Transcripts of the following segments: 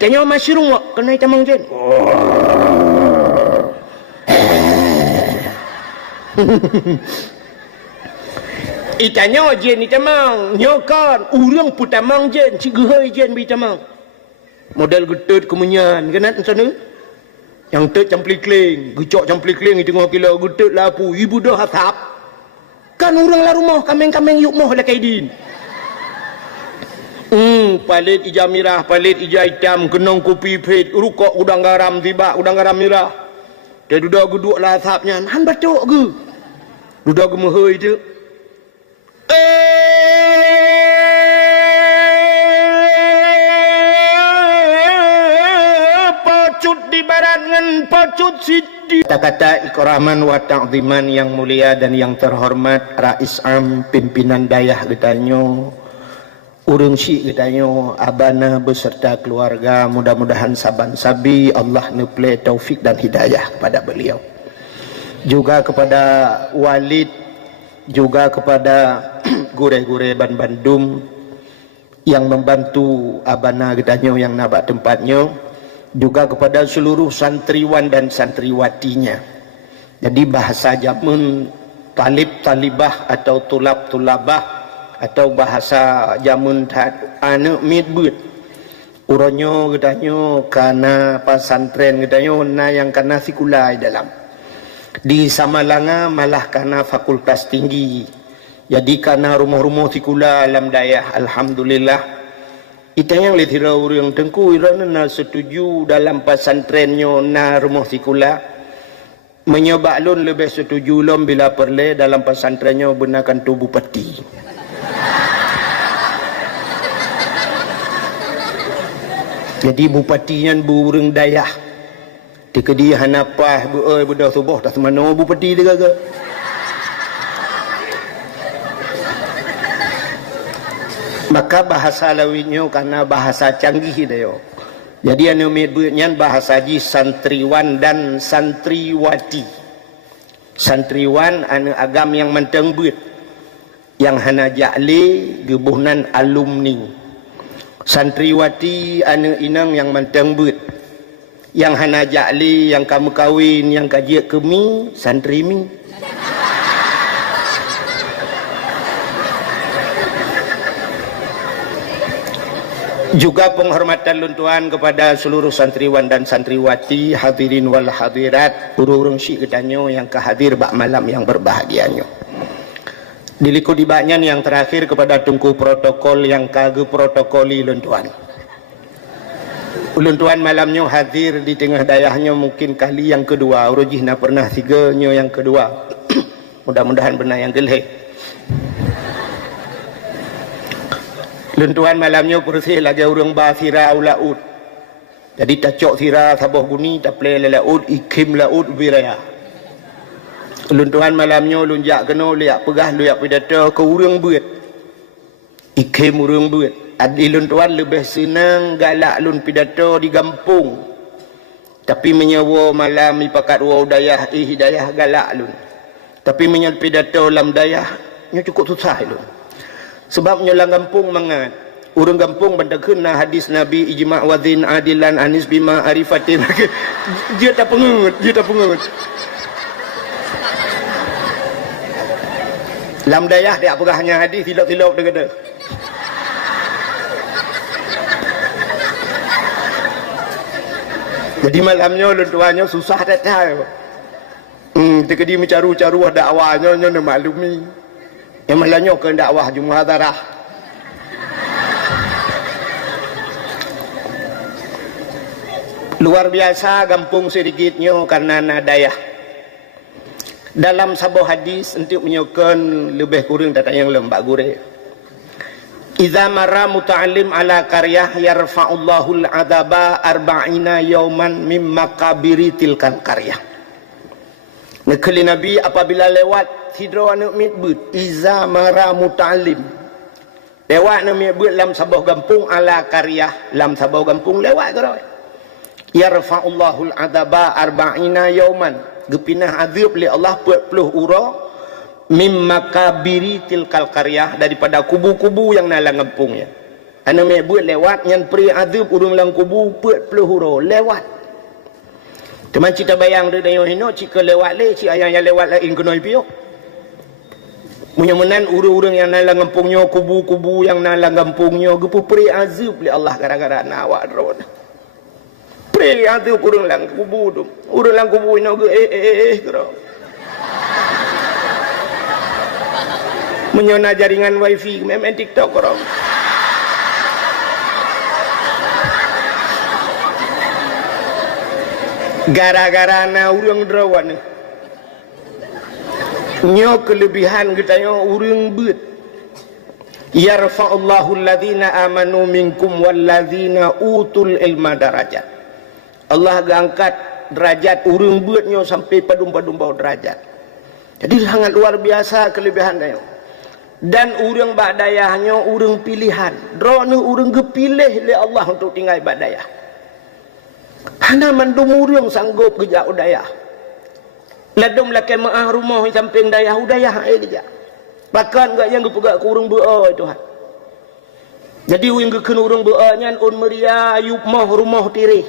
Itanya masyrum kena tamang jen. Itanya jen tamang nyokan urang putamang jen si gehoi jen bi tamang. Model getut kemenyan kenat sana. Yang tet camplik-kling, gecok camplik-kling di tengah kilo getut lapu ibu dah hasap. Kan orang lah rumah kameng-kameng yuk moh lah kaidin. Palit ija mirah, palit ija hitam, kenong kopi pet, rukok udang garam tiba, udang garam mirah. Dia duduk geduk lah asapnya, han batuk ke? Duduk gemehoi je. Pocut di barat ngan pocut sidi. Kata-kata ikraman wa ta'ziman yang mulia dan yang terhormat Rais Am pimpinan dayah getanyo. Urung si getanyo abana beserta keluarga, mudah-mudahan saban sabi Allah neple taufik dan hidayah kepada beliau. Juga kepada Walid, juga kepada gure-gure Ban Bandung yang membantu abana getanyo yang nabak tempatnya, juga kepada seluruh santriwan dan santriwatinya. Jadi bahasa jamun talib-talibah atau tulab-tulabah atau bahasa jamun anak midbut uronyo gedanyo kana pasantren gedanyo na yang kana sekulai dalam di Samalanga malah kana fakultas tinggi. Jadi kana rumah-rumah sekolah alam dayah alhamdulillah. Ita yang letira urang tengku irana na setuju dalam pasantrennya na rumah sekolah. Menyobak lun lebih setuju lom bila perle dalam pasantrennya benakan tubuh peti. Jadi bupatinya burung dayah. Tika dia hanapah budak subuh tak semana bupati dia ke. Maka bahasa lawinyo karena bahasa canggih dia. Jadi anu mednya bahasa ji santriwan dan santriwati. Santriwan anu agam yang menteng beut. Yang hana ja'li gebuhnan alumni. Santriwati anu inang yang menteng beut. Yang hana ja'li, yang kamu kawin, yang kajiak kemi, santrimi. Juga penghormatan luntuan kepada seluruh santriwan dan santriwati, hadirin wal hadirat, urung syik gedanyo yang kehadir bak malam yang berbahagianyo. Diliku dibaknya yang terakhir kepada tungku protokol yang kage protokoli luntuan. Luntuan malamnya hadir di tengah dayahnya mungkin kali yang kedua. Urujihna pernah tiganya yang kedua. Mudah-mudahan benar yang geleh. Luntuan malamnya bersih lagi urang ba sira ulaud. Jadi tacok sira sabuh guni taple laud ikim laud biraya. Luntuan malamnya lunjak kena liak pegah liak pidato ke urang beut. Ikim urang beut. Adi luntuan lebih senang galak lun pidato di kampung. Tapi menyewa malam ipakat wa dayah hidayah galak lun. Tapi menyal pidato lam dayah nya cukup susah lun. Sebab nyolang kampung mangat. Urang kampung bandakun hadis Nabi ijma' wadhin adilan anis bima arifatin. Dia tak pengut, dia tak pengut. Lam dayah dia pegahnya hadis tilap-tilap dia kata. Jadi malamnya luntuannya susah datang. Ketika dia mencaru-caru dakwahnya dia maklumi. Yang malamnya ke dakwah Jumadarah. Luar biasa kampung sedikitnya karena nadayah. Dalam sebuah hadis untuk menyokon lebih kurang data yang lembak gure. Idza marra muta'allim ala qaryah yarfa'ullahu al-'adaba arba'ina yawman min makabiri tilkal qaryah. Nekali Nabi apabila lewat hidro anak mitbut iza marra muta'allim. Lewat anak mitbut dalam sebuah kampung ala qaryah, dalam sebuah kampung lewat ke yarfa'ullahu al-'adaba arba'ina yawman. Gepinah azab oleh Allah 40 ura mimma kabiri tilkal qaryah daripada kubu-kubu yang nalang kampungnya. Ana me buat lewat yang pri azab urang lang kubu peut peluru lewat. Teman cita bayang dia dayo hino cika lewat le ci ayang yang lewat lain kena piok. Punya menan urang-urang yang nalang gampungnya kubu-kubu yang nalang gampungnya gepu pri azab le Allah gara-gara nawak drone. Pri azab urang lang kubu tu. Urang lang kubu hino ge kero. Menyona jaringan wifi memang TikTok kero. Gara-gara na urang derawan nyo kelebihan kita nyo urang beut yarfa'ullahu alladhina amanu minkum walladhina utul ilma darajat. Allah angkat derajat urang beut nyo sampai padum-padum bawah derajat. Jadi sangat luar biasa kelebihan nyo. Dan urang badayah nyo urang pilihan. Drone urang gepilih oleh Allah untuk tinggal badayah. Hana mandum urang sanggup gejak udayah. Ladum lakai maah rumah samping dayah udayah gejak. Bahkan gak yang gepegak ke urang be'a Tuhan. Jadi wing geken urang be'a nyan un meria ayub mah rumah tiri.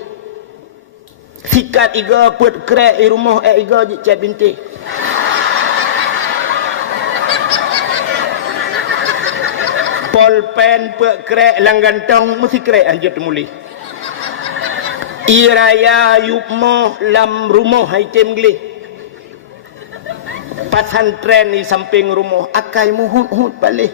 Sikat iga put krek rumah iga cat bintik. Polpen put krek lang gantong mesti krek aja temuli. Iraya yukmo lam rumah haitem gli pasantren di samping rumah akai muhut balik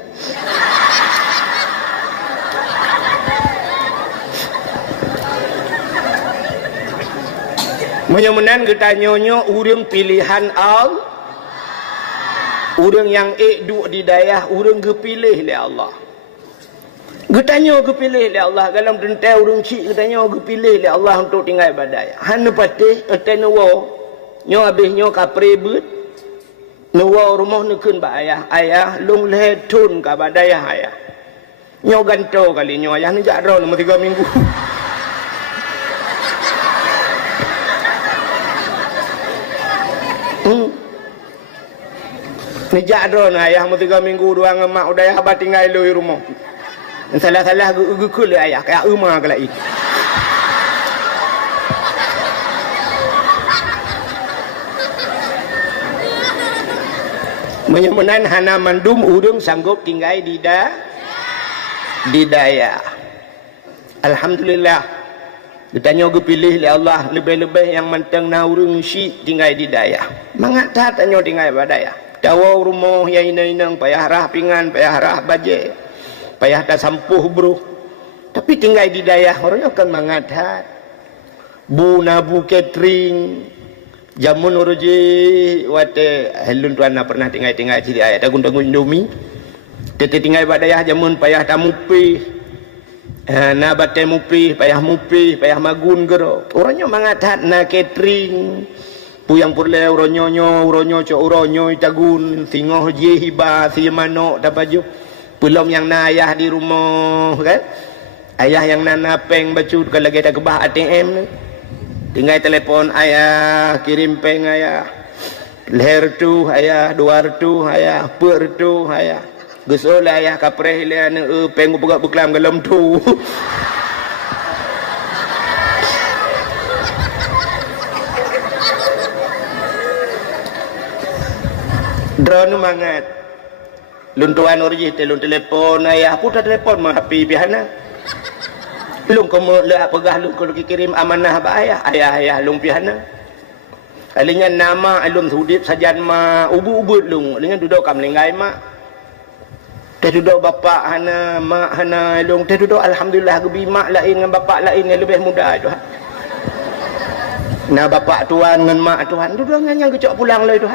menyamanan kita nyonyo urang pilihan Allah urang yang duk di dayah urang gepilih oleh Allah. Getanyo kepilih oleh Allah dalam dentai urang cik getanyo kepilih oleh Allah untuk tinggal badai. Han patih etenuwo nyo habis nyo kapre beut. Nuwo rumah nekeun ba ayah lung le tun ka badai ayah. Nyo ganto kali nyo ayah nejak ro nomor 3 minggu. Nejak ro ayah nomor 3 minggu 2 ngemak udah ayah ba tinggal lui rumah. Salah-salah gukul ayah kayak rumah ke lain. Menyamanan hana mandum urang sanggup tinggal di daya. Alhamdulillah. Ditanya pilih oleh Allah lebih-lebih yang mentang na urang syik tinggal di daya. Mangat tak tanya tinggal badaya. Tahu rumah yang inang-inang payah rah pingan, payah rah baje. Payah dah sampuh bro. Tapi tinggal di dayah orang akan mangadat. Bu nabu catering. Jamun uruji wate helun tuan pernah tinggal-tinggal di dayah. Tak guna Indomie. Tete tinggal pada dayah jamun payah tak mupi. Na batai mupi, payah magun gero. Orangnya mangadat na catering. Puyang purle uronyo cok uronyo itagun singoh je hiba si manok tak baju. Belum yang na ayah di rumah kan. Ayah yang nana peng baju kalau kita kebah ATM ni. Tinggal telefon ayah, kirim peng ayah. Leher tu ayah, duar tu ayah, per tu ayah. Gesol ayah kapreh le ane peng buka beklam galam tu. Drone mangat. Lun tuan orji telun telepon ayah putar telepon mah api pihana. Lung komo le pegah lung kalau kirim amanah ba ayah lung pihana. Alinya nama alum sudip sajan ma ubu-ubu lung alinya duduk kam linggai mak. Teh duduk bapa hana mak hana lung teh duduk alhamdulillah gebi mak lain dengan bapa lain yang lebih muda tu. Nah bapa tuan dengan mak tuan duduk dengan kecok pulang le tu.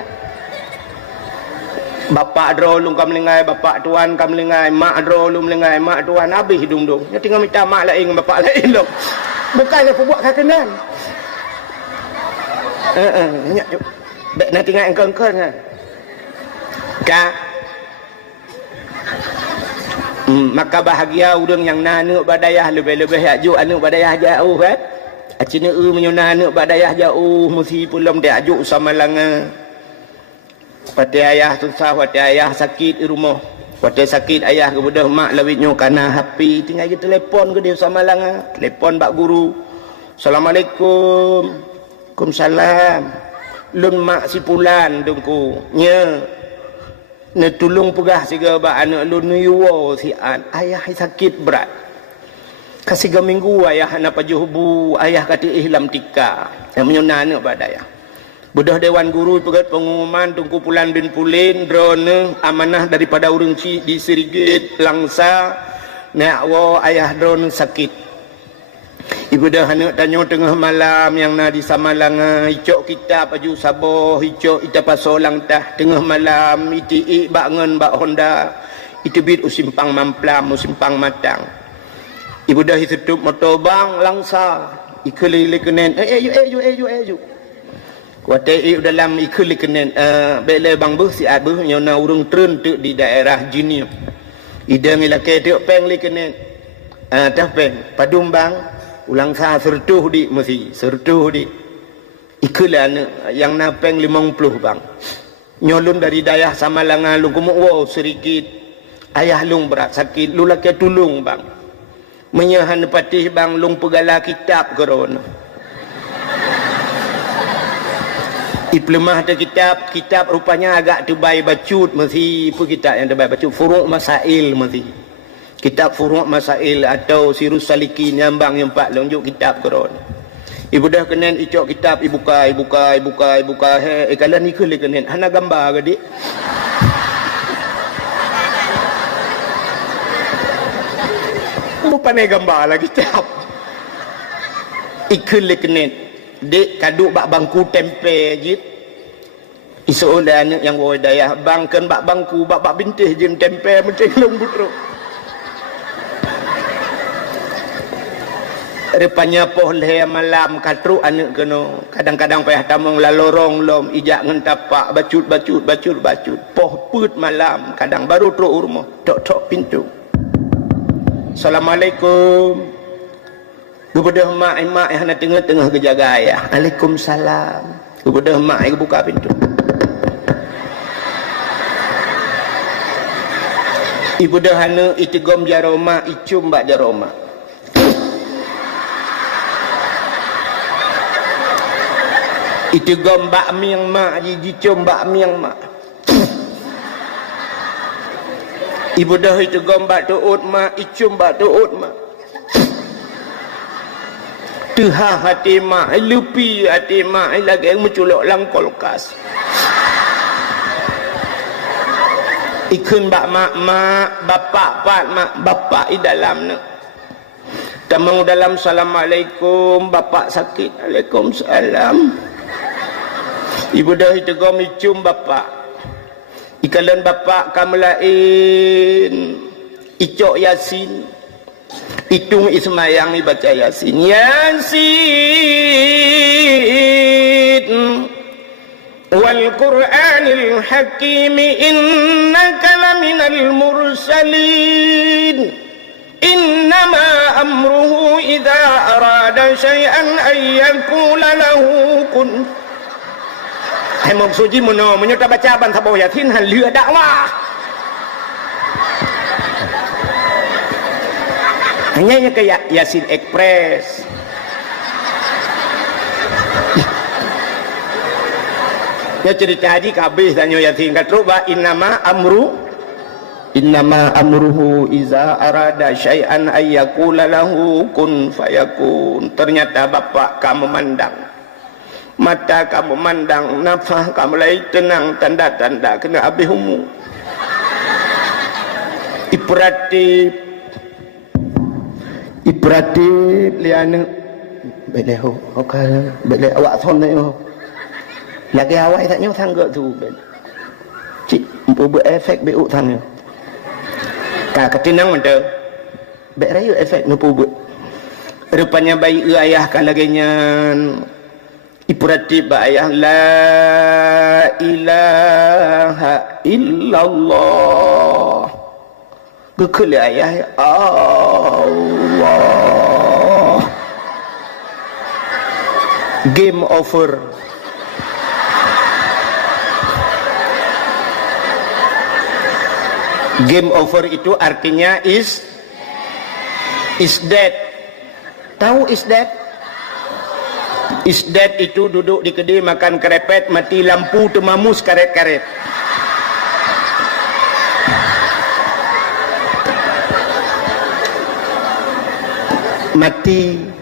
Bapak dro lung kam lengai, bapak tuan kam lengai, mak dro lung lengai, mak tuan habis hidung dong. Dia tinggal minta mak lain dengan bapak lain dong. Bukannya pembuat kakenan. Nak tinggal engkau kan. Ka. Maka bahagia urang yang nanuk badayah lebih-lebih ajuk anu badayah jauh kan. Acina menyuna anu badayah jauh mesti pulang dia ajuk sama langa. Pati ayah susah, pati ayah sakit di rumah. Waktu sakit ayah ke budak mak lawitnya kana HP tinggal ke telefon ke dia sama langa telefon bak guru. Assalamualaikum. Waalaikumsalam. Lun mak si pulan dengku nya ne tolong pegah siga bak anak lun yuwa si an ayah sakit berat. Kasih ga minggu ayah nak pajuh bu ayah kata ihlam tika yang menyunana pada ayah. Budah Dewan Guru pegat pengumuman Tunku Pulan bin Pulin drone amanah daripada urang di Sirigit Langsa nak wa ayah drone sakit. Ibu dah anak tanya tengah malam yang na di Samalanga icok kita paju Sabah icok ita pasolang tah tengah malam iti bangun bak Honda itu bit usimpang mamplam usimpang matang. Ibu dah tutup motor bang Langsa ikeli kenen eju Kuatai dalam ikut likenan bela bang beuh si abuh nyona urung trun tu di daerah Jinia. Ida ngilake tu peng likenan. Tah peng padum bang ulang sa sertuh di mesti sertuh di. Ikulah yang na peng 50 bang. Nyolun dari daerah Samalanga lu kumuk wow sedikit. Ayah lung berat sakit lu lake tulung bang. Menyahan patih bang lung pegala kitab korona. Iplemah ada kitab rupanya agak terbaik bacut mesti apa kitab yang terbaik bacut Furu' Masail mesti kitab Furu' Masail atau Sirus Salikin nyambang yang 4 lonjuk kitab koron. Ibu dah kenen icok kitab ibuka kala ni ke kenen hana gambar ke dik bukan gambar lah kitab ikul kenen dek kaduk bak bangku tempe jit isolah anak yang bawa daya bangkan bak bangku bak bintih jem tempe macam long butro rupanya pohleh malam katru anak kena kadang-kadang payah tamang lalorong lom ijak ngentapak bacut poh put malam kadang baru tro rumah tok pintu. Assalamualaikum. Kepada mak yang nak tengah-tengah kejaga ayah. Waalaikumsalam. Kepada mak yang buka pintu. Ibu dah hana itigom jaroma, icum bak jaroma. Itigom bak miang mak, jicum bak miang mak. Ibu dah itigom bak tuut mak, icum bak tuut mak. Tuha hati mak, lupi hati mak, lagi yang menculok lang kolkas. Ikun bak mak, bapak pat mak, bapak di dalam nak. Tamang dalam Assalamualaikum, bapak sakit. Waalaikumsalam. Ibu dah itu gom icum bapak. Ikalan bapak kamu lain, icok Yasin. Hitung ismayang ni baca Yasin. Yasin wal Qur'anil Hakim innaka laminal mursalin. Innama amruhu idza arada syai'an ay yaqula lahu kun. Hai maksudnya mana menyuta baca ban sabah Yasin han lừa dakwah. Hanya ke Yasin Express. Ya cerita haji kabeh tanya Yasin katru ba innama amruhu iza arada syai'an ay yaqula lahu kun fayakun. Ternyata bapak kamu mandang, mata kamu mandang, nafas kamu lagi tenang, tanda-tanda kena habis umur. Iperatif liana bele ho okala bele awak thon ni ho lagi awak tak nyok thang tu cik ber efek be thang ka ketinang mende be rayu efek no pu rupanya bayi ayah kan lagi nyan iperatif ba ayah la ilaha illallah gekele ayah Allah game over. Game over itu artinya is dead. Tahu is dead? Is dead itu duduk di kedai makan kerepet, mati lampu temamus karet-karet. Mati.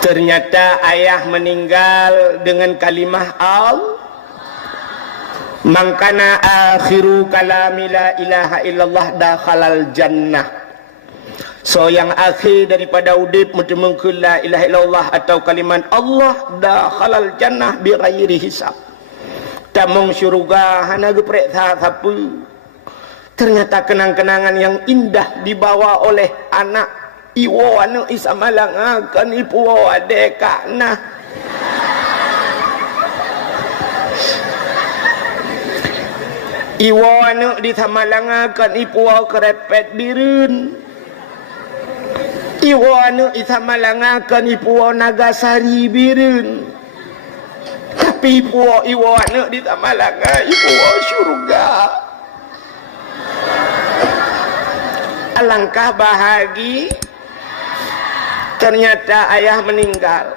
Ternyata ayah meninggal dengan kalimah mangkana akhiru kalami la ilaha illallah dakhalal jannah. So yang akhir daripada udip mengkul la ilaha illallah atau kalimat Allah dakhalal jannah bi ghairi hisab. Tamong syurga hana geprek siapa. Ternyata kenang-kenangan yang indah dibawa oleh anak. Iwo anu isa malangakan ipuwo adeka nah. Iwo anu disamalangakan ipuwo kerepet birun. Iwo anu isamalangakan ipuwo nagasari birun. Tapi iwo anu disamalangakan ipuwo syurga. Alangkah bahagia. Ternyata ayah meninggal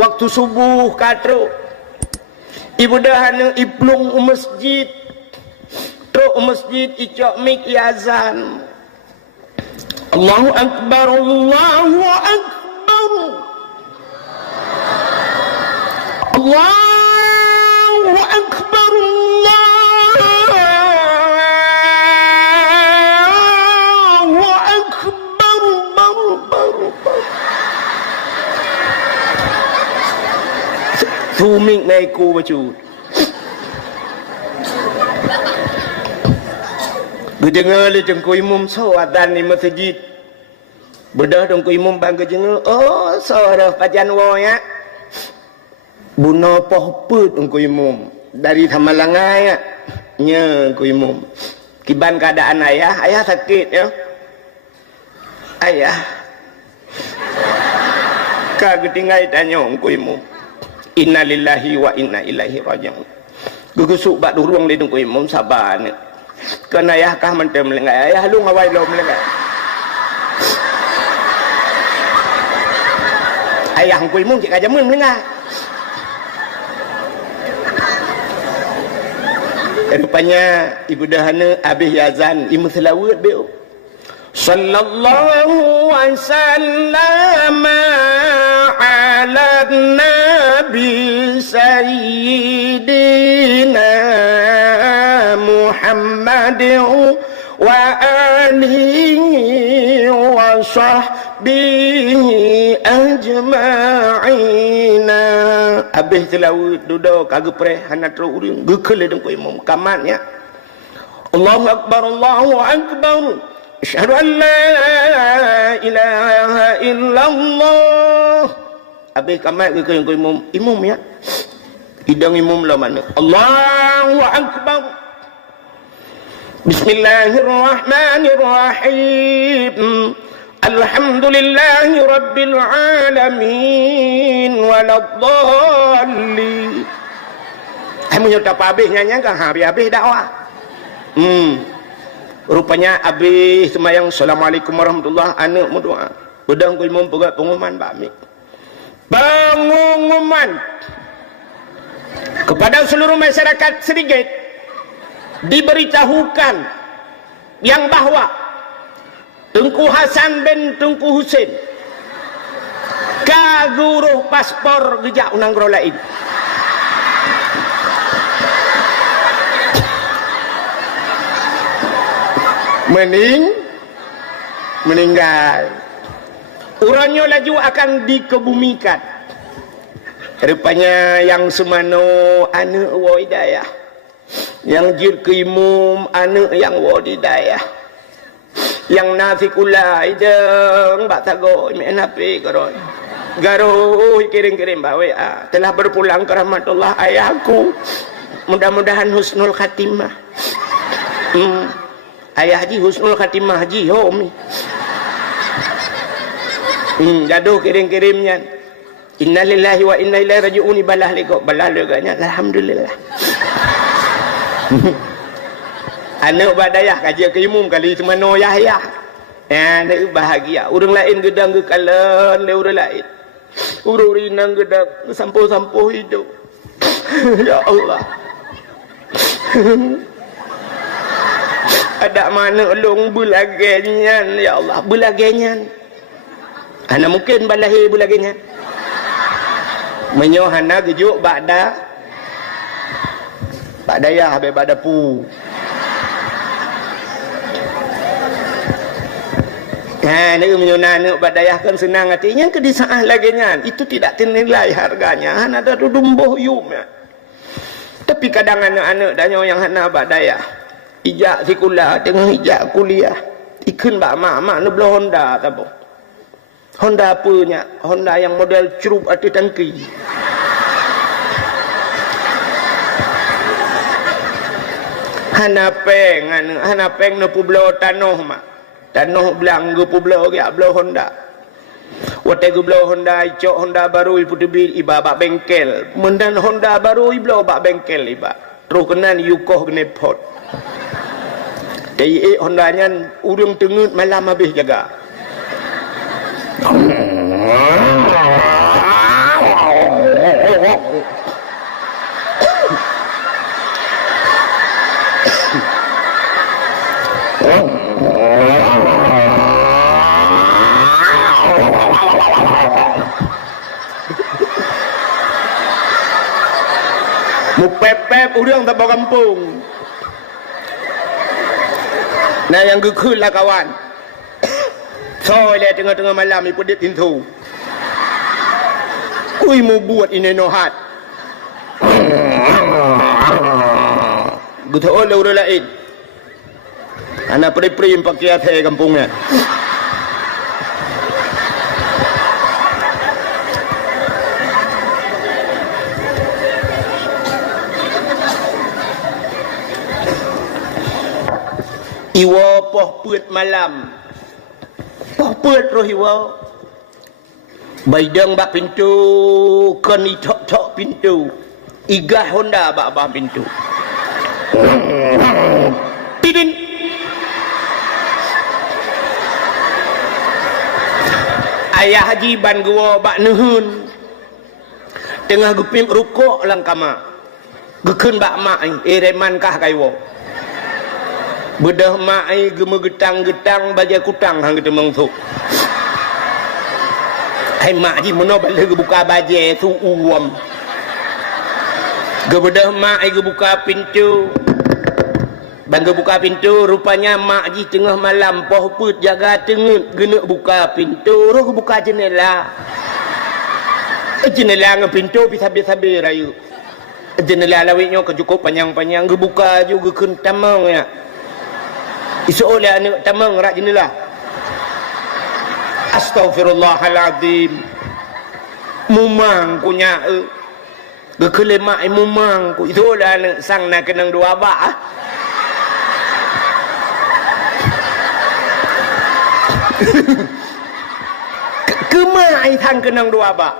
waktu subuh katro. Ibu dahana iplung masjid. Truk masjid icok mik yazan. Allahu akbar, Allahu akbar. Allahu akbar, Thumik naiku baju. Berdengar le jengku imam sawatan di masjid. Bedah jengku imam bangga jenga. Oh, sorah pajan wo ya. Buno pohput jengku imam dari Tamalangai ya. Nya jengku imam. Kiban keadaan ayah sakit ya. Ayah. Kagak tinggal tanya jengku imam. Inna lillahi wa inna ilaihi raji'un. Gugusuk bak durung di tungku imam sabar ni. Kena ayah kah mentem melengai. Ayah lu ngawai lo melengai. Ayah tungku imam cik kajamun melengai. Rupanya ibu dahana habis yazan imu selawat beo. Sallallahu wasallam ala nabi sayyidina Muhammad wa alihi wa sahbihi ajma'ina. Habis selawat duduk kagak pre hana terus urang gekele dengku imam kamatnya. Allahu akbar, Allahu akbar. Asyhadu an la ilaha illallah. Habis kamat ke imam ya. Hidang imam lah mana. Allahu akbar. Bismillahirrahmanirrahim. Alhamdulillahi rabbil alamin waladdallin. Kamu nyata habis nyanyi kan? Habis dakwah. Rupanya habis semayang Assalamualaikum warahmatullahi anak berdoa. Udang ku imam pegat pengumuman bakmi. Pengumuman kepada seluruh masyarakat Serigit diberitahukan yang bahwa Tengku Hasan bin Tengku Husin kaguruh paspor gejak unang lain. Meninggal. Urangnya laju akan dikebumikan. Rupanya yang semano anak wadidayah. Yang jir ke imam anak yang wadidayah. Yang nafikula ideng bak tago menapi karon. Garo kirim-kirim bawa telah berpulang ke rahmatullah ayahku. Mudah-mudahan husnul khatimah. Ayah haji husnul khatimah haji hom. Gaduh kirim-kirimnya. Innalillahi wa inna ilaihi raji'un balah lego balah leganya alhamdulillah. Anak badayah kaji keimum kali semano Yahya. Anak bahagia. Orang lain gedang ke kalan le orang lain. Orang rinang gedang sampo-sampo hidup. Ya Allah. Ada mana long bulagenyan ya Allah, bulagenyan. Ana mungkin balahi bulagenyan. Menyohana gejuk bada badayah be badapu. Ni menyona nak badayah kan senang artinya ke disaah laginya. Itu tidak ternilai harganya. Han ada dumbuh yumnya. Tapi kadang anak-anak danyo yang hana badayah. Ijak sekolah tengah ijak kuliah. Ikun bak mak ni belah Honda tapo. Honda apanya? Honda yang model cerup atau tangki. Hana peng no publo tanoh mak. Tanoh belang go publo ya belah Honda. Wate go belah Honda icok Honda baru ibu debil iba bak bengkel. Mendan Honda baru iblo bak bengkel iba. Terus kenan yukoh kene pot. Dari Hondanya urung tengut malam habis jaga. Mupep urang tak bawa kampung. Nah yang gekul lah kawan. Soalnya tengah-tengah malam ni pedit pintu. Kui mau buat ini nohat. Gitu oleh orang lain. Anak peri-peri pakai hati kampungnya. Iwa poh put malam. Poh put roh iwa. Baidang bak pintu. Kani tok-tok pintu. Igah Honda bak pintu. Tidin. Ayah Haji ban gua bak nuhun. Tengah gupim rukuk lang kama. Gekun bak mak reman kah kaiwo. Bedah mak ai geme getang-getang baja kutang hang kita mengthuk. Hai mak ji mono bale buka baja tu uam. Gebedah mak ai buka pintu. Bangga buka pintu rupanya mak ji tengah malam poh put jaga tengut gena buka pintu roh buka jendela. Jendela ngah pintu bisabe-sabe rayu. Jendela lawiknya ke cukup panjang-panjang gebuka juga keun tamang ya. Isu oleh anak tamang rak jendela. Astaghfirullahaladzim. Mumang kunya gekelemak mumang ku itu oleh anak sang nak kenang dua bak. Kemai thang kenang dua bak.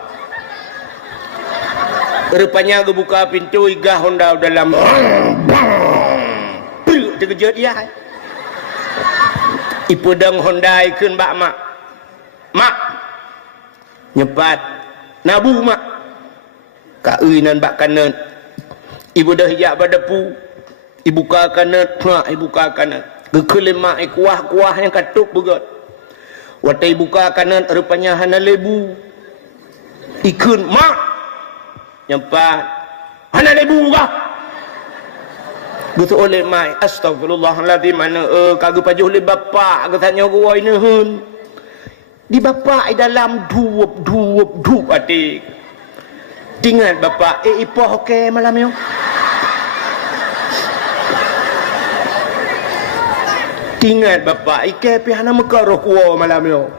Rupanya gebuka pintu igah Honda dalam. Terkejut dia. Ipudang Honda ikun bak mak. Mak. Nyepat. Nabu mak. Kauinan bak kanan. Ibu dah hijab badapu. Ibu ka kanan. Ibu ka kanan. Gekelim mak kuah-kuah yang katup begot. Watai buka kanan rupanya hana lebu. Ikun mak. Nyepat. Hana lebu kah? Gitu oleh mai astagfirullahaladzim mana kagak pajuh oleh bapak katanya gua ini hun di bapak dalam duup adik tinggal bapak ipoh okey malam yo tinggal bapak ike pihana muka roh kuo malam yo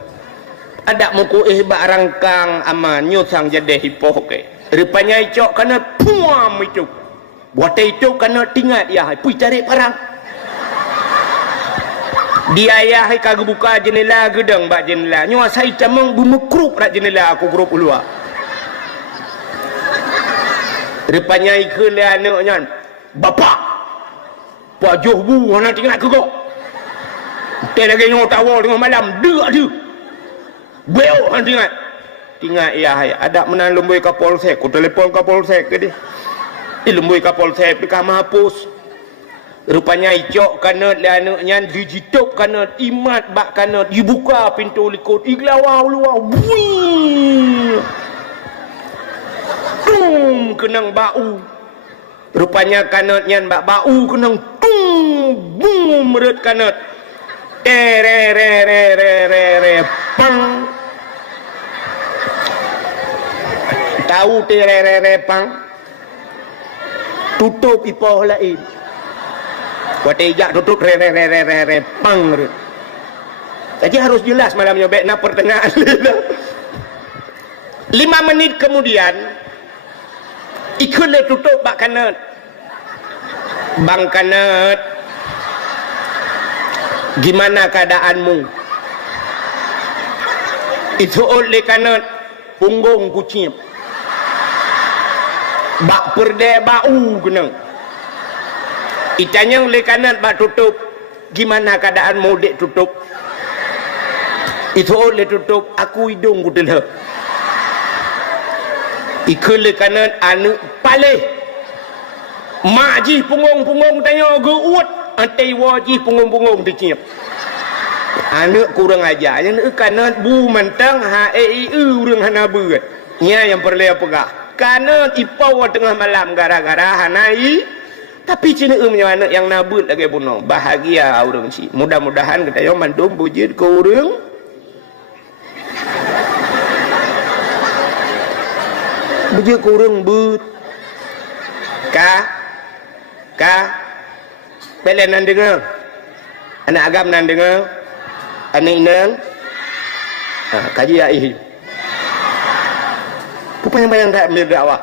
ada muku bak rangkang aman nyusang jadi ipoh okey rupanya icok kena puam itu. Buat itu kena tinggal dia pergi cari parang. Dia ayah kagak buka jendela gedang bak jendela. Nyawa saya camang bumekrup rak jendela aku grup luar. Rupanya ikut dia anaknya. Bapak. Pak Johbu nak tinggal ke kau. Dia lagi nyo tawa tengah malam, derak dia. Beok han tinggal. Tinggal ya ada menan lembui Kapolsek, ku telefon Kapolsek ke dia. Lembui Kapolsek pergi hapus. Rupanya icok kana anaknya dijituk kana imat bak kana dibuka pintu likut iglawau luau. Bui. Tung kenang bau. Rupanya kanatnya bak bau kenang tung bum meret kanat. Re pang. Tahu re pang. Tutup ipoh lain. Watejak tutup re pang. Jadi harus jelas malamnya baik nak pertengahan. 5 menit kemudian ikut le tutup bak kanat. Bang kanat, gimana keadaanmu? Itu oleh kanat punggung kucing. Bak perde bau kenang. Itanya oleh kanan bak tutup. Gimana keadaanmu dek tutup? Itu oleh tutup. Aku hidung ku telah. Ikut le kanan anu palih. Mak ji punggung-punggung tanya geuut. Antai wajih punggung-punggung diciap. Anak kurang ajar. Yang kanan bu mentang ha urang hana beut. Nya yang perlu pegah. Kanan ipau tengah malam gara-gara hanai. Tapi cina punya anak yang nabut lagi bunuh. Bahagia orang si. Mudah-mudahan kita yang mandum bujit ke orang. Bujit ke orang but. Belen nan dengar. Anak agam nan dengar. Anak inang. Kaji aih. Pupayang-payang tak ambil dakwah.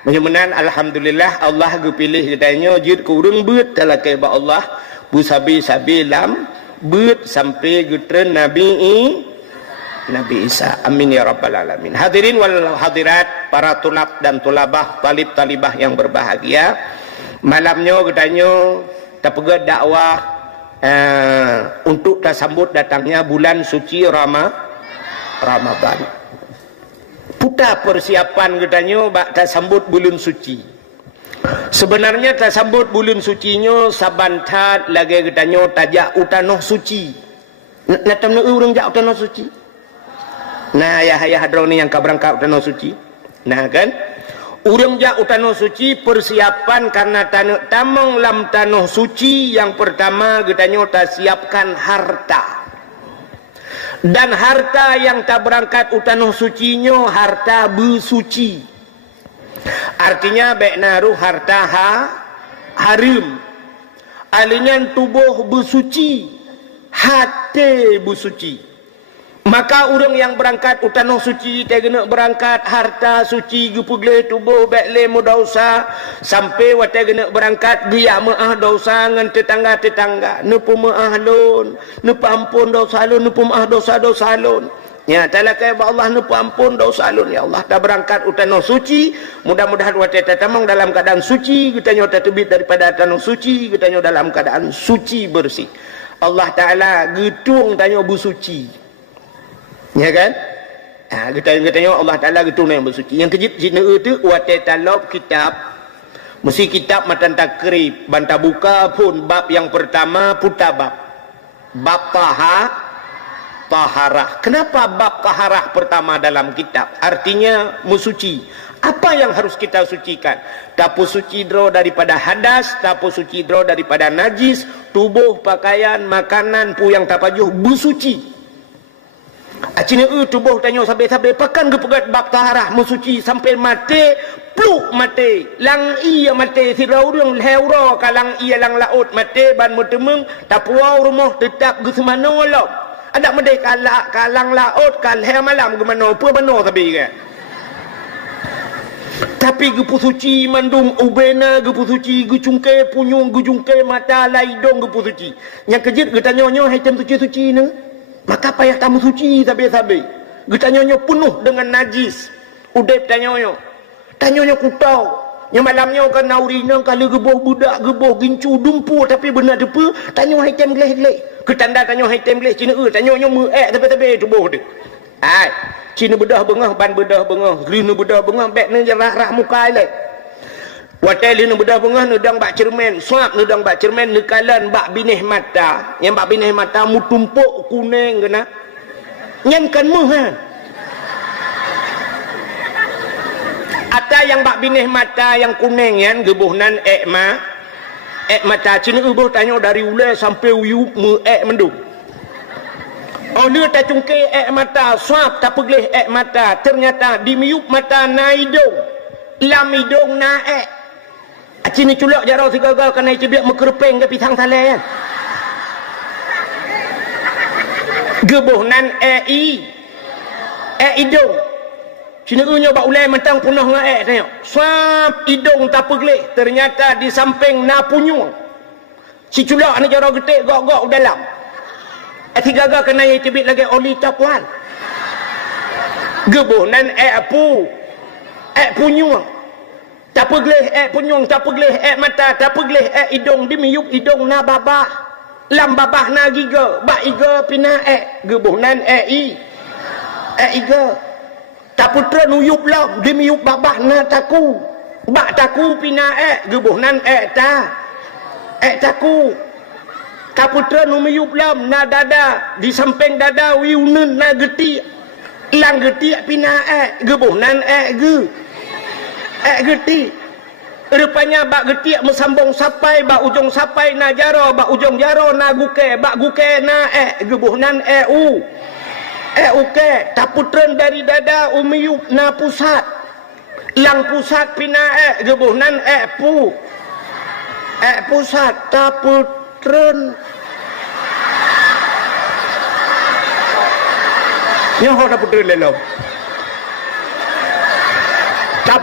Mudah-mudahan alhamdulillah Allah gepilih katanya jid kurang beut dalam keba Allah bu sabi-sabi lam beut sampai getren Nabi Isa. Amin ya rabbal alamin. Hadirin wal hadirat, para tulab dan tulabah, talib-talibah yang berbahagia. Malamnya katanya terpegat dakwah untuk tersambut datangnya bulan suci Ramadan. Putar persiapan katanya bak tak sambut bulan suci. Sebenarnya tak sambut bulan sucinya sabantat lagi katanya tajak utanoh suci. Nak tahu orang jak utanoh suci. Nah ya hadron ni yang ka berangkat utanoh suci. Nah kan? Urang jak utanoh suci persiapan karena tanah tamang lam tanah suci yang pertama katanya tak siapkan harta. Dan harta yang tak berangkat utanoh sucinya harta bersuci. Artinya baik naruh harta harim. Alingan tubuh bersuci, hati bersuci. Maka orang yang berangkat utanoh suci dia kena berangkat harta suci gupugle tubuh baik le dosa sampai wate kena berangkat dia maah dosa ngan tetangga-tetangga nepu maah lon nepu ampun dosa lon nepu maah dosa-dosa lon ya talakai ba Allah nepu ampun dosa lon ya Allah dah berangkat utanoh suci mudah-mudahan wate tatamang dalam keadaan suci kita nyota terbit daripada utanoh suci kita nyota dalam keadaan suci bersih Allah Taala getung tanya bersuci. Ya kan? Kita tanya Allah Ta'ala gitu yang bersuci. Yang kejip jina itu wate talab kitab. Mesti kitab matan takrib. Banta buka pun bab yang pertama putar bab. Bab taharah. Kenapa bab taharah pertama dalam kitab? Artinya mensuci. Apa yang harus kita sucikan? Tapu suci dro daripada hadas, tapu suci dro daripada najis, tubuh, pakaian, makanan pu yang tapajuh bersuci. Acina tubuh tanya sampai-sampai pakan kepegat bab taharah mensuci sampai mati pluk mati lang iya mati sirau orang leura kalang iya lang laut mati ban mutemeng tapuau rumah tetap ke semana walau ada medai kalang laut kal he malam ke mana apa mana tapi gepu suci mandum ubena gepu suci gucungke punyung gujungke mata laidong gepu suci yang kejit getanya hitam suci-suci ne. Maka payah tamu suci sabi-sabi. Getanyonyo penuh dengan najis. Udep tanyonyo. Tanyonyo kutau. Yang malamnya kan naurina kalau geboh budak geboh gincu dumpu tapi benar depa tanya hitam geleh-geleh. Ketanda tanya hitam geleh Cina tanya nyomu tapi tubuh dia. Ai, Cina bedah bengah ban bedah bengah, rina bedah bengah bek ne jarah muka elek. Watai lina bedah bengah nedang bak cermen, suap nedang bak cermen nekalan bak binih mata. Yang bak binih mata mu tumpuk kuning kena. Nyankan mu ha. Ata yang bak binih mata yang kuning yan gebuhnan mata Cina ubuh tanya dari ulai sampai uyup mendung. Oh dia tak cungkir mata suap tak pegelih mata ternyata di miup mata na hidung lam hidung na Cina culak jarau tiga-tiga kena cebiak mekerpeng ke pitang talai kan. Gebuhnan hidung Cina nyoba ulai mentang punah dengan tengok. Suap hidung tak pegelih. Ternyata di samping na punyung. Si culak ni cara getik gok-gok dalam. Tiga-tiga kena yang cebit lagi oli capuan. Gebuhnan punyung. Tak pegelih punyung, tak pegelih mata, tak pegelih hidung. Di miup hidung na babah. Lam babah na giga. Bak iga pina gebuhnan iga. Tak putra nuyup lah dia miup babah na taku bak taku pina gebuhnan taku tak putra nu miup lam na dada di samping dada wiunun na getik lang getik pina gebuhnan getik rupanya bak getik mesambung sapai bak ujung sapai na jaro bak ujung jaro na guke bak guke na gebuhnan tak putren dari dada umiyup na pusat lang pusat pina gebuhnan pusat tak putren nyoho tak putren lelo tak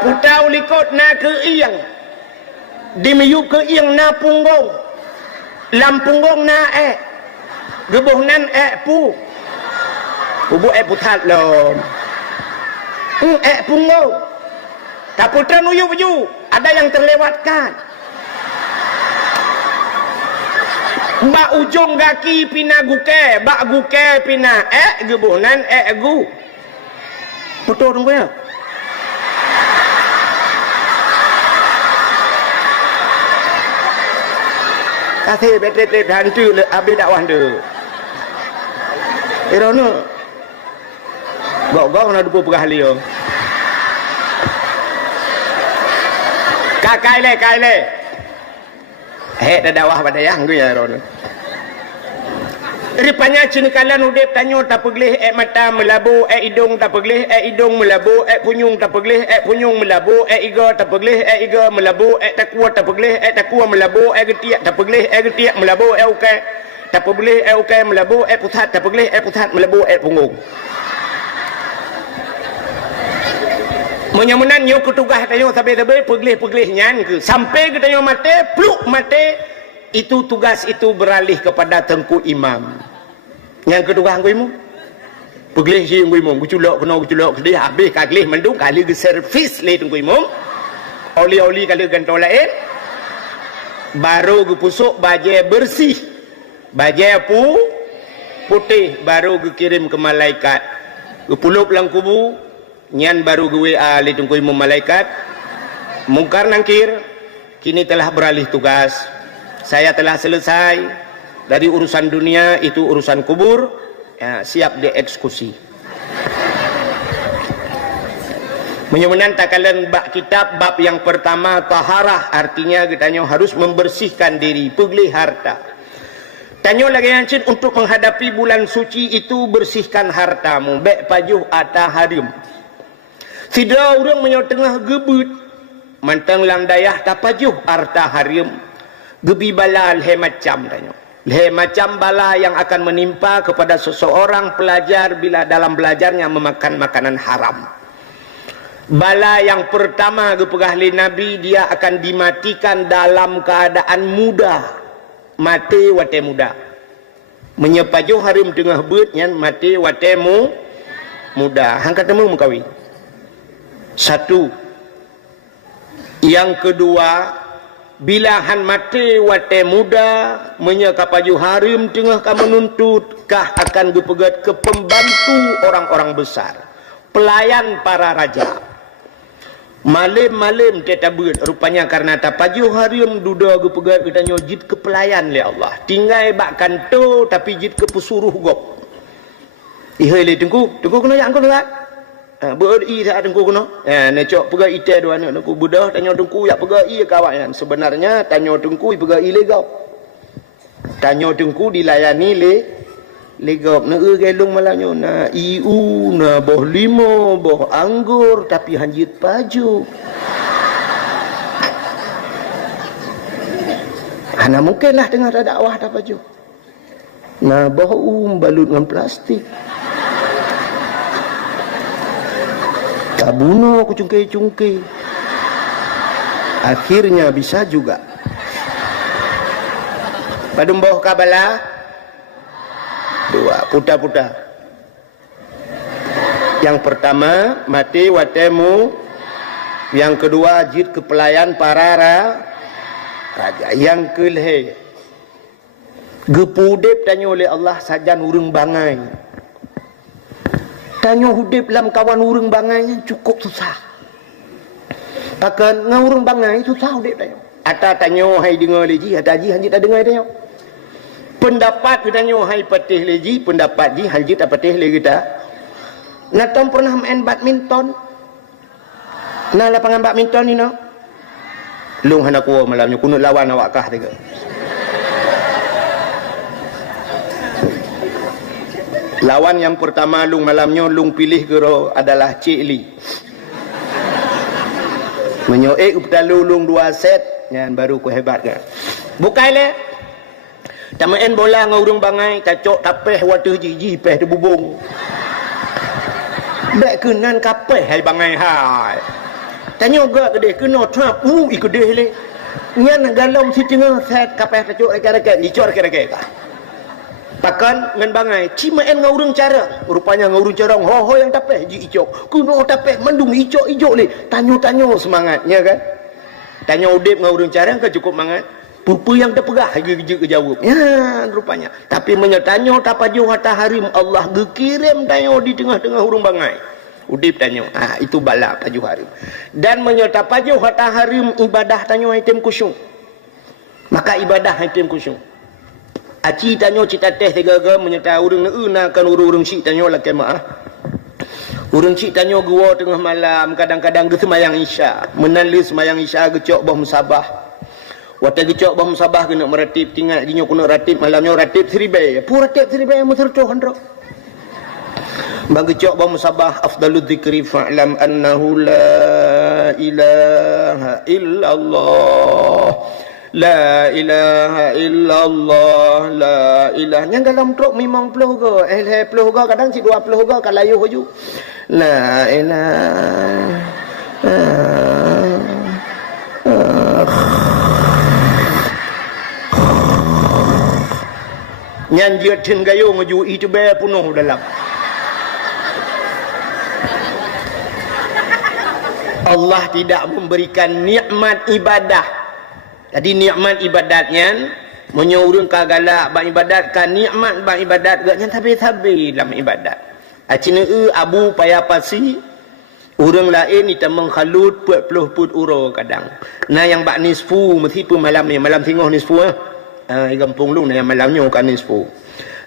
putau likut na keiang dimiyup keiang na punggung lam punggung na gebuhnan pu putat lom punggung tak putra nuyu ada yang terlewatkan bak ujung kaki pina guke bak guke pina gebuhnan gu betul dong ya. Kasih betul-betul hantu habis dakwah dia. Irona. Gok-gok nak dupu perah dia. Kai le. Dah dakwah pada yang tu ya Irona. Rupanya Cina kalan udip tanya tak pegelih mata melabu hidung tak pegelih hidung melabu punyung tak pegelih punyung melabu iga tak pegelih iga melabu takua tak pegelih takua melabu getiak tak pegelih getiak melabu ukai tak pegelih ukai melabu pusat tak pegelih pusat melabu punggung. Menyamunan nyo ketugah tanya sampai pegelih nyan ke sampai ke tanya mate pluk mate itu tugas itu beralih kepada Tengku Imam. Yang kedua angkuimu pegelih si angkuimu guculok dia habis kagelih mendung kali ke servis le Tengku Imam oli kali gantol lain baru ke pusuk bajai bersih bajai putih baru ke kirim ke malaikat ke pulup lang kubu nyan baru ke WA le Tengku Imam malaikat mungkar nangkir kini telah beralih tugas. Saya telah selesai dari urusan dunia, itu urusan kubur, ya, siap dieksekusi. Menyemenan takalan bab kitab bab yang pertama taharah, artinya katanya harus membersihkan diri, pegelih harta. Tanya lagi yang untuk menghadapi bulan suci itu bersihkan hartamu, baik pajuh atau harim. Tidak orang menyotengah gebut, mantang lang dayah tak pajuh harta harim. Gebi bala leh macam tanya. Leh macam bala yang akan menimpa kepada seseorang pelajar bila dalam belajarnya memakan makanan haram. Bala yang pertama kepegahli Nabi dia akan dimatikan dalam keadaan muda. Mati wate muda. Menyepajuh harim tengah beut nyan mati wate muda. Hang katemu mengkawin. Satu. Yang kedua, bila han mati wate muda menyakapaju harim tengah ka menuntut kah akan gepegat ke pembantu orang-orang besar, pelayan para raja. Malim-malim tetabut rupanya karena tapaju harim duda gepegat kita nyojit ke pelayan le Allah. Tinggal bak kanto tapi jit ke pesuruh gop. Ihai le tengku kena yang kau dak. Beri tak tengku kena. Necok pegai ite dua anak tengku budah tanya tengku yak pegai kawan. Sebenarnya tanya tengku pegai legap. Tanya tengku dilayani legap na gelung malangnya na iu na boh limo boh anggur tapi hanjit paju. Ana mungkinlah dengar ada dakwah tak paju. Na boh balut dengan plastik. Kabuno ku cungkei-cungkei. Akhirnya bisa juga. Padum boh kabala dua puta-puta. Yang pertama mati watemu, yang kedua jid ke pelayan para raja, yang kelih gepudip tanya oleh Allah sajan urang bangai. Tanya hudip dalam kawan urang bangai cukup susah. Pakan ngau urang bangai susah hudip tanya. Ata tanya hai dengar leji, ata ji hanjit tak dengar tanya. Pendapat kita hai patih leji, pendapat ji hanjit apa patih lagi kita. Natam pernah main badminton. Nah lapangan badminton ni nak. Lung hendak kuah malamnya kunut lawan awak kah tiga. Lawan yang pertama lung malamnya lung pilih kero adalah Cik Li. Menyoek uptalu lung 2 set, yang baru ku hebat kan. Bukai le. Tamain bola ngau urang bangai kacok tapeh water jiji peh debubung. Bek kenan kapeh hai bangai hai. Tanya gak gede kena trap ikudeh le. Ngan galom si tengah set kapeh kacok reket-reket dicor reket-reket kah. Pakan ngan bangai cimaen ngau urang cara. Rupanya ngau urang cara ho yang tapeh ji icok. Kuno tapeh mandung icok-icok le. Tanyo-tanyo semangatnya kan. Tanya udip ngau urang cara ke cukup mangat. Pupu yang terpegah kerja kejawab. Ya rupanya. Tapi menyertanya tapaju hatta harim Allah gekirim tanya di tengah-tengah urang bangai. Udip tanya. Itu bala paju harim. Dan menyerta paju hatta harim ibadah tanya item kusyuk. Maka ibadah item kusyuk. Aci tanya cita teh tiga-tiga menyerta urang kan urang syik tanya lah kemaah. Urang syik tanya gua tengah malam kadang-kadang ge semayang isya. Menalis semayang isya gecok bah musabah. Waktu gecok bah musabah kena meratib tinggal dinyo kena ratib malamnya ratib seribai. Pu ratib seribai muterco handro. Bagi gecok bah musabah afdalul dzikri fa'lam annahu la ilaha illallah. La ilaha illallah la ilaha. Yang dalam truk memang peluh ke. Peluh ke kadang si 20 ke kalayu haju. La ilaha nyanjir tin gayo ngaju itu be penuh dalam. Allah tidak memberikan nikmat ibadah. Jadi nikmat ibadatnya menyuruh kagalak bang ibadat kan nikmat bang ibadat gaknya tabi-tabi dalam ibadat. Acina abu payah pasi orang lain kita menghalut puluh put uro kadang. Nah yang bak nisfu mesti pun malam ni malam tengah nisfu gampung lu yang malamnya kan nisfu.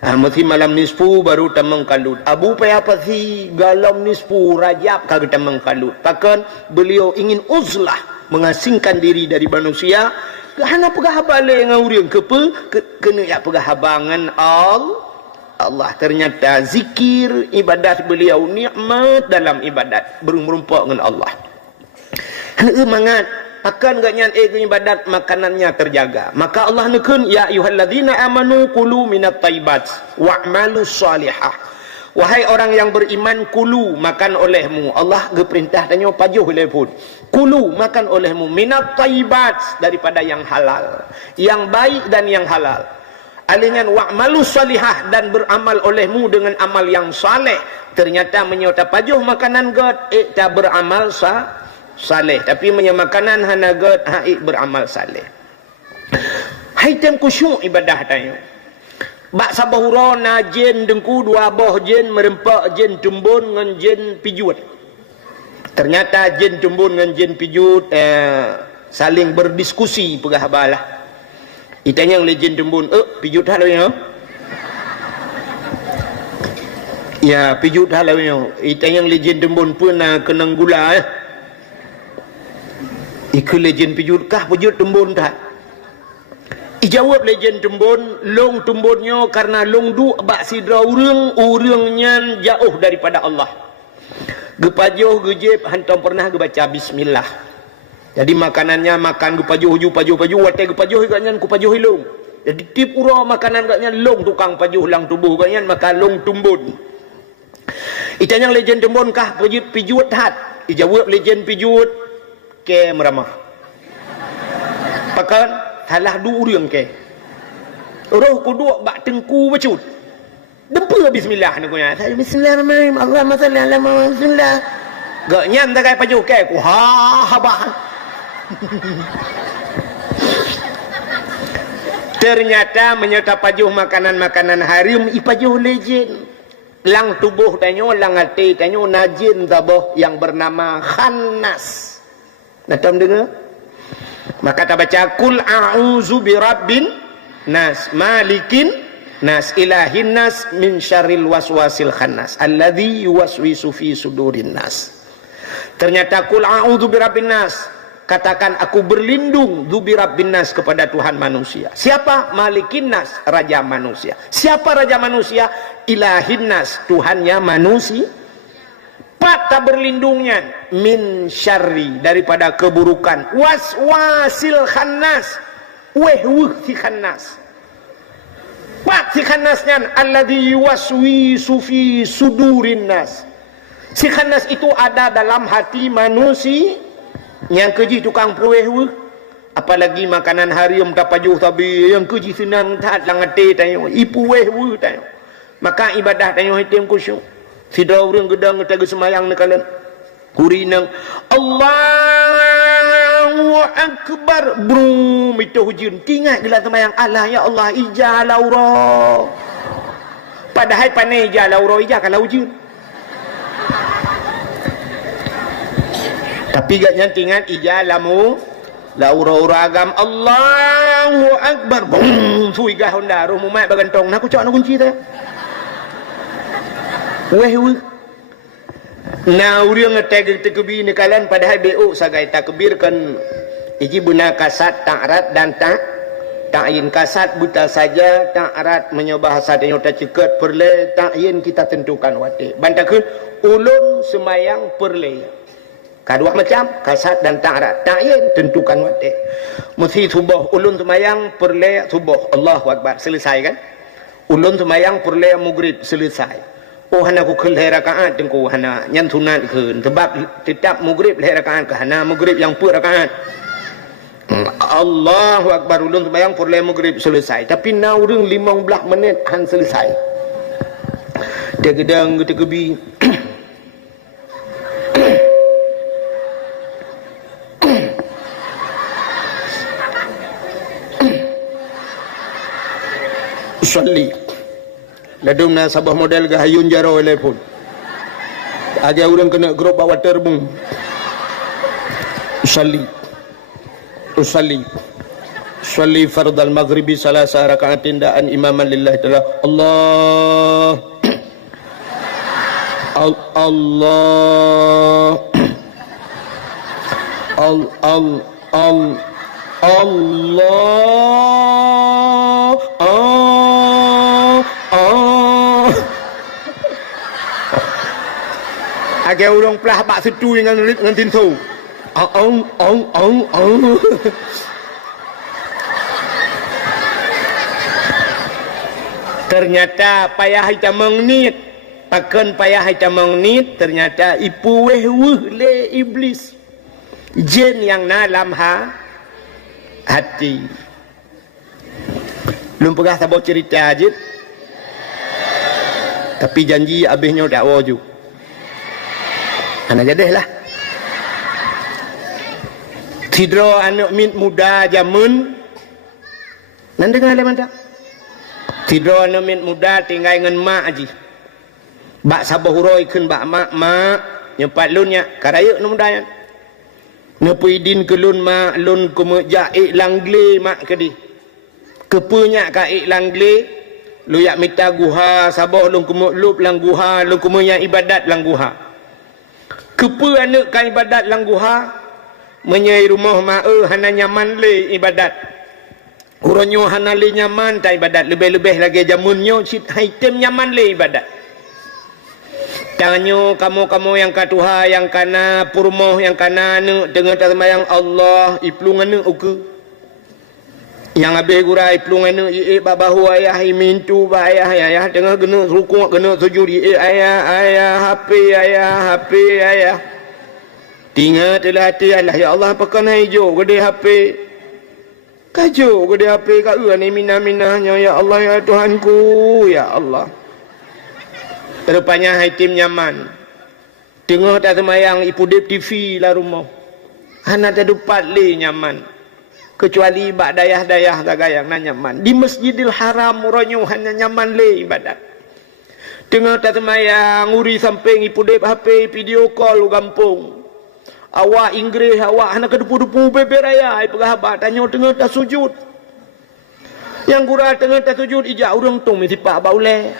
Mesti malam nisfu baru tamang kalut. Abu payah pasi galam nisfu rajab kagak tamang kalut. Bahkan beliau ingin uzlah mengasingkan diri dari manusia. Hana pegah balik dengan orang kena ya pegah habangan Allah. Ternyata zikir ibadat beliau nikmat dalam ibadat berumpa dengan Allah. Hana mangat akan gaknya ibadat makanannya terjaga. Maka Allah nekun ya ayyuhalladzina amanu kulu minat thayyibat wa'malus shalihah. Wahai orang yang beriman, kulu makan olehmu. Allah geperintah tanya pajuh lepun. Kulu makan olehmu minat thayyibat daripada yang halal, yang baik dan yang halal. Alingan wa'malu salihah, dan beramal olehmu dengan amal yang saleh. Ternyata menyota pajuh makanan god tak beramal saleh, tapi menyamakanan hana god beramal saleh. Haitem kusyuk ibadah tayo. Bak sabahura na jen dengku dua boh jen merempak jen tumbun ngan jen pijut. Ternyata jen tumbun ngan jen pijut saling berdiskusi pegah balah. Itanya oleh jen tumbun, pijut halau ya. Ya pijut halau ya. Itanya oleh jen tumbun pun kenang gula Ikut legend pijut kah pijut tumbun tak? Ijawab legend tumbun, long tumbunnya karena long du bak sidra urangnya jauh daripada Allah. Gepajuh gejep hantam pernah gebaca bismillah. Jadi makanannya makan gepajuh wate gepajuh gaknyan ku pajuh long. Jadi tip ura makanan gaknyan long tukang pajuh lang tubuh gaknyan maka long tumbun. Itanya legend tumbun kah pijut hat. Ijawab legend pijut ke meramah. Pakan salah dua orang ke. Roh kuduk bak tengku bacut. Dempa bismillah ni kunya. Bismillahirrahmanirrahim. Allahumma salli ala Muhammad. Bismillah. Gak nyam tak kaya pajuh ke. Ku habah. Ternyata menyerta pajuh makanan-makanan harim ipajuh legend. Lang tubuh tanyo, lang hati tanyo najin tabuh yang bernama khannas. Natam dengar? Maka kita baca kul a'udzu birabbin nas malikin nas ilahin nas min syarril waswasil khannas alladzi yuwaswisu fi sudurin nas. Ternyata kul a'udzu birabbin nas, katakan aku berlindung birabbin nas kepada Tuhan manusia. Siapa? Malikin nas, raja manusia. Siapa raja manusia? Ilahin nas, Tuhannya manusia. Tak berlindungnya min syarri, daripada keburukan waswasil khannas, si khannas. Si khannasnya alladzi yuwaswisu fi sudurin nas. Si khannas itu ada dalam hati manusia yang keji tukang perweh. Apalagi makanan harim tapajuh tabi yang keji senang tak langate tayo ipu weh tayo. Maka ibadah tayo hitam kusyuk. Sidra orang gedang ngetaga semayang ni kalian. Kurinang Allahu Akbar. Brum itu hujun. Tingat gila semayang. Allah ya Allah ijah laura. Padahal panai ijah laura ijah kalau hujun. Tapi gaknya tingat ijah lamu laura uragam. Allahu Akbar. Brum. Tu igah honda. Ruh mumat bagantong. Nak kucak nak kunci tu. Nah uriang ngeteg tekebi ni kalian padahal BO sagai takbir kan iji buna kasat ta'rat dan ta'yin kasat buta saja ta'rat menyobah hasad nyota cekat perle ta'yin kita tentukan wate bantakun ulun semayang perle kedua macam kasat dan ta'rat ta'yin tentukan wate mesti subuh ulun semayang perle subuh Allahu Akbar selesai kan ulun semayang perle maghrib selesai. Oh hana ku khul rakaat tengku hana nyantunat khun sebab tetap maghrib rakaat ke hana maghrib yang per rakaat. Allahu Akbar ulun sembahyang purle maghrib selesai tapi na urang 15 minit han selesai. Dia gedang kita kebi. Salli ladung na sabah model gahayun jaro telepon. Aja orang kena grup bawa terbung. Usalli fard al-maghribi salasa raka'atin da'an imaman lillahi ta'ala. Agak orang pelah bak setu dengan tintu. Ternyata payah kita mengnit. Pakan payah kita mengnit. Ternyata ipu weh le iblis. Jin yang dalam hati. Belum pernah tabur cerita aja. Tapi janji habisnya dakwa ju. Anak jadihlah. Tidro anak min muda jamun. Nan dengar le mantap. Tidro anak min muda tinggal dengan mak aji. Bak sabah huroi keun bak mak nyempat lunnya karaya nu muda yan. Nepuidin ke lun mak lun kume jaik langle mak kedi. Kepunya ka ik langle lu yak mita guha sabah lun kume lup lang guha lun kume yang ibadat lang guha. Kepu anak kan ibadat lang guha menyai rumah mak hana nyaman le ibadat. Uronyo hana le nyaman ta ibadat lebih-lebih lagi jamunnya sit item nyaman le ibadat. Tanganyo kamu yang katuha yang kana purmoh yang kana ne dengan termayang Allah iplungan ne uke. Yang habis gurai iplungan ne babahu ayah mintu ba ayah tengah kena rukuk kena sujud ayah HP ayah. Tinggal telah hati Allah ya Allah pakan hijau gede HP. Kajo gede HP ka ni minah-minahnya ya Allah ya Tuhanku ya Allah. Rupanya haitim nyaman. Tengah tak semayang ipudip TV lah rumah. Hana tak dupat le nyaman. Kecuali bak dayah-dayah gagayang na nyaman. Di Masjidil Haram uronyo hanya nyaman le ibadat. Tengah tak semayang uri samping ipudip HP video call gampung. Awak Inggris awak hana kedupu-dupu bebe raya ai pegah tanya tengah tak sujud. Yang gura tengah tak sujud ijak urang tung misipak baule.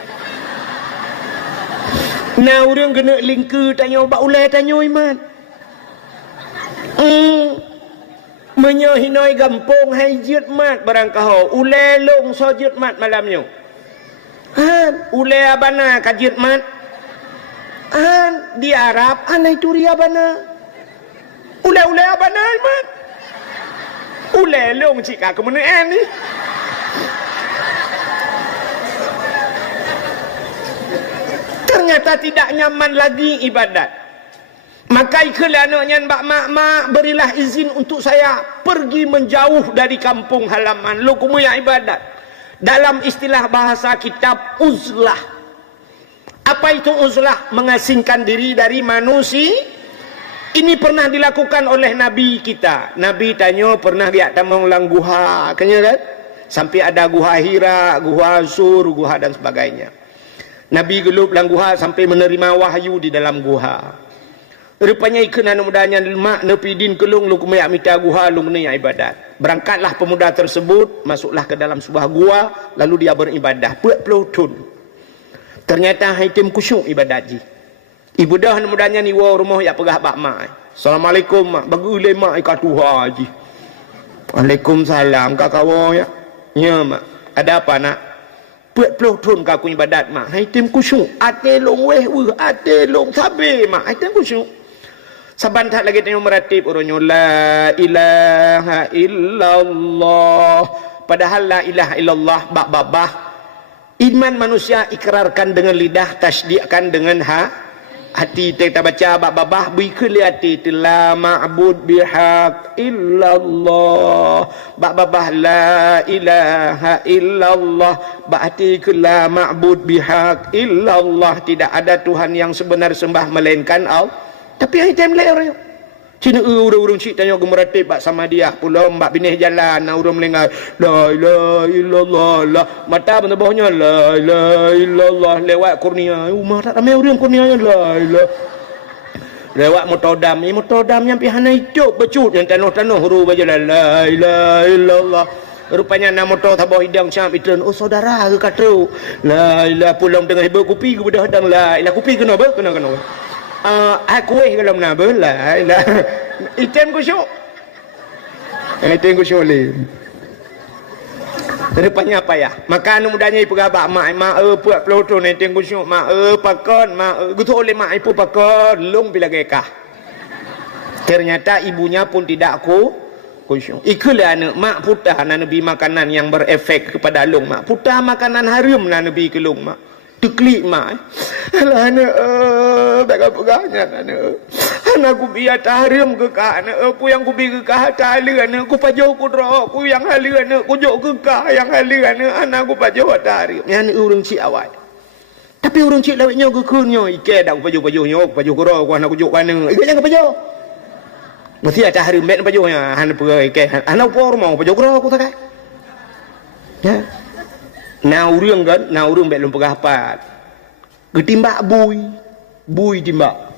Nah orang kena lingku tanya bak ulai tanya iman. Menyohinoi gampung hai jut mat barang kau ulai long so jut mat malamnya. Ulai abana ka jut mat. Di Arab anai turi abana. Ulai abana iman. Ulai long cika kemenaan ni. Ternyata tidak nyaman lagi ibadat. Maka ikalah anaknya mbak mak berilah izin untuk saya pergi menjauh dari kampung halaman. Lu kumaya ibadat. Dalam istilah bahasa kitab uzlah. Apa itu uzlah? Mengasingkan diri dari manusia. Ini pernah dilakukan oleh Nabi kita. Nabi tanya pernah dia tamang ulang guha. Kan? Sampai ada guha Hira, guha Sur, guha dan sebagainya. Nabi gelup dalam guha sampai menerima wahyu di dalam guha. Rupanya ikan anak mudanya mak nepidin kelung lu kumayak mita guha lu menaya ibadat. Berangkatlah pemuda tersebut, masuklah ke dalam sebuah gua, lalu dia beribadah. Puak pelutun. Ternyata haitim kusyuk ibadat ji. Ibu dah anak mudanya ni wa rumah ya pegah bak mak. Assalamualaikum mak, bagi ulai mak ikat tuha ji. Waalaikumsalam kakawa ya. Ya mak, ada apa nak? Puak pelutun kaku ibadat mak. Haitim kusyuk. Ate long ate long sabi mak. Haitim kusyuk. Saban tak lagi tengok meratib orangnya la ilaha illallah. Padahal la ilaha illallah bak babah. Iman manusia ikrarkan dengan lidah, tasdiqkan dengan hati. Kita baca bak babah bikul hati la ma'bud bihaq illallah. Bak babah la ilaha illallah. Bak hati la ma'bud bihaq illallah. Tidak ada Tuhan yang sebenar sembah melainkan Allah. Tapi yang item lain orang Cina urung cik tanya gemeratib bak sama dia pula mbak binih jalan urung melengah la ilaha illallah la mata bawahnya la ilaha illallah lewat kurnia rumah tak ramai orang kurnianya la ilaha lewat motodam nyampi hana hidup becut yang tanah huru bajalan la ilaha illallah. Rupanya nama motor tabah hidang macam itu. Oh saudara ke kata la ilaha pulang tengah hibur kopi ke bedah hadang la ilaha kopi kena apa kena aku kalau menaba lah item kusyuk le rupanya apa ya maka anu mudanya ipu gabak mak puak peloton item kusyuk mak pakon mak gutu oleh mak ipu pakon long bila gekah ternyata ibunya pun tidak kusyuk ikulah anak mak putah nabi makanan yang berefek kepada long mak putah makanan haram nabi ke long mak teklik mak alah anak tak apa-apanya anak Anak ku biar tahrim ke anak aku yang ku bi ke tali anak ku pajo ku dro ku yang hali anak ku jok ke yang hali anak ku pajo tahrim yang urang ci awai tapi urang ci lawet nyo ke kunyo ike dak pajo nyo pajo ku ro ku anak ku jok kana ike jangan pajo mesti tahrim bet pajo nya han pe ike anak por mau pajo ku ro ku takai ya na urang kan na urang bet lum pegah pat getimbak bui timbak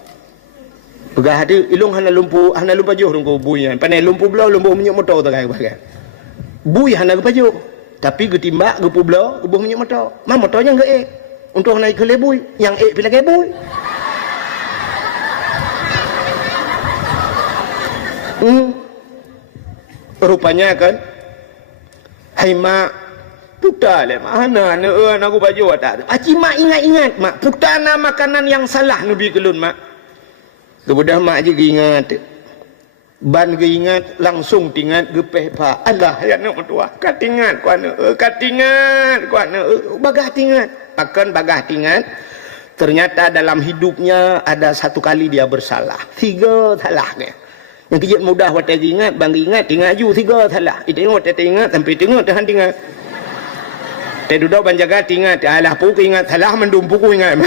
pegah hati ilung hana lumpu pajuh rungku buian panai lumpu belau lumpu minyak motor tak kai bagai bui hana pajuh tapi getimbak gepu belau gebuh minyak motor mah motornya enggak untuk naik ke lebui yang bila ke bui rupanya kan hai mak putar le mana aku pajuh tak aci mak ingat mak putana makanan yang salah nabi kelun mak kemudian mak je ingat ban ge ingat langsung tingat gepeh pak Allah ya nak tua katingat ku ana katingat ku ana bagah tingat akan bagah tingat ternyata dalam hidupnya ada satu kali dia bersalah tiga salah ke yang kejut mudah wate ingat bang ingat ju tiga salah itu tengok ingat sampai tengok tahan tingat teh duduk ban jaga tingat alah pu ingat salah mendum puku ingat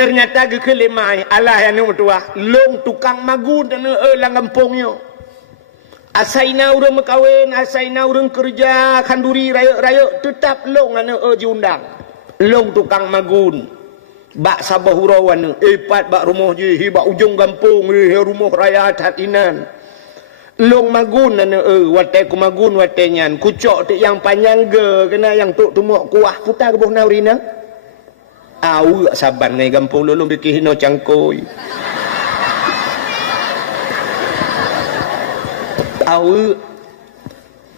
ternyata kekelemai Allah yang nombor tua long tukang magun dan lang kampungnya asaina urang makawin asaina urang kerja kanduri raya tetap long anu diundang long tukang magun bak sabah hurawan epat bak rumah je bak ujung kampung rumah raya hatinan long magun anu wate ku magun wate nyan kucok yang panjang ge kena yang tuk tumuk kuah putar ke buh naurina awak saban ngai kampung lulung fikih no cangkoi awak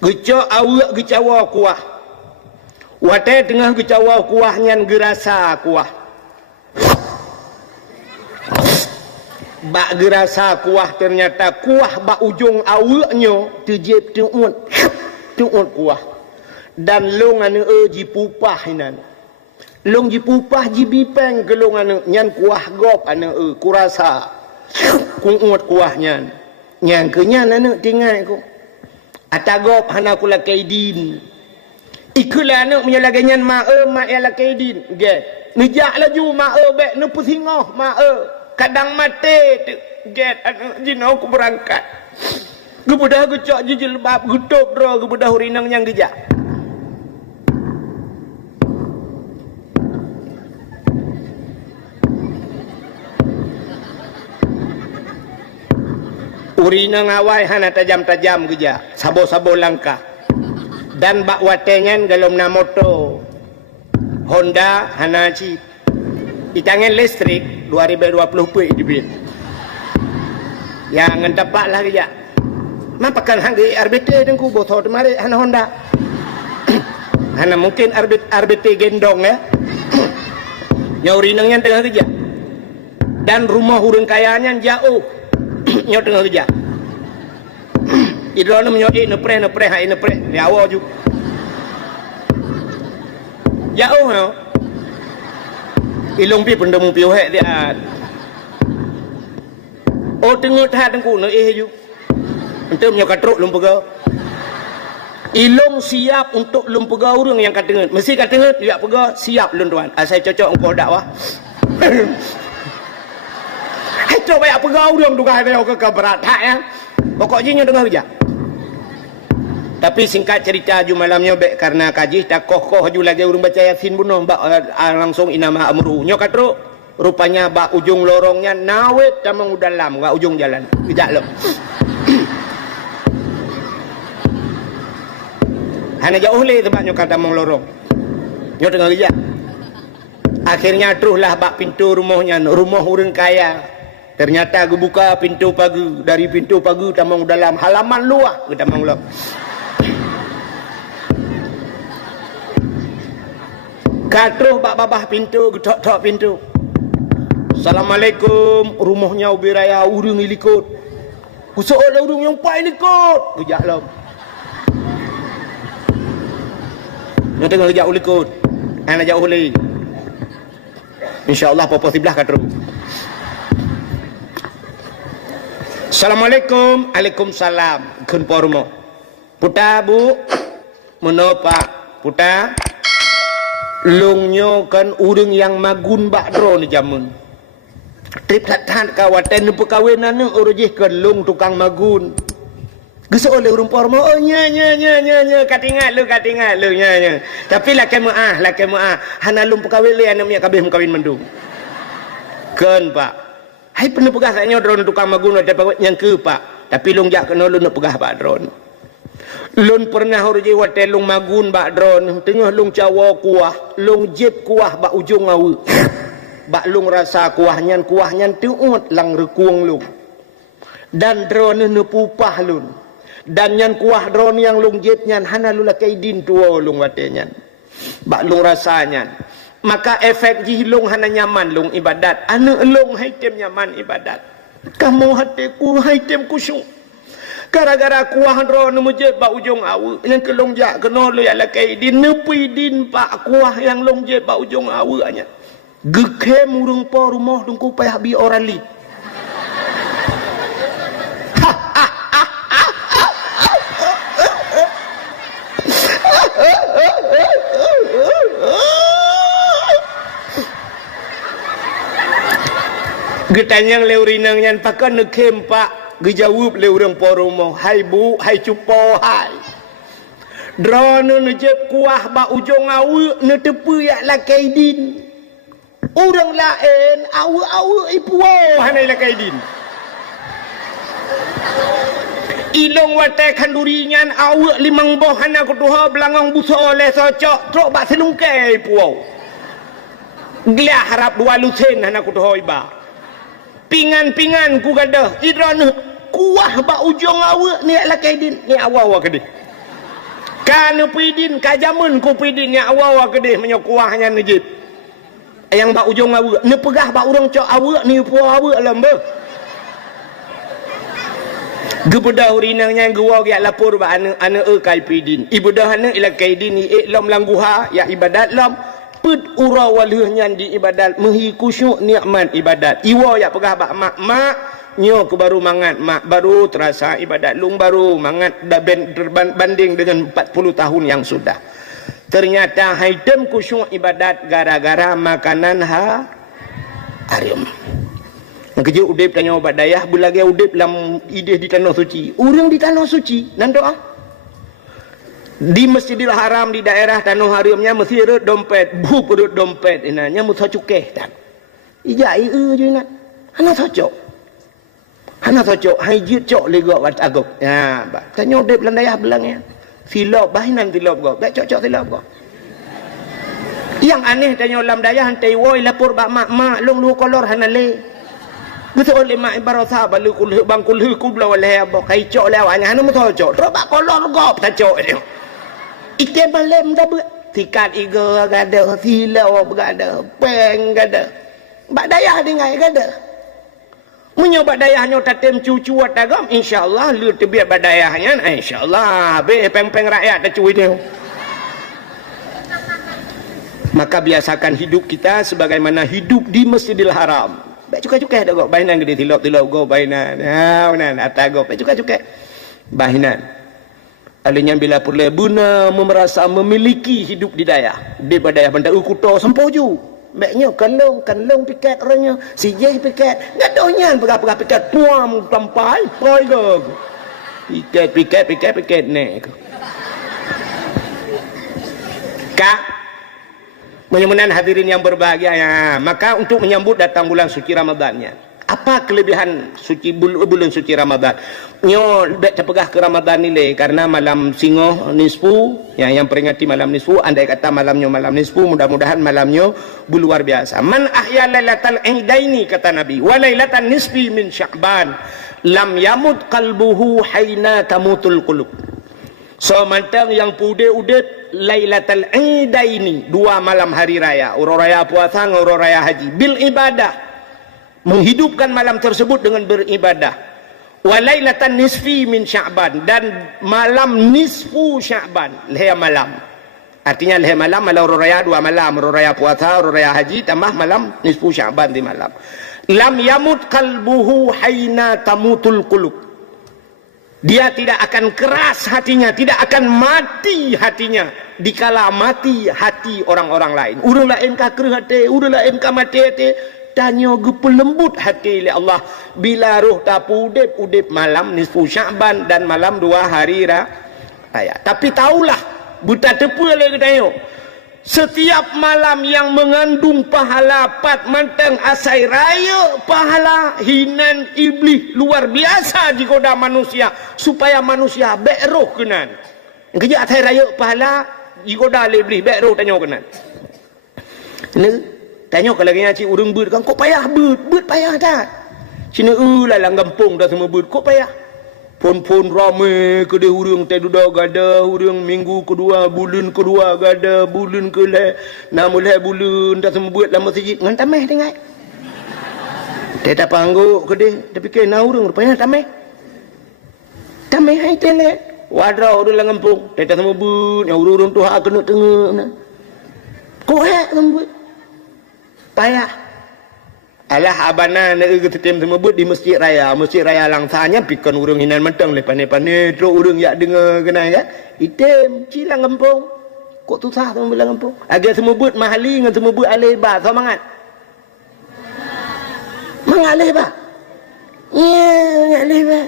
gecok awak gecawa kuah wate tengah gecawa kuah nyan gerasa kuah bak gerasa kuah ternyata kuah bak ujung awaknya tejep tuut kuah dan long anu ji pupah inan long ji pupah ji bipeng ke long anu nyan kuah gop anu kurasa kungut kuah nyan ke nyan anu tinggal ku atagop hana kula kaidin ikula anu menyalaga nyan ma ya la kaidin ge nejak laju ma be nu pusingoh ma kadang mate get anu jino ku berangkat gebudah gecok ji jilbab gutup ro gebudah hurinang yang gejak urina ngawai hana tajam-tajam geja sabo-sabo langkah dan bak watengan galom na moto Honda hana ci itangan listrik 2020 pe dibit yang ngentepak lah geja mapakan hangge RBT dengku botol mari hana Honda hana mungkin RBT gendong ya nyauri nang tengah geja dan rumah urang kayanya jauh nyot tengah kerja idro na menyot nepre hai nepre ya awal ju jauh no ilung pi pendemu piu hek dia oh tengok hat tengku no ju untuk menyok katruk lum pega ilung siap untuk lum pega urang yang katenget mesti katenget dia pega siap lun tuan asai cocok engkau dakwah coba ya pegau dong tukar dia ke berat hak ya pokoknya nyo dengar kerja tapi singkat cerita ju malamnya be karena kaji tak kokoh ju lagi urang baca yasin bunuh mbak langsung inama amru nyo katro rupanya bak ujung lorongnya nawet tamang dalam gak ujung jalan kejak lo hanya jauh le tempat nyo kata mong lorong nyo dengar kerja akhirnya terus lah bak pintu rumahnya rumah urang kaya ternyata aku buka pintu pagar dari pintu pagar tamang dalam halaman luah ke tamang luah katruh bak babah pintu getok-tok pintu Assalamualaikum rumahnya ubiraya urung ilikut kusuk ada urung yang pai likut kejak lom yang tengah kejak ulikut anak jauh li InsyaAllah popo sebelah kat terus. Assalamualaikum. Waalaikumsalam. Kun pormo. Puta bu. Menapa? Puta. Lungnyo kan urang yang magun bakdro ni jamun. Trip tak kawatan perkawinan ni urujih kan lung tukang magun. Geso oleh urang pormo. Oh nya. Katingat lu nya. Tapi lakai muah. Hana lung perkawin le ana kabeh mukawin mendung. Kan pak. Hai pernah pegah saknya drone tukang magun ada pawat yang ke pak. Tapi lung jak kena lung nak pegah pak drone. Lung pernah urujih watel lung magun pak drone. Tengah lung cawa kuah, lung jeb kuah bak ujung awu. Bak lung rasa kuahnya tuut lang rekuang lung. Dan drone ne pupah lung. Dan yang kuah drone yang lung jebnya hana lula kaidin tua lung watenya. Bak lung rasanya. Maka efek jihilung hana nyaman lung ibadat. Anak lung haitem nyaman ibadat. Kamu hatiku haitem kusyuk. Gara-gara kuah drone mujib bak ujung awu. Yang ke lung jak kena lu ala kaidin nepi din pak kuah yang lung jeb bak ujung awu anya. Gekem urang po rumah lung kupai habi orali. Getanyang leurinang nyan pakan nekem pak gejawab leurang poromo hai bu hai cupo hai drone nejep kuah ba ujung awu ne tepu yak lakaidin urang lain awu ipuo hanai lakaidin ilong wate kanduri nyan awu limang boh hana kutuha belangang buso oleh socok trok bak selungkai ipuo glia harap dua lusen hana kutuha iba pingan ku gadah idron kuah ba ujung awa ni lakaidin ni awa kedih kan pidin kajamun ku pidin ni awa kedih menyo kuahnya nejib yang ba ujung awa ni pegah ba urang cok awa ni puah awa lembe gebedah urinangnya gua ya lapor ba ana kai pidin ibadah ana lakaidin ni iklam langguha ya ibadat lam put ura walihnya di ibadat mehi kusyuk nikmat ibadat iwa ya pegah bak mak nyo ke baru mangat mak baru terasa ibadat lung baru mangat banding dengan 40 tahun yang sudah ternyata haidem kusyuk ibadat gara-gara makanan haram kerja udip tanya obat dayah belagi udip dalam ideh di tanah suci urang di tanah suci nan doa di Masjidil Haram di daerah tanah haramnya mesti ada dompet bu perut dompet inanya mesti cukeh tak ijai je nak hana cocok hai jit cok lega wat agok ya tanya dep landayah belangnya silap bahinan silap go bak cocok silap go yang aneh tanya lam dayah hantai woi lapor bak mak long lu kolor hana le betul oleh mak ibarat sahabat lu kul bang kul ku bla wala ba kai cok lawanya hana mesti cocok tro bak kolor go tak cok dia ike balem dah tikat iga gada silau gada peng gada bak dayah dengai gada menyobat dayahnya tatem cucu atagam insyaallah lu tebiat badayahnya insyaallah be peng-peng rakyat dah cuy dia maka biasakan hidup kita sebagaimana hidup di Masjidil Haram bak cukai-cukai dah go bainan gede tilap-tilap go bainan benan atago bak cukai-cukai bainan alinya bila perlu buna merasa memiliki hidup di dayah di badayah bandar ukuto sempoju baiknya kanlong piket orangnya si jeh piket gadohnya berapa piket puam tampai poi go piket ne kak mudah-mudahan hadirin yang berbahagia ya maka untuk menyambut datang bulan suci Ramadannya apa kelebihan suci bulan suci Ramadan nyo bet terpegah ke Ramadan ni karena malam singoh nisfu yang peringati malam nisfu andai kata malamnya malam nisfu mudah-mudahan malamnya luar biasa man ahya lailatal idaini kata Nabi wa lailatan nisfi min Sya'ban lam yamut qalbuhu haina tamutul qulub so mantang yang pude-udet lailatal idaini dua malam hari raya uro raya puasa uro raya haji bil ibadah menghidupkan malam tersebut dengan beribadah walailatan nisfi min Sya'ban dan malam nisfu Sya'ban leh malam Artinya leh malam, malam raya 2 malam, raya puasa, raya haji, tambah malam nisfu Sya'ban di malam. Lam yamut qalbuhu haina tamutul qulub. Dia tidak akan keras hatinya, tidak akan mati hatinya dikala mati hati orang-orang lain. Urang lain ka kereh hati, urang lain ka mati hati. Tanya gepelembut hati oleh Allah bila roh tapu udip malam nisfu Sya'ban dan malam 2 hari raya. Tapi taulah buta tepu lagi tanya. Setiap malam yang mengandung pahala 4 mantang asai raya pahala hinan iblis luar biasa di koda manusia supaya manusia beroh kenan. Kerja asai raya pahala di koda iblis beroh tanya kenan. Ini tanya kalau lagi urang beut kan kok payah beut payah tak. Cina lalang kampung dah semua beut kok payah. Pon-pon ramai ke dia urang teh duda gada urang minggu kedua bulan kedua gada bulan ke le nak mulai bulan dah semua buat dalam masjid ngan tameh dengai teh tak pangguk ke dia tapi ke na urang rupanya tameh hai tele wadra urang lang kampung teh tak semua buat yang urang tu hak kena tengah na ko hak lembut payah. Alah abana nak ketem semua buat di masjid raya langsanya pikon urang hinan mentang le pane-pane terus urang yak dengar kena kan item cilang kampung kok susah tu bilang kampung agak semua buat mahali dengan semua buat alih ba semangat mengalih ba ya alih ba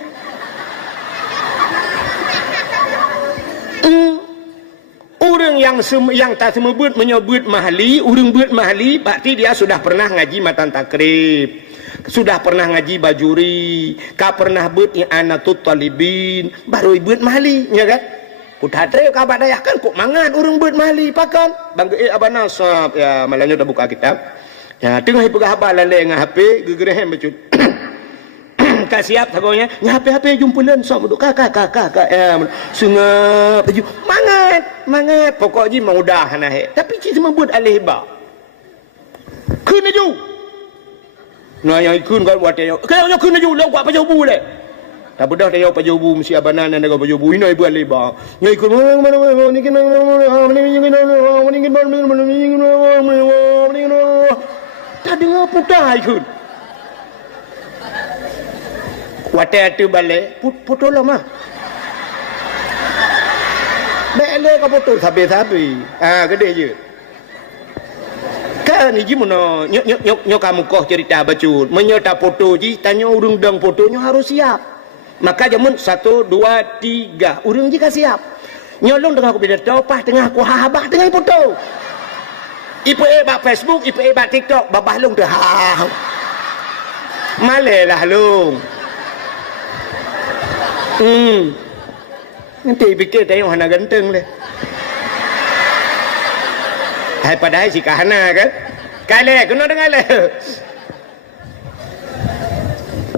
Orang yang tak semua buat menyebut mahali, orang buat mahali, berarti dia sudah pernah ngaji matan takrib, sudah pernah ngaji bajuri, ka pernah buat i'anatut talibin, baru buat mahali, ya kan? Kuda tre ka badayah kan kok mangan orang buat mahali pakan. Bangga abana sab ya malanya dah buka kitab. Ya tengah pegah habalan le ngah HP gegerehem becut. Kak siap tagonya nya HP jumpulan sok duk kakak ya sungap baju mangat pokoknya mau dah naik tapi cik semua buat alih ba kun aju nah yang kun kan buat dia kaya kun aju lo buat pajubu le tak bedah dia pajubu mesti abanan dan pajubu ini buat alih ba nyai kun ni kan tak dengar putai kun water tu balik putus lah mah balik ke putus sabi gede je kan ni gimana nyok kamu kau cerita bacut menyerta foto ji tanya urung dang fotonya harus siap maka jamun 1, 2, 3 urung jika siap nyolong dengan aku bila topah tengah aku habah dengan foto ipu bak Facebook ipu bak TikTok babah long tu malelah long nanti fikir tengok hana ganteng le hai padahal si kahana kan kale kena dengar le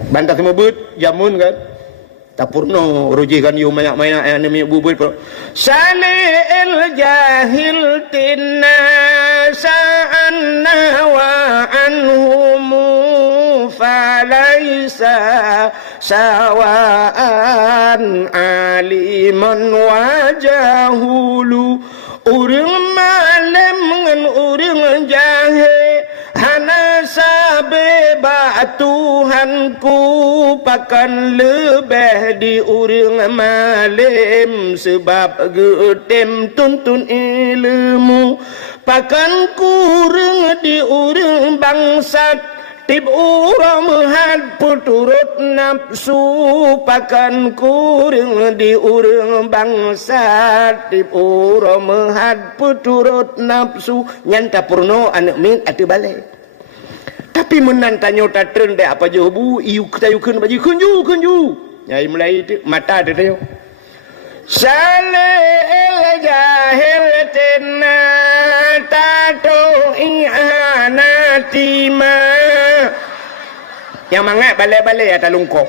bantah semua but jamun kan tapurno ruji kan you banyak-banyak anime bubut salil jahil tinna sa'anna wa anhum falaisa sawaan aliman wajahulu urang malam ngan urang jahe hana sabe ba Tuhanku pakan lebih di urang malam sebab getem tuntun ilmu pakan kurang di urang bangsat tib urang had puturut nafsu pakan kurang di urang bangsa tib urang had puturut nafsu nyanta purno anak min atu balik tapi menantanya tatren dah apa jobu iu ketayukan baju kunju nyai mulai itu mata dia tengok salil jahil tinna tato i'anatima yang mangat balik-balik atas lungkok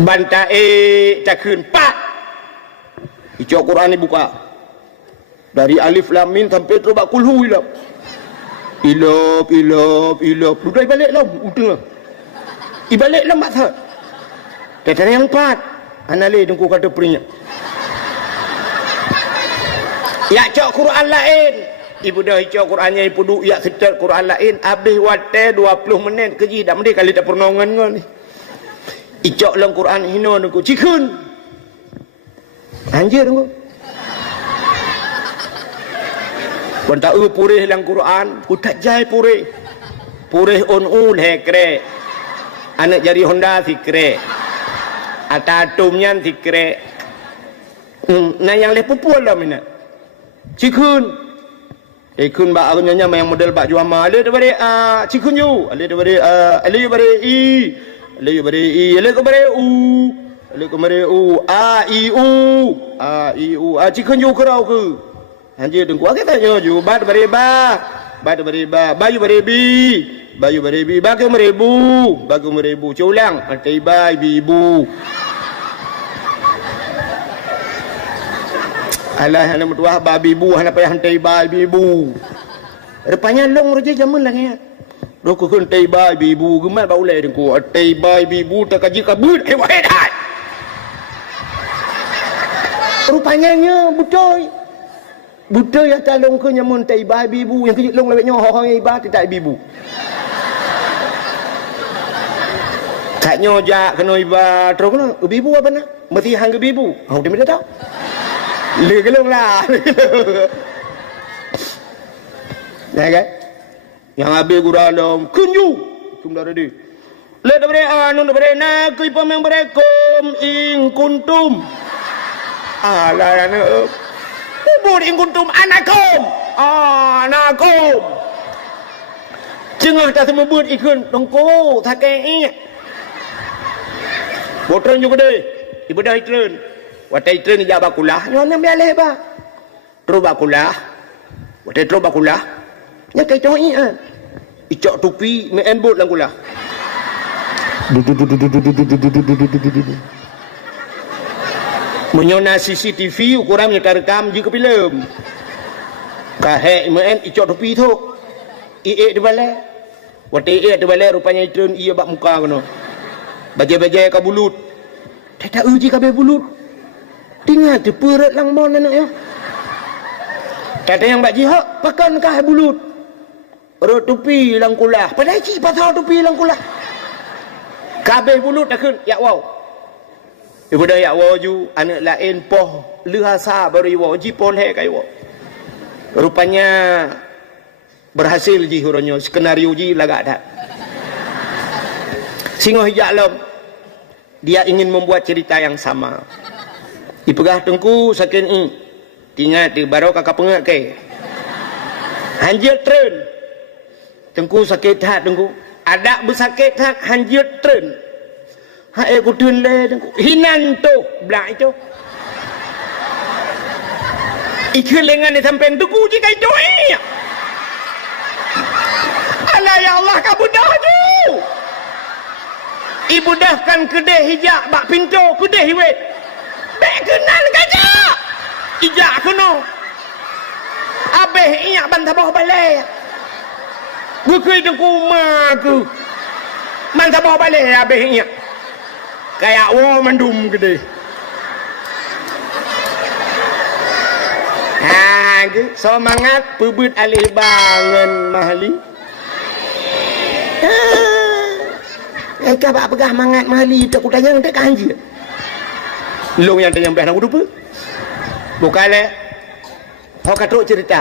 bantai takun pak ijau Quran ni buka dari alif lam mim sampai terus bak kulhu ilap dudai balik lah udeng ibalik lah maksud kata yang 4 Anale dengku kata peringat. Ya cok Quran lain. Ibu dah hijau Qurannya ibu duk ya setel Quran lain habis wate 20 minit keji dak mesti kali tak pernongan ngau ni. Icok lang Quran hino dengku cikun. Anjir dengku. Pun tak purih lang Quran, ku tak jai purih. Purih on he kre. Anak jari Honda si kre. Ata atomnya si kre. Nah yang le pupuan lah mina. Cikun. Kun ba nyonya yang model bak juama ale daripada cikun ju. Ale daripada ale daripada i. Ale daripada i, ale daripada u. Ale daripada u. A i u. A i u. Cikun ju kerau ke? Anjir dengku aku tanya ju bat daripada ba. Bat daripada ba. Bayu daripada bi. Bayu daripada bi. Bagu meribu. Bagu meribu. Culang. Tiba ibu. Alah anak mertua babi ibu hana payah hantai babi ibu. Rupanya long roje jamun lah ya. Roko kun tai babi ibu gemal ba ulai dengku. Tai babi ibu tak kaji kabut wahai. Rupanya betul. Betul yang talong ke nyamun tai babi ibu yang kejut long lewatnya orang iba tak ibu. Katnya jak kena iba terus kena ibu apa nak? Mesti hang ibu. Oh dia minta tahu. Gelung lah. Ya kan? Yang habis guralom kunju. Kum dah ready. Le daripada anu daripada nak ipa meng berekum ing kuntum. Alah anu. Ubur ing kuntum anakum. Anakum. Cengah tak semua buat ikun dongko takai. Botron juga deh. Ibu dah ikun. Watai tren ni jawab bakulah, nyona bialeh ba. Terus bakulah. Watai terus bakulah. Nya kai coi ah. Icok tupi me embut lang kulah. Menyona CCTV ukuran nya rekam jika filem. Kahek me icok tupi tu. Ie di balai. Watai ie di balai rupanya tren ia bak muka kono. Bajai-bajai ka bulut. Tak uji kabeh bulut. Tinggal tu perut lang mon anak ya. Kata yang bak jihad pakankah bulut. Rot tupi lang kulah. Padahal cik pasal tupi lang kulah. Kabeh bulut takun ya wow. Ibu dah ya wow ju anak lain poh lehasa baru wow ji pol he kai wow. Rupanya berhasil ji huronyo skenario ji lagak dak. Singoh hijak lom. Dia ingin membuat cerita yang sama. Dipegah tengku sakin i. Tinggal tu baru kakak pengat ke. Hanjir tren. Tengku sakit hat tengku. Ada bersakit hat hanjir tren. Hai aku tun le tengku. Hinan tu belak itu. Ikut lengan ni sampai tengku jika itu Alah ya Allah kamu dah tu. Ibu dah kan kedai hijak bak pintu kedai hiwet. Bek kenal kaja. Ijak kuno. Abeh inyak ban tabah balai. Bukui tengku mak ku. Man tabah balai abeh inyak. Kayak wo mandum gede. Semangat pebut alih bangun mahali. Kau bak pegah mangat mahali tak kutanya tak kanji. Long yang tanya mbah nak lupa. Bukanlah kau kata cerita.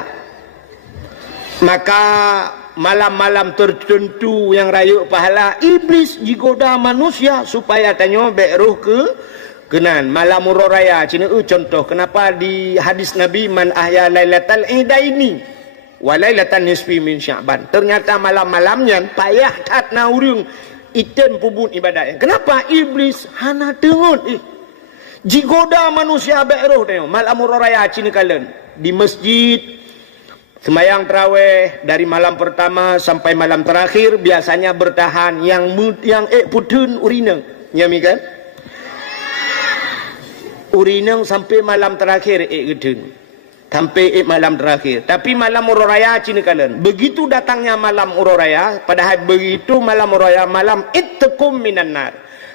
Maka malam-malam tertentu yang raya pahala iblis digoda manusia supaya tanya baik roh ke kenan malam murah raya. Cina contoh kenapa di hadis Nabi man ahya lailatal idaini wa lailatan nisfi min Sya'ban. Ternyata malam-malamnya payah tat na urang iten pubun ibadat. Kenapa iblis hana tengun jigoda manusia beroh tengok malam raya cina kalen di masjid sembahyang tarawih dari malam pertama sampai malam terakhir biasanya bertahan yang putun urineng nyami kan urineng sampai malam terakhir gedeng sampai malam terakhir tapi malam raya cina kalen begitu datangnya malam raya padahal begitu malam raya malam ittekum minan nar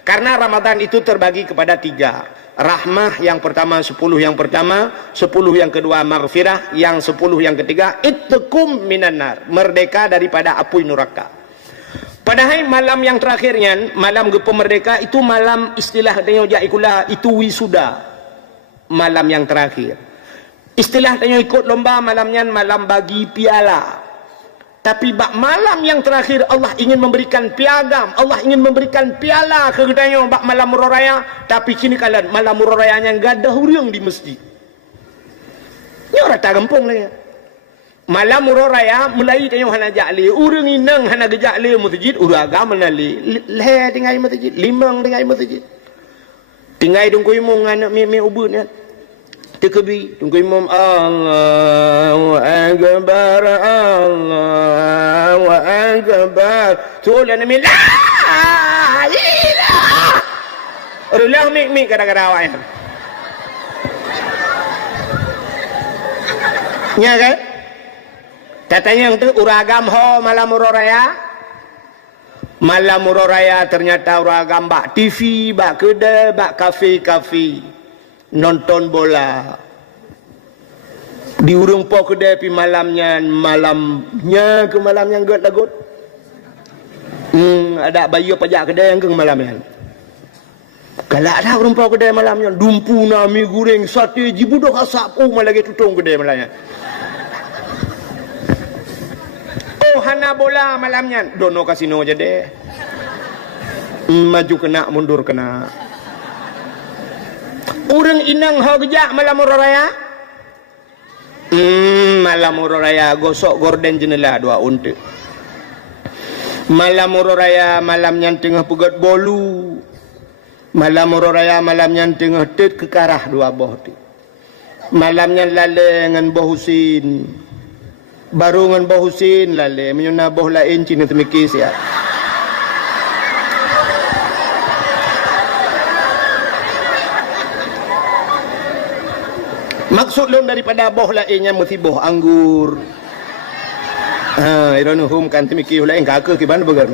Karena Ramadan itu terbagi kepada 3. Rahmah yang pertama 10 yang pertama, 10 yang kedua maghfirah, yang 10 yang ketiga itqum minan nar, merdeka daripada api neraka. Padahal malam yang terakhirnya, malam pemerdeka itu malam istilah tanya ikula itu wisuda. Malam yang terakhir. Istilah tanya ikut lomba malamnya malam bagi piala. Tapi bak malam yang terakhir Allah ingin memberikan piagam, Allah ingin memberikan piala ke gedanya bak malam muraraya. Tapi kini kalian malam murarayanya enggak ada hurung di masjid. Ini orang tak gempung lah ya. Malam muraraya mulai tanya hana jakli, urang inang hana gejakli masjid, urang agama nali. Le tinggal masjid, limang tinggal masjid. Tinggal dungku imong anak mi ubun ya. Tekebi tunggu imam Allahu akbar Allahu akbar tulan min la ilah ulah mi kadang-kadang awak nya kan katanya yang tu uragam ho malam muraraya. Malam muraraya ternyata uragam bak TV bak kedai bak kafe nonton bola di urung po kedai pi malamnya ke malamnya got lagut ada bayu pajak kedai yang ke malamnya galak dah urung po kedai malamnya dumpu nami goreng sate jibudok asap lagi tutung kedai malamnya hana bola malamnya dono kasino je deh maju kena mundur kena. Urang inang ho gejak malam muraraya. Malam muraraya gosok gorden jendela 2 unta. Malam muraraya malam yang tengah pegat bolu. Malam muraraya malam yang tengah tet ke karah 2 boh tu. Malamnya lale dengan boh Husin. Baru dengan boh Husin lale menyuna boh lain cina temikis ya. Maksud lon daripada boh lainnya mesti boh anggur. Ironu hum kan temiki lain kakak ke mana begar.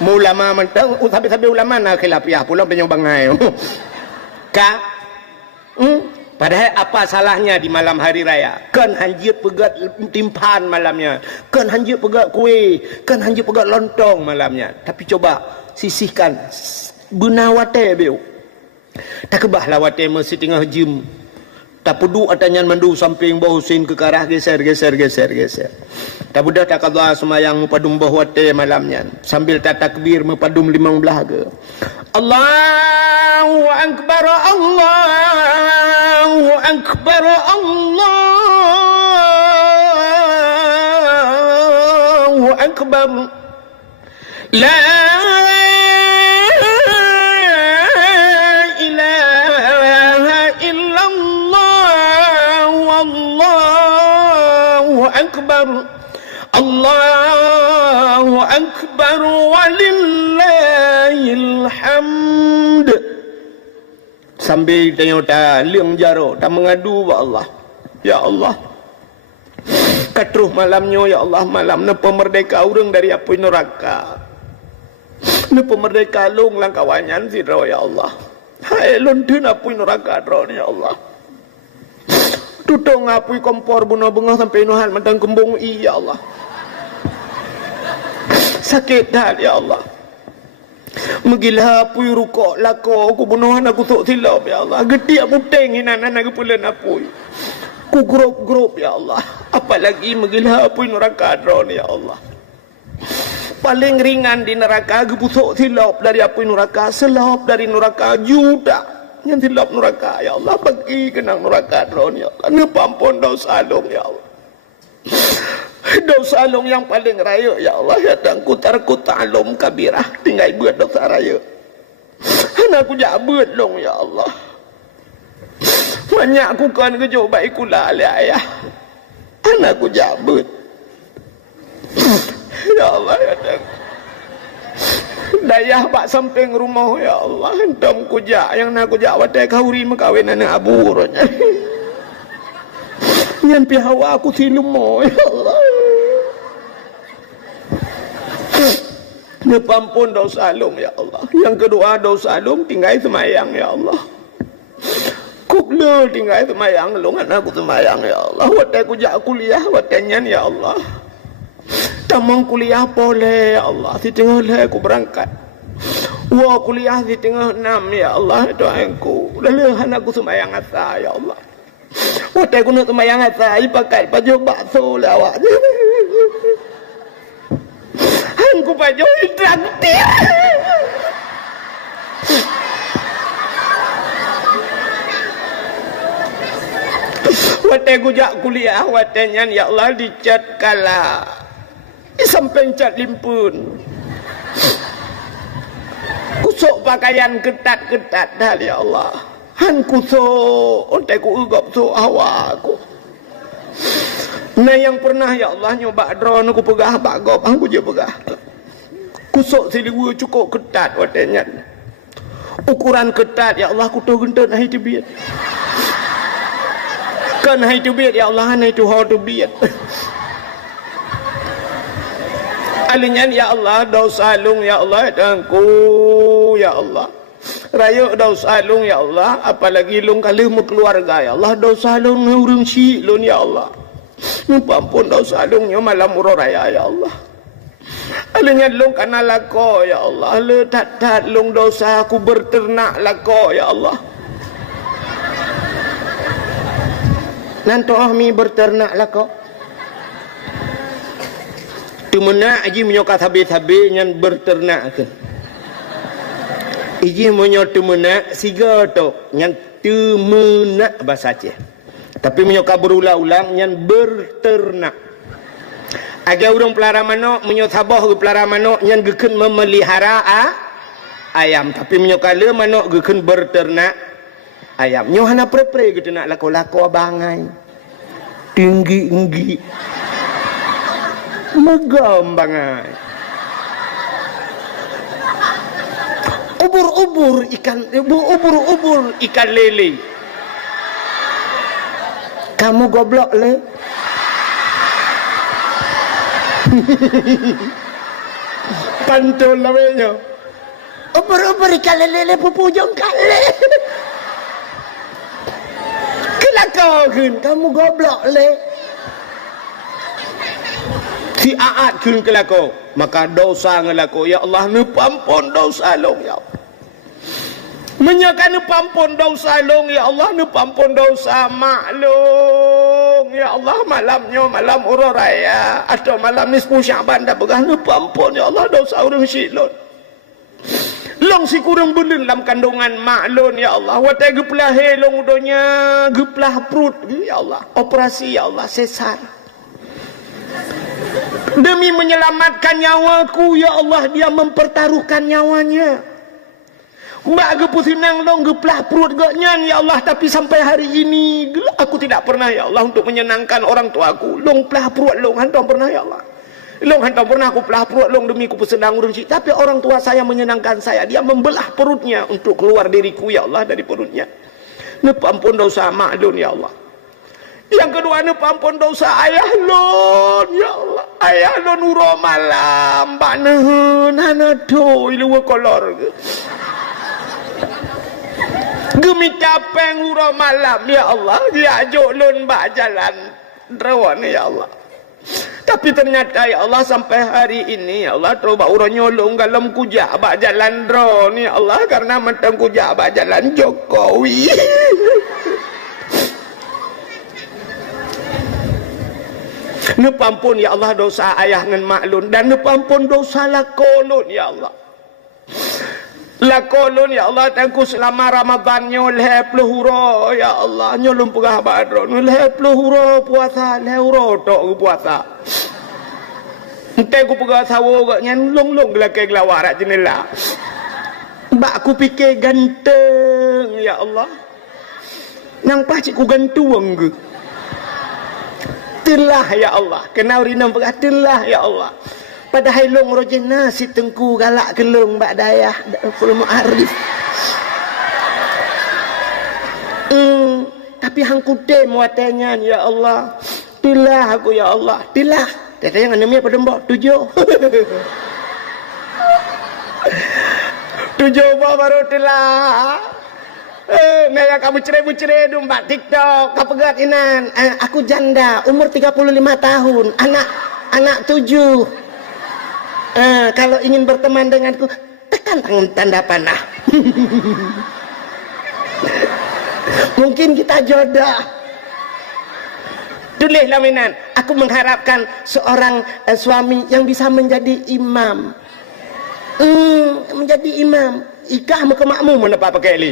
Ulama mentang tapi ulama nak khilafiah pula penyong bangai. Ka padahal apa salahnya di malam hari raya? Kan hanjir pegat timpan malamnya. Kan hanjir pegat kuih, kan hanjir pegat lontong malamnya. Tapi coba sisihkan bunawate beu. Tak kebahlah wate mesti tengah jim. Tak pudu atanyan mandu samping bau Husin ke karah geser. Tak budak tak qada semayang padum bau wate malamnya sambil tak takbir mepadum 15 ke. Allahu akbar Allahu akbar Allahu akbar la Allahu akbar walillahil hamd. Sambil tengok tak liang jaro tak mengadu wa Allah. Ya Allah, katruh malamnya ya Allah, malam ne pemerdeka urang dari api neraka. Ne pemerdeka lung langkawanyan sira ya Allah. Hai lun tun api neraka ro ya Allah. Tutong apui kompor bunuh bengah sampai nuhan mentang kembung ya Allah. Sakit dah ya Allah. Megila apui rukuk lako aku bunuhan aku tok tilap ya Allah. Getiak puteng hinan anak kepulan apui. Ku grup ya Allah. Apalagi megila apui neraka drone ya Allah. Paling ringan di neraka geputok tilap dari apui neraka, selap dari neraka juta. Yang tilap neraka ya Allah, bagi kenang neraka drone ya Allah. Nepampun dosa alung ya Allah. Dosa alung yang paling raya ya Allah, ya dan kutar-kutar alum kabirah tinggal buat dosa raya. Anakku jabut long ya Allah. Banyak aku kan kejo baik kula ali ayah. Anakku jabut. Ya Allah ya dan dayah bak samping rumah ya Allah, hentam kujak yang nak kujak watai kahuri makawin anak aburnya. Yang pihawa aku silumo ya Allah. Nepampun dosa long ya Allah. Yang kedua dosa long tinggal semayang ya Allah. Kukle tinggal semayang long anakku semayang ya Allah. Watai ku jak kuliah watainya ya Allah. Tamang kuliah boleh ya Allah. Si tengah lah aku berangkat. Wah kuliah di tengah 6 ya Allah. Doaku. Lalu anakku semayang asa ya Allah. Watai ku nak semayang asa. Pakai baju bakso lawak. Aku baju traktir. Watai gujak kuliah watainya ya Allah dicat kala. Sampai cat limpun. Kusuk pakaian ketat-ketat dah ya Allah. Han kusuk watai ku ugap so awaku. Nah yang pernah ya Allah nyoba drone aku pegah bagop aku je pegah. Kusuk siliwu cukup ketat watainya. Ukuran ketat ya Allah ku tu gentut hai tebit. Kan hai tebit ya Allah hai tu ho tebit. Alinyan ya Allah dosa lung ya Allah dangku ya Allah. Raya dosa lung ya Allah apalagi lung kali mu keluarga ya Allah dosa lung urang si lun ya Allah. Ampun dosa lungnya malam uro raya ya Allah. Alinyan lung kana lako ya Allah. Le tat lung dosa aku berternak lako ya Allah. Nanti ahmi berternak lako. Tumena aji menyokat habis-habis nyan berternak ke. Iji menyo tumena siga tu nyan tumena bahasa Aceh. Tapi menyokat berulang-ulang nyan berternak. Aga urang pelara manok menyo sabah ke pelara manok nyan geken memelihara ayam. Tapi menyokat le manok geken berternak ayam. Nyo hana pre-pre gitu nak lako-lako abangai. Tinggi-tinggi. Megam banget. Ubur-ubur ikan lele. Kamu goblok le. Pantul namanya. Ubur-ubur ikan lele pupujung kale. Kelakau kamu goblok le. Si aat kun kelako maka dosa ngelako ya Allah nepampun dosa long ya Allah. Menyakan nepampun dosa long ya Allah nepampun dosa maklong ya Allah malamnya malam uro raya atau malam nisfu Syaban dah begah nepampun ya Allah dosa urang silon. Long si kurang belin dalam kandungan maklon ya Allah. Watai geplah long udonya geplah perut ya Allah. Operasi ya Allah sesar. Demi menyelamatkan nyawaku ya Allah dia mempertaruhkan nyawanya. Mbak gepusinang long geplah perut gaknyan ya Allah tapi sampai hari ini aku tidak pernah ya Allah untuk menyenangkan orang tuaku. Long pelah perut long hantam pernah ya Allah. Long hantam pernah aku pelah perut long demi ku pesenang urang cik tapi orang tua saya menyenangkan saya. Dia membelah perutnya untuk keluar diriku ya Allah dari perutnya. Nepampun dosa maklun ya Allah. Yang kedua ni pampun dosa ayah lon ya Allah. Ayah lon uro malam mbak nehun hana do ilu kolor ke. Gemi capeng uro malam ya Allah. Dia ajuk lon mbak jalan rawan ya Allah. Tapi ternyata ya Allah sampai hari ini ya Allah coba uro nyolong dalam kujak mbak jalan drone ya Allah karena mentang kujak mbak jalan Jokowi. Nepampun ya Allah dosa ayah ngan maklun dan nepampun dosa lakolun ya Allah. Lakolun ya Allah tangku selama Ramadan nyol hepluh huro ya Allah nyolum pegah badron hepluh huro puasa huro tok puasa. Entai ku pegah sawo gak nyan long-long gelakai gelawar jenela. Mbak ku fikir ganteng ya Allah. Nang pacik ku gantuang ke. Telah ya Allah kenal rinam beratilah ya Allah padahal long rojena si tengku galak kelong mbak dayah ful muarif tapi hang kude muatanya ya Allah telah aku ya Allah telah katanya ngan pada mbok 7 Tujuh baru telah. Naya kamu cerai-cerai domba TikTok. Kau pegat inan. Aku janda, umur 35 tahun. Anak 7. Kalau ingin berteman denganku, tekan tanda panah. Mungkin kita jodoh. Tulis laminan. Aku mengharapkan seorang suami yang bisa menjadi imam. Menjadi imam. Ikah muka makmum mana apa pakai ni?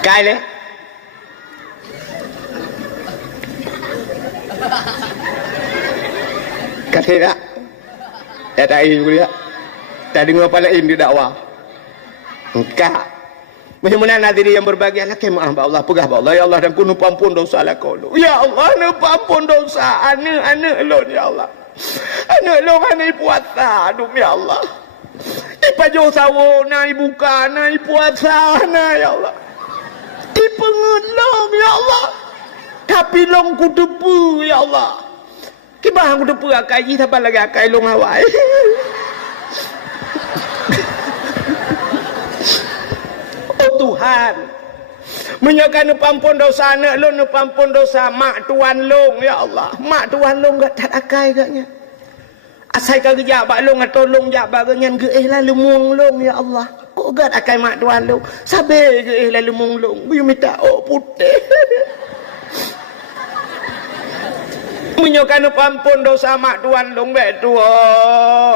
Kaya. Kasih tak? Ya tak ini juga. Tak dengar palain di dakwah. Engkau. Mudah-mudahan hadirin yang berbahagia, laki maaf Allah, pegah Allah, ya Allah, dan ku nu pampun dosa lah kau. Ya Allah, nu pampun dosa anak-anak lon ya Allah. Anak lon anak puasa, demi Allah. Ipajo sawo na ibuka na puasa na ya Allah. Dipengut long ya Allah. Tapi long ku depu ya Allah. Kibah ku depu akai siapa lagi akai long awai. Tuhan menyakan pampun dosa anak lu, pampun dosa mak tuan long ya Allah. Mak tuan long gak tak akai gaknya. Asai ka gejak bak long atau long jak bak ganyan geih lalu mung long ya Allah. Kok gak akai mak tuan long. Sabe geih lalu mung long. Bu minta putih. Menyakan pampun dosa mak tuan long bek tua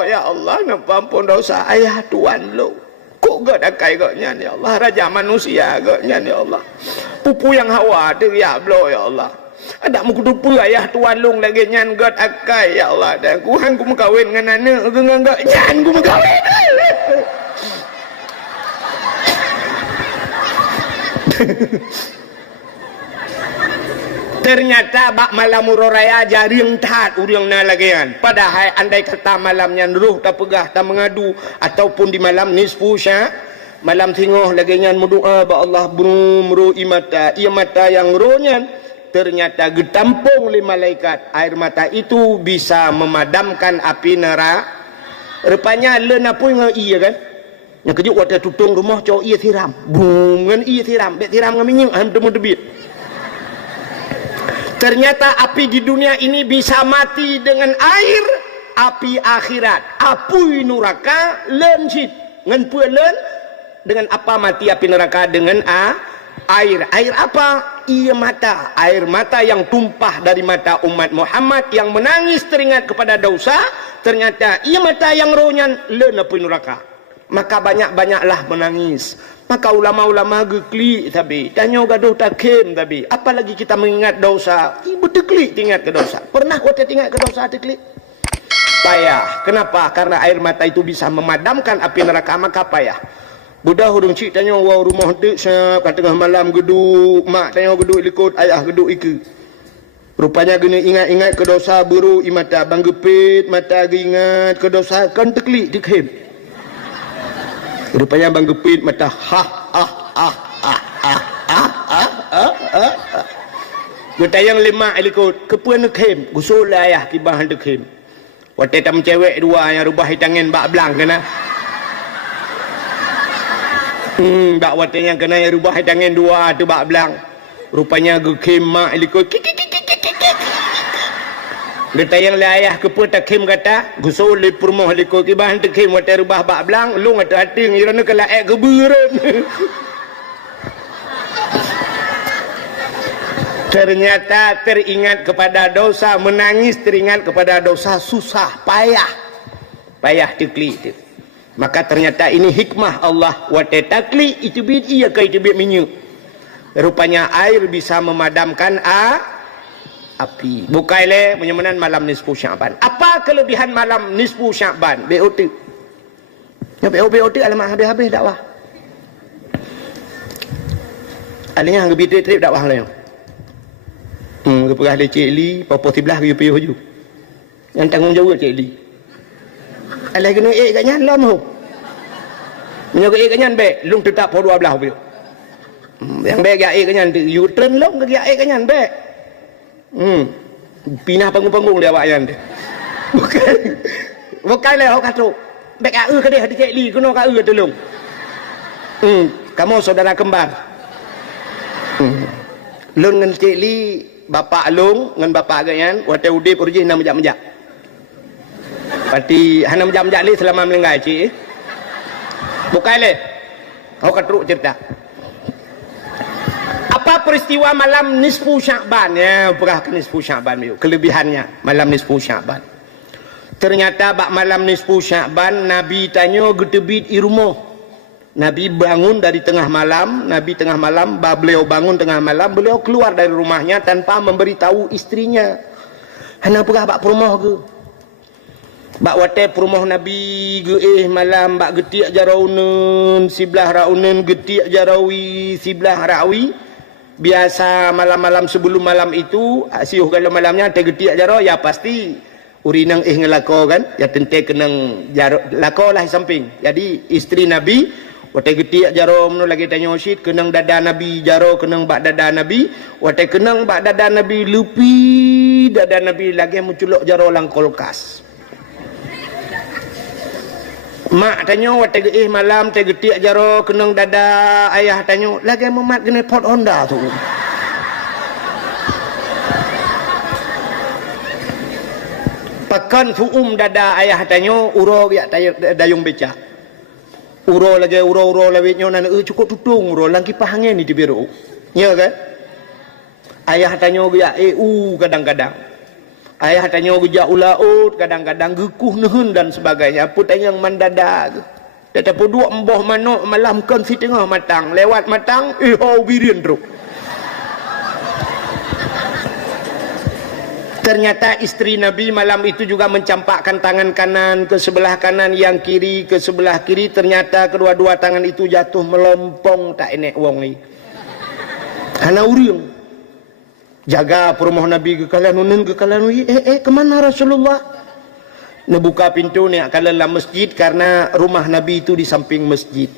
ya Allah, pampun dosa ayah tuan long. Kok gak dakai gaknya ya Allah, raja manusia gaknya ya Allah. Pupu yang hawa teriak blow ya Allah. Ada muka dupu ayah tuan long lagi nyan gak dakai ya Allah. Dan kuhan ku mengkawin dengan anak dengan gak nyan ku mengkawin. Ternyata bak malam uroraya jaring tat uriang na lagian. Padahal andai kata malamnya ruh tak pegah tak mengadu ataupun di malam nisfu sya malam tengah lagian berdoa ba Allah buru imata ia mata yang rohnya ternyata getampung oleh malaikat. Air mata itu bisa memadamkan api neraka. Rupanya lena pun iya kan. Yang kejut waktu tutung rumah cowok ia tiram. Bum kan ia tiram. Bet tiram dengan minyak ham temu debit. Ternyata api di dunia ini bisa mati dengan air, api akhirat. Apui neraka lencit. Ngan pulen dengan apa mati api neraka dengan air. Air apa? Ia mata. Air mata yang tumpah dari mata umat Muhammad yang menangis teringat kepada dosa. Ternyata ia mata yang rohnya len apui neraka. Maka banyak-banyaklah menangis. Maka ulama-ulama geklik tapi tanya gaduh takim tapi apalagi kita mengingat dosa, ibu teklik ingat ke dosa. Pernah kau ingat ke dosa teklik? Payah. Kenapa? Karena air mata itu bisa memadamkan api neraka, maka payah. Budak hurung cik tanya wah rumah dek siap kat tengah malam geduk, mak tanya geduk ikut ayah geduk iku. Rupanya gini ingat-ingat ke dosa buru imata banggepit mata ingat ke dosa kan teklik dikhim. Rupanya bang gepit mata Gita yang lima ikut kepuan nekem gusul ayah kibah nekem. Waktu tam cewek dua yang rubah hitangan bak belang kena. Bak waktu yang kena yang rubah hitangan dua tu bak belang. Rupanya gekem mak ikut. Gita yang ayah kepuan takim kata gusul li permoh ikut kibah nekem waktu rubah bak belang lu ngata hati ngirana kelaek keburan. Ternyata teringat kepada dosa, menangis teringat kepada dosa, susah, payah tekli itu. Maka ternyata ini hikmah Allah. Wate takli itu bid iya ke itu bid minyak. Rupanya air bisa memadamkan api. Bukaile menyamanan malam nisfu Sya'ban. Apa kelebihan malam nisfu Sya'ban? BOT. Ya BOT alamak habis-habis dakwah. Alihnya hang bidit trip dakwah lah yang. Keperah dia Cik Li, papa sebelah ke payuh je. Yang tanggung jawab Cik Li. Alah kena kat nyan lah mahu. Menyoga kat nyan baik, lung tetap pukul 12 payuh. Yang baik kat nyan tu, you turn long ke kat nyan baik. Pinah panggung-panggung dia awak nyan tu. Bukan. bukan lah orang kata baik ke dia Cik Li kena tolong kamu saudara kembar Lun dengan Cik Li bapak Long dengan bapak agaknya waktu udip urji nak mejak-mejak pati hana mejak-mejak li selama melenggai cik bukan le kau keteruk cerita apa peristiwa malam nisfu Sya'ban ya berah ke nisfu Sya'ban kelebihannya malam nisfu Sya'ban ternyata bak malam nisfu Sya'ban Nabi tanya getebit i rumah Nabi bangun dari tengah malam beliau bangun tengah malam beliau keluar dari rumahnya tanpa memberitahu istrinya hana berah bak rumah ke bak wate rumah Nabi ge malam bak getiak jaraunen sebelah raunen getiak jarawi sebelah rawi biasa malam-malam sebelum malam itu siuh kalau malamnya te getiak jaro ya pasti urinang ngelako kan ya tente kenang jaro lako lah samping jadi istri Nabi wate getiak jaro menu lagi tanya Syed kenang dada Nabi jaro kenang bak dada Nabi wate kenang bak dada Nabi lupi dada Nabi lagi menculok jaro lang kulkas mak tanya waktu malam te getik jaro kenang dada ayah tanya lagi memat kena pot Honda tu pakan fuum dada ayah tanya uro biak dayung becak uro lagi uro lawitnya nana cukup tutung uro lang kipas angin ni dibiru ya kan ayah tanya biak kadang-kadang ayah tanya gejak ulaut kadang-kadang gekuh nehun dan sebagainya put yang mandada tetapi dua emboh manuk malam kan si tengah matang lewat matang birin teruk ternyata istri Nabi malam itu juga mencampakkan tangan kanan ke sebelah kanan yang kiri ke sebelah kiri ternyata kedua-dua tangan itu jatuh melompong tak enek wong ni hana uriung jaga perumah Nabi ke kalanunan ke kalanui kemana Rasulullah nak buka pintu ni kalalah masjid karena rumah Nabi itu di samping masjid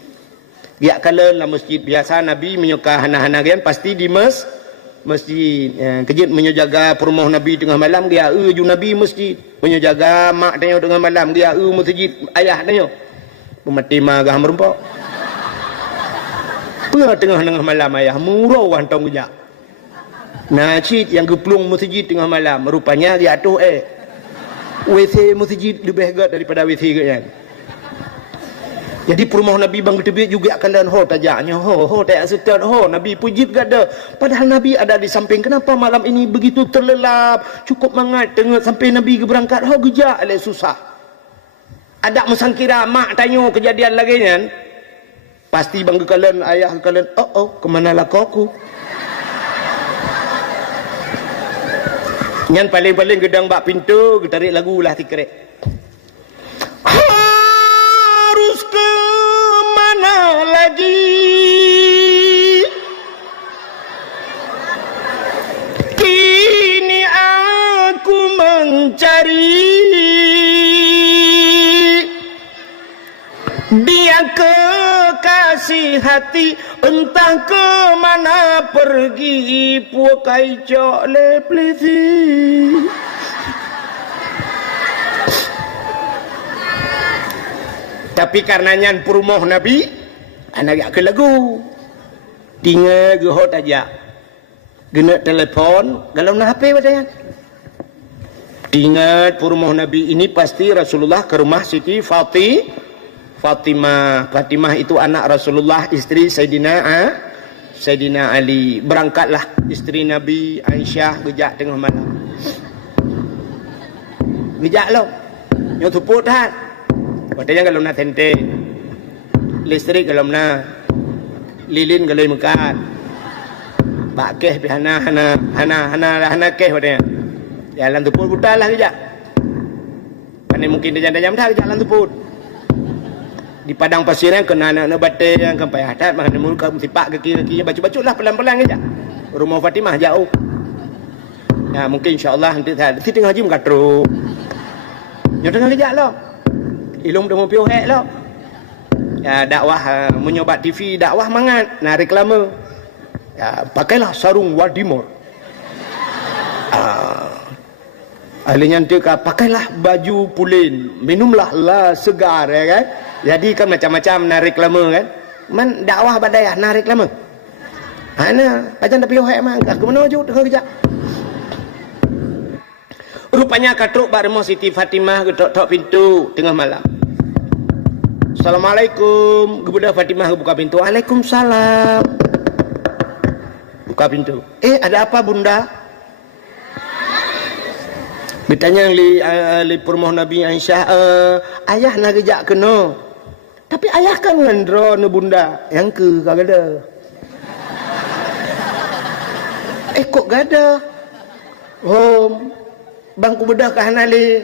dia kalalah masjid biasa Nabi menyuka hana-hana kan pasti di masjid kejut menjaga perumah Nabi tengah malam dia ju Nabi masjid menjaga mak tanya tengah malam dia masjid ayah tanya pemati magah merempok tengah malam ayah murau hantong gejak Najid yang geplung masjid tengah malam rupanya dia tu WC masjid lebih hebat daripada WC kan jadi perumah Nabi bang ketebik juga kalian tajaknya tak setan Nabi pujit gak ada padahal Nabi ada di samping kenapa malam ini begitu terlelap cukup mangat tengok sampai Nabi berangkat gejak susah ada mesangkira mak tanya kejadian lagi kan pasti bang kalian ayah kalian kemana lah aku yang paling-paling gedang bak pintu getarik lagu lah tikrek harus ke mana lagi kini aku mencari dia kekasih hati entah ke mana pergi pukai cok leplesi tapi karenanya perumah Nabi anak ke lagu tinggal gehot aja gena telepon kalau nak HP padanya ingat perumah Nabi ini pasti Rasulullah ke rumah Siti Fatimah itu anak Rasulullah istri Sayyidina Ali berangkatlah istri Nabi Aisyah gejak tengah malam gejak lo yang tuput hat katanya kalau nak tente listrik kalau nak lilin kalau mekat bakeh hana keh katanya jalan tuput putar lah gejak kan mungkin dia jam dah jalan tuput di padang pasir yang kena anak-anak batai yang kampai hadat makan muka sipak kaki-kaki baca-baca lah pelan-pelan aja rumah Fatimah jauh ya mungkin insyaAllah nanti tengah haji mengkatruk yang tengah kejap lo ilung dengan piohek lo ya dakwah menyobat TV dakwah mangat nah reklama ya pakailah sarung Wadimor Ahlinya dia pakailah baju pulin, minumlah la segar, ya kan? Jadi kan macam-macam narik lama kan? Man dakwah badai narik lama. Ana macam tapi ohek mang ke mana wujud dengan kejap. Rupanya katruk Pak Remo Siti Fatimah ketok-tok pintu tengah malam. Assalamualaikum. Kemudian Fatimah buka pintu. Waalaikumsalam. Buka pintu. Ada apa bunda? Bertanya li permoh Nabi Aisyah, ayah nak kejak kena. Tapi ayah kan ngandro ne bunda. Yang ke kagada. Kok gada? Bangku bedah kahanali.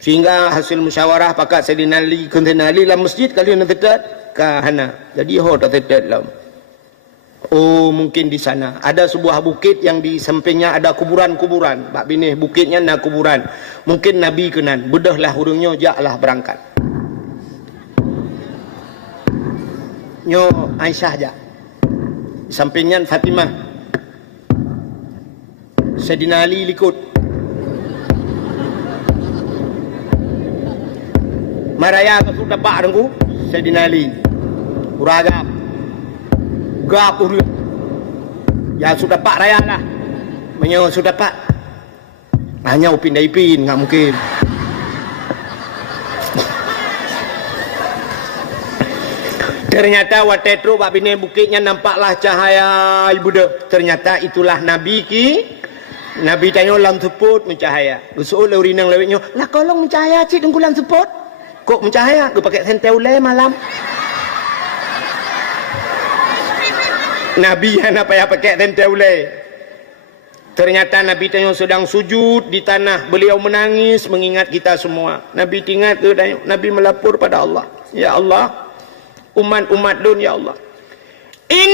Sehingga hasil musyawarah pakat Sayyidina Ali Sayyidina Ali dalam masjid kali nak tetat kahana. Jadi tak tetat lah. Mungkin di sana ada sebuah bukit yang di sampingnya ada kuburan-kuburan. Bak binih bukitnya nak kuburan. Mungkin Nabi kenan. Bedahlah hurungnya jaklah berangkat. Nyo Aisyah jak. Di sampingnya Fatimah. Sayyidina Ali likut. Maraya ke sudah pak dengku Sayyidina Ali uragap gap urut ya sudah pak raya lah menyo sudah pak hanya upin daipin nggak mungkin. Ternyata waktu itu Pak Bini bukitnya nampaklah cahaya ibu dah. Ternyata itulah Nabi ki. Nabi tanya lam seput mencahaya. Usul urinang lewetnya lah kolong mencahaya cik dengku lam seput. Kok mencahaya? Gue pakai senteu le malam. Nabi apa ya pakai senteu le. Ternyata Nabi tanya sedang sujud di tanah. Beliau menangis mengingat kita semua. Nabi ingat ke tanya. Nabi melapor pada Allah. Ya Allah, umat-umat dun ya Allah. In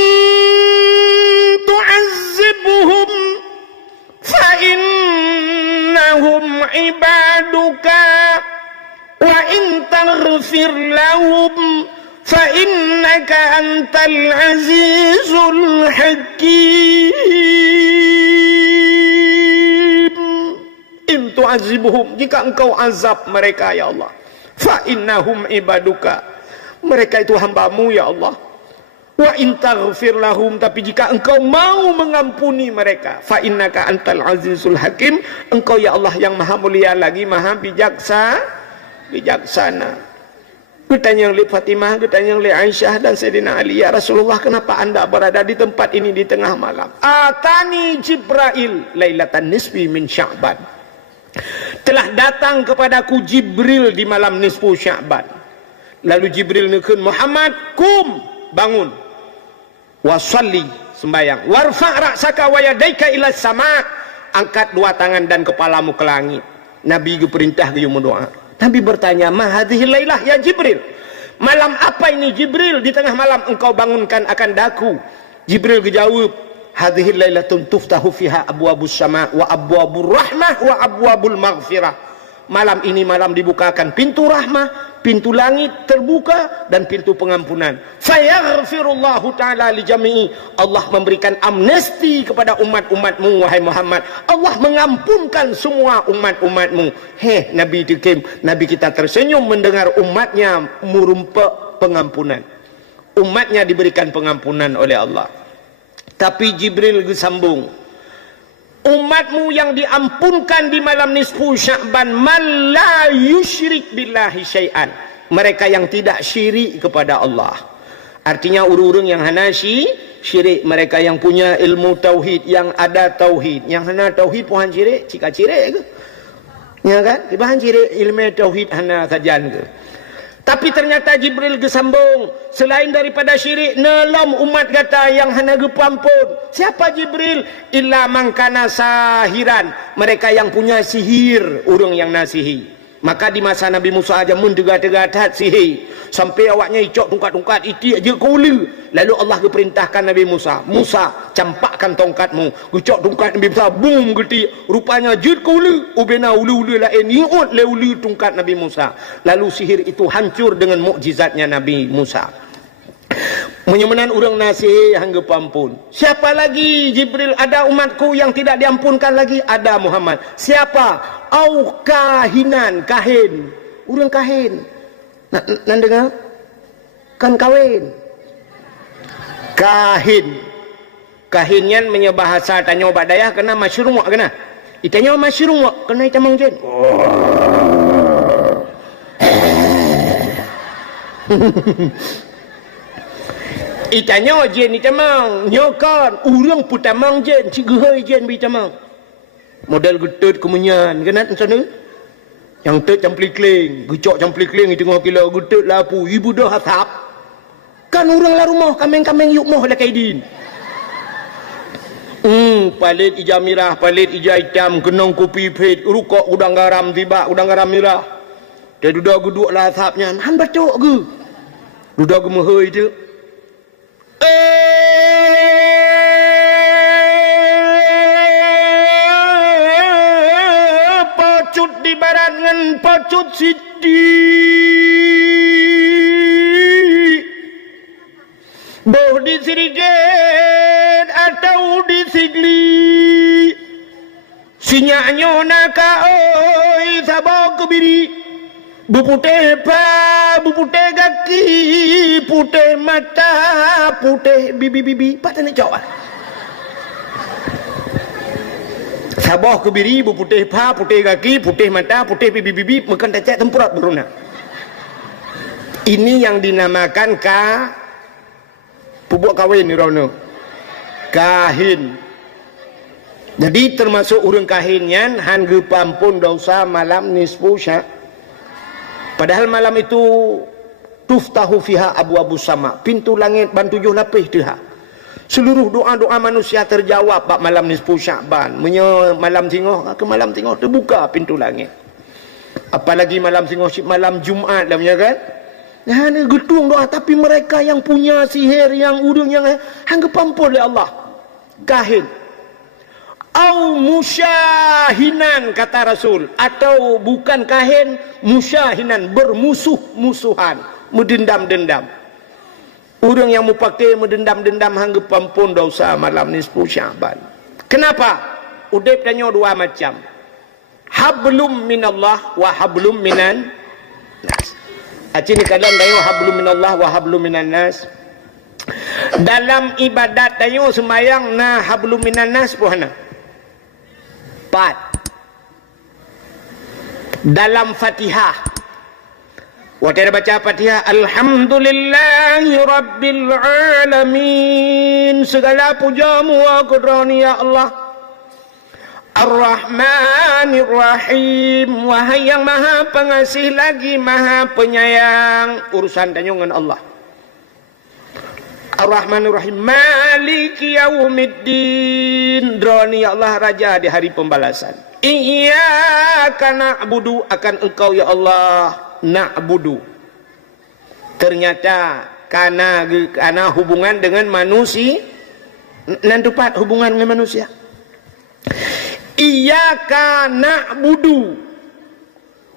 tu'azzibuhum fa innahum ibaduka. Wa in taghfir lahum fa innaka antal azizul hakim. In tu'azibuhum, jika engkau azab mereka ya Allah, fa innahum ibaduka, mereka itu hambamu ya Allah. Wa in taghfir lahum, tapi jika engkau mau mengampuni mereka, fa innaka antal azizul hakim, engkau ya Allah yang maha mulia lagi maha bijaksana. Bertanya oleh Fatimah, bertanya oleh Aisyah dan Sayyidina Ali, ya Rasulullah, kenapa anda berada di tempat ini di tengah malam? Atani Jibril lailatan nisfi min Sya'ban. Telah datang kepadaku Jibril di malam nisfu Sya'ban. Lalu Jibril nukun, Muhammad, kum, bangun. Wasalli, sembayang. Warfa' ra'saka wa yadaika ila sama'. Angkat dua tangan dan kepalamu ke langit. Nabi perintah ke berdoa. Nabi bertanya, ma hadhihi lailah ya Jibril? Malam apa ini Jibril? Di tengah malam engkau bangunkan akan daku. Jibril dijawab, hadhihi lailatun tuftahu fiha abwabus sama wa abwabur rahmah wa abwabul maghfirah. Malam ini malam dibukakan pintu rahmah, pintu langit terbuka dan pintu pengampunan. Fayaghfirullahu ta'ala li jami'i. Allah memberikan amnesti kepada umat-umatmu wahai Muhammad. Allah mengampunkan semua umat-umatmu. Nabi dikim, Nabi kita tersenyum mendengar umatnya merumpa pengampunan. Umatnya diberikan pengampunan oleh Allah. Tapi Jibril sambung, umatmu yang diampunkan di malam nisfu Sya'ban man la yusyrik billahi syai'an, mereka yang tidak syirik kepada Allah. Artinya urung-urung yang hana syirik, mereka yang punya ilmu tauhid, yang ada tauhid. Yang hana tauhid puhan syirik, cika syirik ke? Ya kan? Bahan syirik ilmu tauhid hana sajan ke? Tapi ternyata Jibril gesambung, selain daripada syirik, nelom umat kata yang hana gepampun. Siapa Jibril? Illa mangkana sahiran, mereka yang punya sihir, urung yang nasihi. Maka di masa Nabi Musa aja mun tegak-tegak sihir, sampai awaknya icok tungkat-tungkat iti aja kuli. Lalu Allah keperintahkan Nabi Musa, Musa campakkan tongkatmu. Ucok tungkat Nabi Musa, boom geti. Rupanya jid kuli, ubena ulu-ulu lain niut le-ulu tungkat Nabi Musa. Lalu sihir itu hancur dengan mukjizatnya Nabi Musa. Menyemenan urang nasihat hangga pampun. Siapa lagi Jibril? Ada umatku yang tidak diampunkan lagi? Ada Muhammad. Siapa? Au kahinan, kahin. Urang kahin. Nan dengar? Kan kawin. Kahin. Kahinnya menyebahasa tanya obat dayah kena masyrumu kena. Itanya masyrumu kena itamang jen. Itanya jen itamang nyokan urang putamang jen cigehai jen bitamang. Modal getut kemenyan kenat sana. Yang tet camplik-kling, gecok camplik-kling itu tengok kilo getut lapu ibu dah hatap. Kan urang lah rumah kameng-kameng yuk moh lah kaidin. Palit ija mirah, palit ija hitam, kenong kopi pet, rukok udang garam tiba, udang garam mirah. Dia duduk geduk lah hatapnya, han batuk ke? Duduk gemehoi tu. Pacut di barat ngan pacut sidi. Boh di siriget atau di sigli. Sinyaknya naka oi sabok kebiri. Buputih pa, buputih kaki, putih mata, putih bibi-bibi. Patah nak jawab. Sabah kebiri, buputih pa, putih kaki, putih mata, putih bibi-bibi. Makan tecek tempurat beruna. Ini yang dinamakan pubuk kahwin ni rona. Kahin. Jadi termasuk urang kahinnya hangga pampun dosa malam nisfu syak. Padahal malam itu tuftahu fiha abu-abu sama, pintu langit ban 7 lapis dah. Seluruh doa-doa manusia terjawab bab malam nisfu Sya'ban. Malam tengah ke malam tengah terbuka pintu langit. Apalagi malam tengah malam Jumaat dah punya kan. Nah, ni gedung doa tapi mereka yang punya sihir yang udung yang hangga pampun oleh Allah. Kahin. Au musyahinan kata Rasul, atau bukan kahin, musyahinan, bermusuh-musuhan, mendendam-dendam. Orang yang pakai mendendam-dendam hangga pampun dosa malam nisfu Sya'ban. Kenapa? Udep tanya dua macam. Hablum minallah wa hablum minan nas. Acini kadang tanya hablum minallah wa hablum minan nas. Dalam ibadat tanya sembahyang na hablum minan nas puhana. Dalam Fatihah waktu ada baca Fatihah, Alhamdulillahi Rabbil Alamin, segala pujamu kepada ya Allah, Ar-Rahmanir Rahim, wahai yang maha pengasih lagi maha penyayang. Urusan tanya dengan Allah. Ar-Rahmanir Rahim, Maliki Yaumiddin, droni ya Allah raja di hari pembalasan. Iyyaka na'budu, akan engkau ya Allah na'budu. Ternyata karena hubungan dengan manusia, nantupat hubungan dengan manusia. Iyyaka na'budu.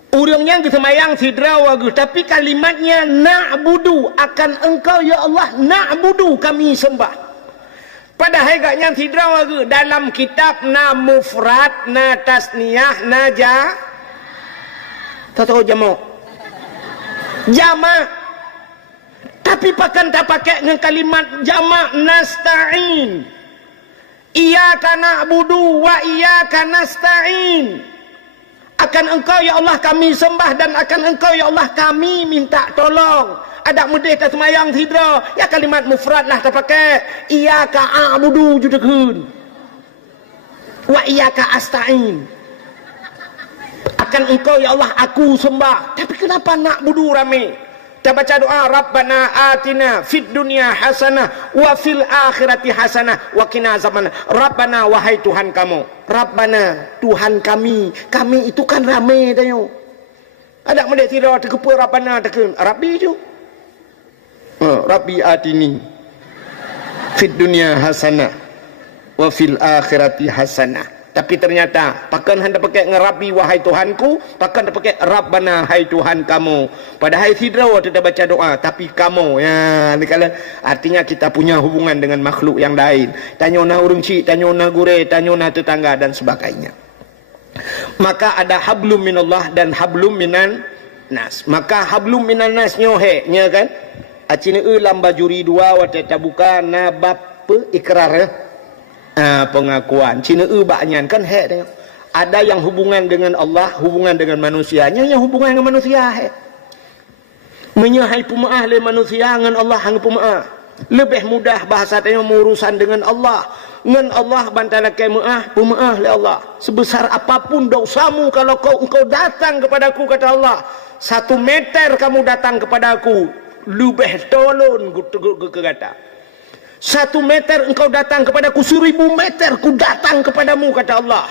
Urangnya kesemayang sidra wagu, tapi kalimatnya na'budu, akan engkau ya Allah na'budu kami sembah. Padahal agaknya sidra wagu dalam kitab na mufrad, na tasniyah, na tahu jamak. Jamak. Tapi pakan tak pakai dengan kalimat jamak nasta'in. Iyyaka na'budu wa iyyaka nasta'in. Akan engkau ya Allah kami sembah dan akan engkau ya Allah kami minta tolong. Ada mudih tak semayang hidra, ya kalimat mufrad lah tak pakai. Iyyaka a'budu judakun wa iyyaka asta'in. Akan engkau ya Allah aku sembah. Tapi kenapa na'budu rame? Kita baca doa, Rabbana atina fid dunya hasanah wa fil akhirati hasanah wa qina azabannar. Rabbana, wahai Tuhan kamu. Rabbana, Tuhan kami. Kami itu kan ramai tanya. Ada mendek tidak terkepa Rabbana tekun. Rabbi tu. Rabbi atini fid dunya hasanah wa fil akhirati hasanah. Tapi ternyata pakan hendak pakai ngerabi wahai Tuhanku, pakan hendak pakai Rabbana hai Tuhan kamu. Padahal hidraw tidak baca doa, tapi kamu ya ni kala artinya kita punya hubungan dengan makhluk yang lain. Tanya na urang cik, tanya na gure, tanya na tetangga dan sebagainya. Maka ada hablum minallah dan hablum minan nas. Maka hablum minan nas nyohe nya kan. Acina lamba juri dua wate tabuka na bab ikrar ya. Pengakuan Cina baknyan kan hek tengok. Ada yang hubungan dengan Allah, hubungan dengan manusianya, yang hubungan dengan manusia hek. Menyahai pemaah le manusia dengan Allah hang pemaah. Lebih mudah bahasa tengok urusan dengan Allah. Dengan Allah bantala kai pemaah le Allah. Sebesar apapun dosamu kalau engkau datang kepadaku kata Allah, 1 meter kamu datang kepadaku, lebih tolong kata. 1 meter engkau datang kepadaku, 1000 meter ku datang kepadamu kata Allah.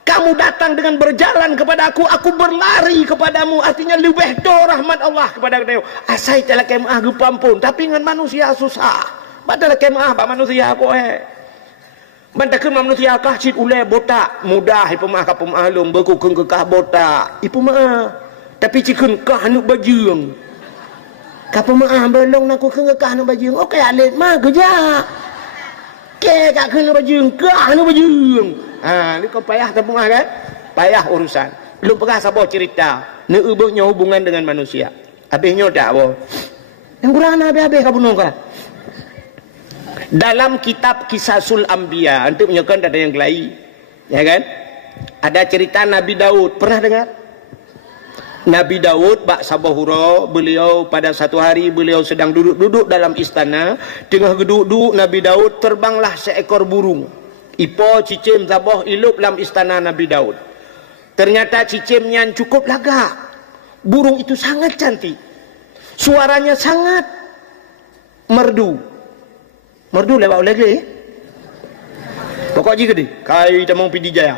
Kamu datang dengan berjalan kepada aku berlari kepadamu. Artinya lebih do rahmat Allah kepada kita. Asai telah kemah gepampun, tapi dengan manusia susah. Padahal kemah ba manusia ko Bantakeun manusia kah cit ule botak mudah ipemah ka pemah lum beku keung kah botak. Ipemah. Tapi cikeun kah nu bajeung. Kapal maah belong nak ku kengekah nak bajung. Okey alit mah kerja. Ke kak kena bajung, kah nak bajung. Ni kau payah tepung kan? Payah urusan. Belum pernah sabar cerita. Neubahnya hubungan dengan manusia. Habisnya tak apa. Yang kurang habis-habis kau bunuh kah? Dalam kitab Kisasul Anbiya, untuk menyokong ada yang lain. Ya kan? Ada cerita Nabi Daud. Pernah dengar? Nabi Daud bak sabahura, beliau pada satu hari beliau sedang duduk dalam istana. Tengah duduk Nabi Daud, terbanglah seekor burung. Ipo cicim sabah ilup dalam istana Nabi Daud. Ternyata cicimnya cukup lagak. Burung itu sangat cantik. Suaranya sangat merdu. Merdu lewat lagi. Pokok jika di kai tamang pidi jaya.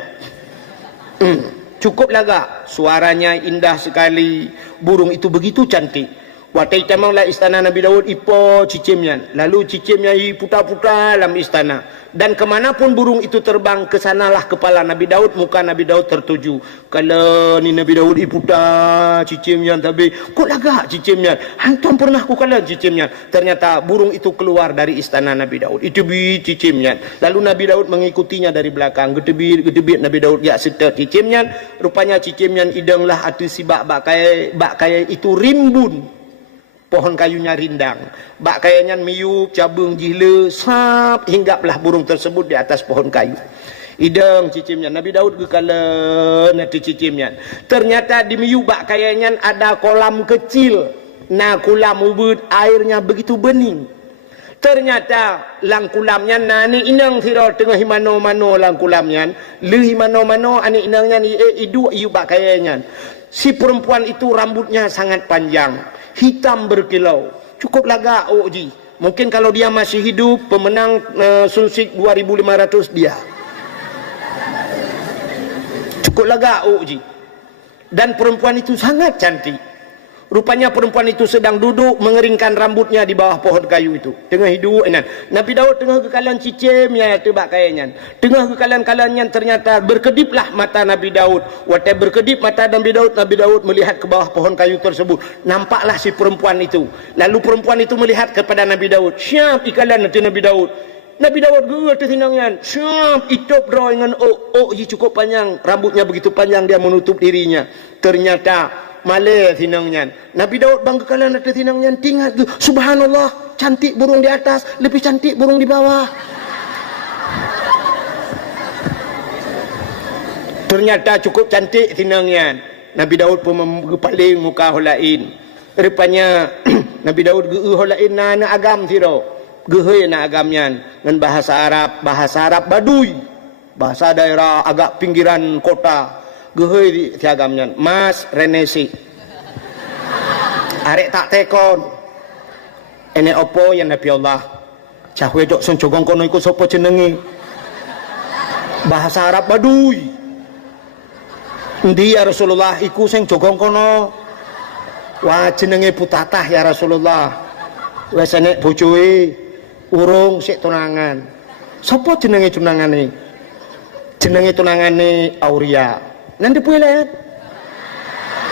Cukup lagak, suaranya indah sekali, burung itu begitu cantik. Watai tamanglah istana Nabi Daud ipo cicimnya, lalu cicimnya putar-putar dalam istana. Dan kemanapun burung itu terbang, kesanalah kepala Nabi Daud, muka Nabi Daud tertuju. Kalau ni Nabi Daud putar cicimnya, tapi kok lagak cicimnya, hantam pernah ku kalah cicimnya. Ternyata burung itu keluar dari istana Nabi Daud, itu bi cicimnya. Lalu Nabi Daud mengikutinya dari belakang, gedebit Nabi Daud ya seter cicimnya. Rupanya cicimnya idanglah atu si bak kaya itu rimbun. Pohon kayunya rindang, bak kayanya miyuk, cabung jihla, sap, hinggaplah burung tersebut di atas pohon kayu. Idang cicimnya, Nabi Daud gekala nanti cicimnya. Ternyata di miyuk bak kayanya ada kolam kecil. Nah kolam ubud, airnya begitu bening. Ternyata lang kulamnya nani inang thiro tengah himano-mano lang kulamnya. Le himano-mano ani inangnya ni idu iu bak kayanya. Si perempuan itu rambutnya sangat panjang, hitam berkilau, cukup lagak Oji. Mungkin kalau dia masih hidup, pemenang Sunsik 2500 dia. Cukup lagak Oji. Dan perempuan itu sangat cantik. Rupanya perempuan itu sedang duduk mengeringkan rambutnya di bawah pohon kayu itu. Tengah hidup Nabi Daud tengah kekalan cicimnya tebak kayanya. Tengah kekalan-kalannya ternyata berkediplah mata Nabi Daud. Waktu berkedip mata Nabi Daud melihat ke bawah pohon kayu tersebut. Nampaklah si perempuan itu. Lalu perempuan itu melihat kepada Nabi Daud. Siap ikalan nanti Nabi Daud. Nabi Daud gerak tertinangnya. Siap itop draw dengan cukup panjang. Rambutnya begitu panjang dia menutup dirinya. Ternyata malai tinangnya. Nabi Daud bangga kalian ada tinangnya. Tinggal tu. Subhanallah. Cantik burung di atas. Lebih cantik burung di bawah. Ternyata cukup cantik tinangnya. Nabi Daud pun paling muka holain. Rupanya Nabi Daud holain na agam tiro. Gehe na agamnya. Dengan bahasa Arab Baduy. Bahasa daerah agak pinggiran kota. Gehe di agamnya. Mas Renesi. Arek tak tekon. Ini opo yang Nabi Allah. Cahwe dok sencogong kono ikut sopo jenengi. Bahasa Arab Baduy. Ndi ya Rasulullah iku sing jogong kono. Wah jenenge putatah ya Rasulullah. Wes enek bojoe urung sik tunangan. Sopo jenenge tunangane? Jenenge tunangan ni Auria. Nanti punya.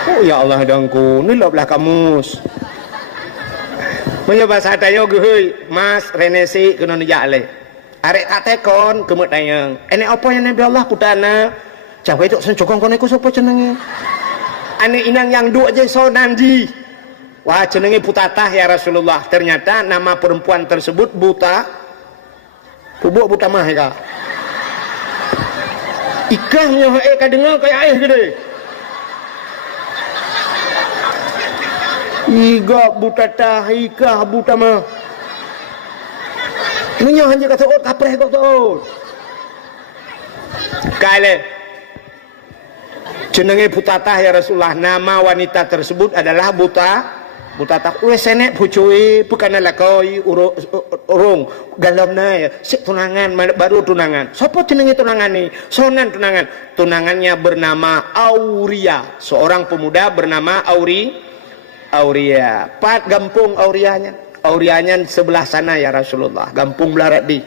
Oh ya Allah dangku, ni lah belah kamus. Punya bahasa tayo geuy, Mas Renesi kena nijak le. Arek tak tekon kemut tayang. Ene apa yang Nabi Allah putana? Cawe tok sencokong kono iku sapa jenenge? Ane inang yang duk je sonanji. Wah jenenge Putatah ya Rasulullah. Ternyata nama perempuan tersebut buta. Bubuk buta mah ya. Ikahnya ka dengar kayak air gede. Iga buta tah, ikah buta mah. Nunya hanya kata ot kapreh kok ot. Kale. Jenenge Putatah ya Rasulullah. Nama wanita tersebut adalah Butatah. Wes enek bojoe bukan lakoi urung galomna ya. Sik tunangan baru tunangan. Sopo jenenge tunangane? Sonan tunangan. Tunangannya bernama Auria. Seorang pemuda bernama Auria. Pat gampung Aurianya. Aurianya sebelah sana ya Rasulullah. Gampung Belarat di.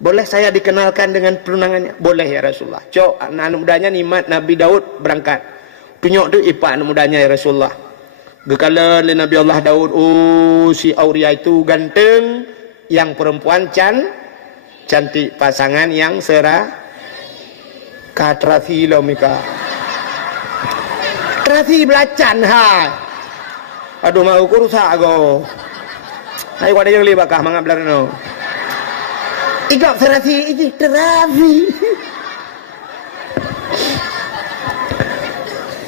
Boleh saya dikenalkan dengan tunangannya? Boleh ya Rasulullah. Cok, anak mudanya nikmat Nabi Daud berangkat. Tunyok tu ipak anak mudanya ya Rasulullah. Gekala le Nabi Allah Daud, oh si Auria itu ganteng, yang perempuan cantik, pasangan yang katrafi lo mika. Trafi belacan hai. Aduh mau kurusak go. Hai wada yang li bakah mangap larno. Igak terapi ini terapi.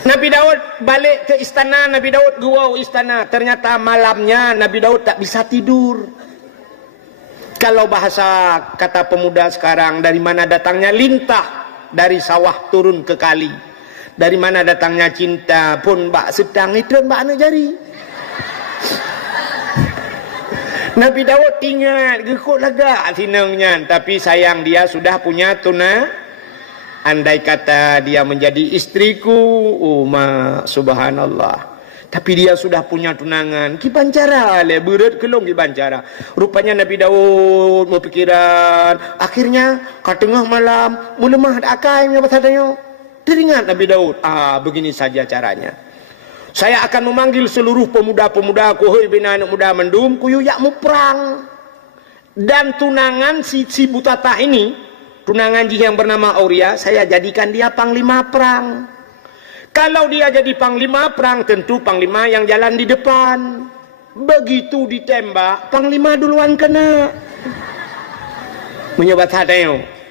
Nabi Daud balik ke istana. Nabi Daud gurau istana. Ternyata malamnya Nabi Daud tak bisa tidur. Kalau bahasa kata pemuda sekarang, dari mana datangnya lintah dari sawah turun ke kali. Dari mana datangnya cinta pun bak sedang itu bak anu jari. Nabi Daud ingat gekut lega sinengnya, tapi sayang dia sudah punya tuna. Andai kata dia menjadi istriku, subhanallah. Tapi dia sudah punya tunangan. Kibancara le berat kelong kibancara. Rupanya Nabi Daud berpikiran, akhirnya kat tengah malam melemah akai nya pasadanya. Teringat Nabi Daud, begini saja caranya. Saya akan memanggil seluruh pemuda-pemuda kuhoi bina anak muda mendum kuyu yakmu perang. Dan tunangan si Butatah ini, tunangan dia yang bernama Auria, saya jadikan dia panglima perang. Kalau dia jadi panglima perang, tentu panglima yang jalan di depan. Begitu ditembak, panglima duluan kena. Menyebat hadeo.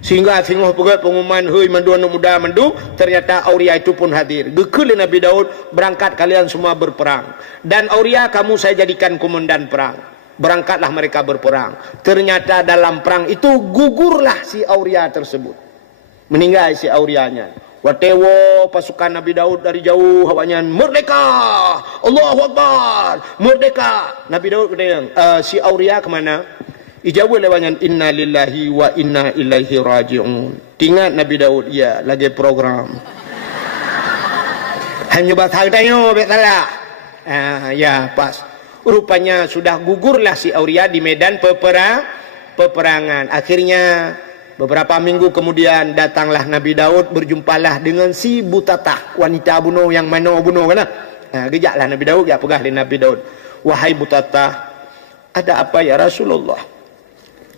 Sehingga singoh pegat pengumuman hei mandu anak muda mandu, ternyata Auria itu pun hadir. Gekul Nabi Daud, berangkat kalian semua berperang. Dan Auria kamu saya jadikan komandan perang. Berangkatlah mereka berperang. Ternyata dalam perang itu gugurlah si Auria tersebut. Meninggal si Aurianya. Watewo pasukan Nabi Daud dari jauh hawanya merdeka, Allahu Akbar, merdeka. Nabi Daud kata, si Auria kemana? Ijawab lewatnya inna lillahi wa inna ilaihi raji'un. Tingat Nabi Daud, ya lagi program. Hanya batal tayo betala. Ya pas. Rupanya sudah gugurlah si Auria di medan peperangan. Akhirnya beberapa minggu kemudian datanglah Nabi Daud, berjumpalah dengan si Butatah, wanita bunuh yang mana bunuh kan? Gejaklah Nabi Daud, ya pegah Nabi Daud. Wahai Butatah, ada apa ya Rasulullah?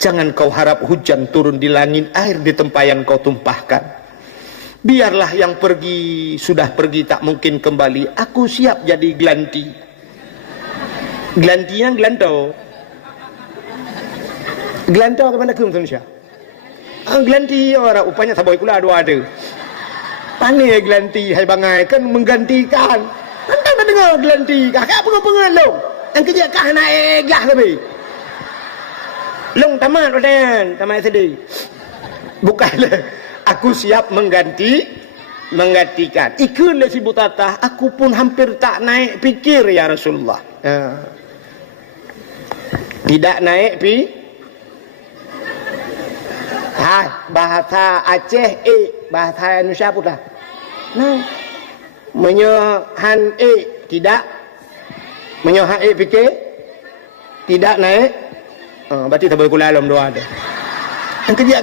Jangan kau harap hujan turun di langit, air di tempayan kau tumpahkan. Biarlah yang pergi, sudah pergi tak mungkin kembali. Aku siap jadi gelanti. Gelanti yang gelantau. Gelantau ke mana ke Indonesia? Gelanti orang upanya saboy kula dua ada. Pandai gelanti hai bangai kan menggantikan. Anda dah dengar gelanti kah? Apa pengalong? Ang kerja kah naik gah lebih. Long tamat dan tamat sedih. Bukanlah aku siap menggantikan. Ikutlah si Butatah, aku pun hampir tak naik pikir ya Rasulullah. Tidak naik bahasa Aceh bahasa Indonesia pula. Menyohan tidak. Menyohan pikir tidak naik. Berarti tak boleh kula alam doa ada. Kerja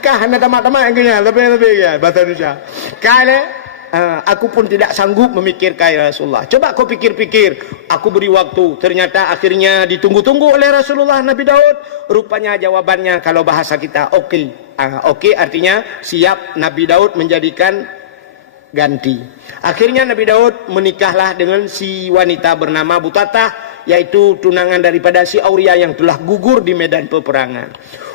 kah nak tamat-tamat kena lebih-lebih ya bahasa Indonesia. Kale aku pun tidak sanggup memikirkan ya Rasulullah. Coba kau pikir-pikir, aku beri waktu. Ternyata akhirnya ditunggu-tunggu oleh Rasulullah Nabi Daud. Rupanya jawabannya kalau bahasa kita okey. Okey artinya siap Nabi Daud menjadikan ganti. Akhirnya Nabi Daud menikahlah dengan si wanita bernama Butatah, yaitu tunangan daripada si Auria yang telah gugur di medan peperangan.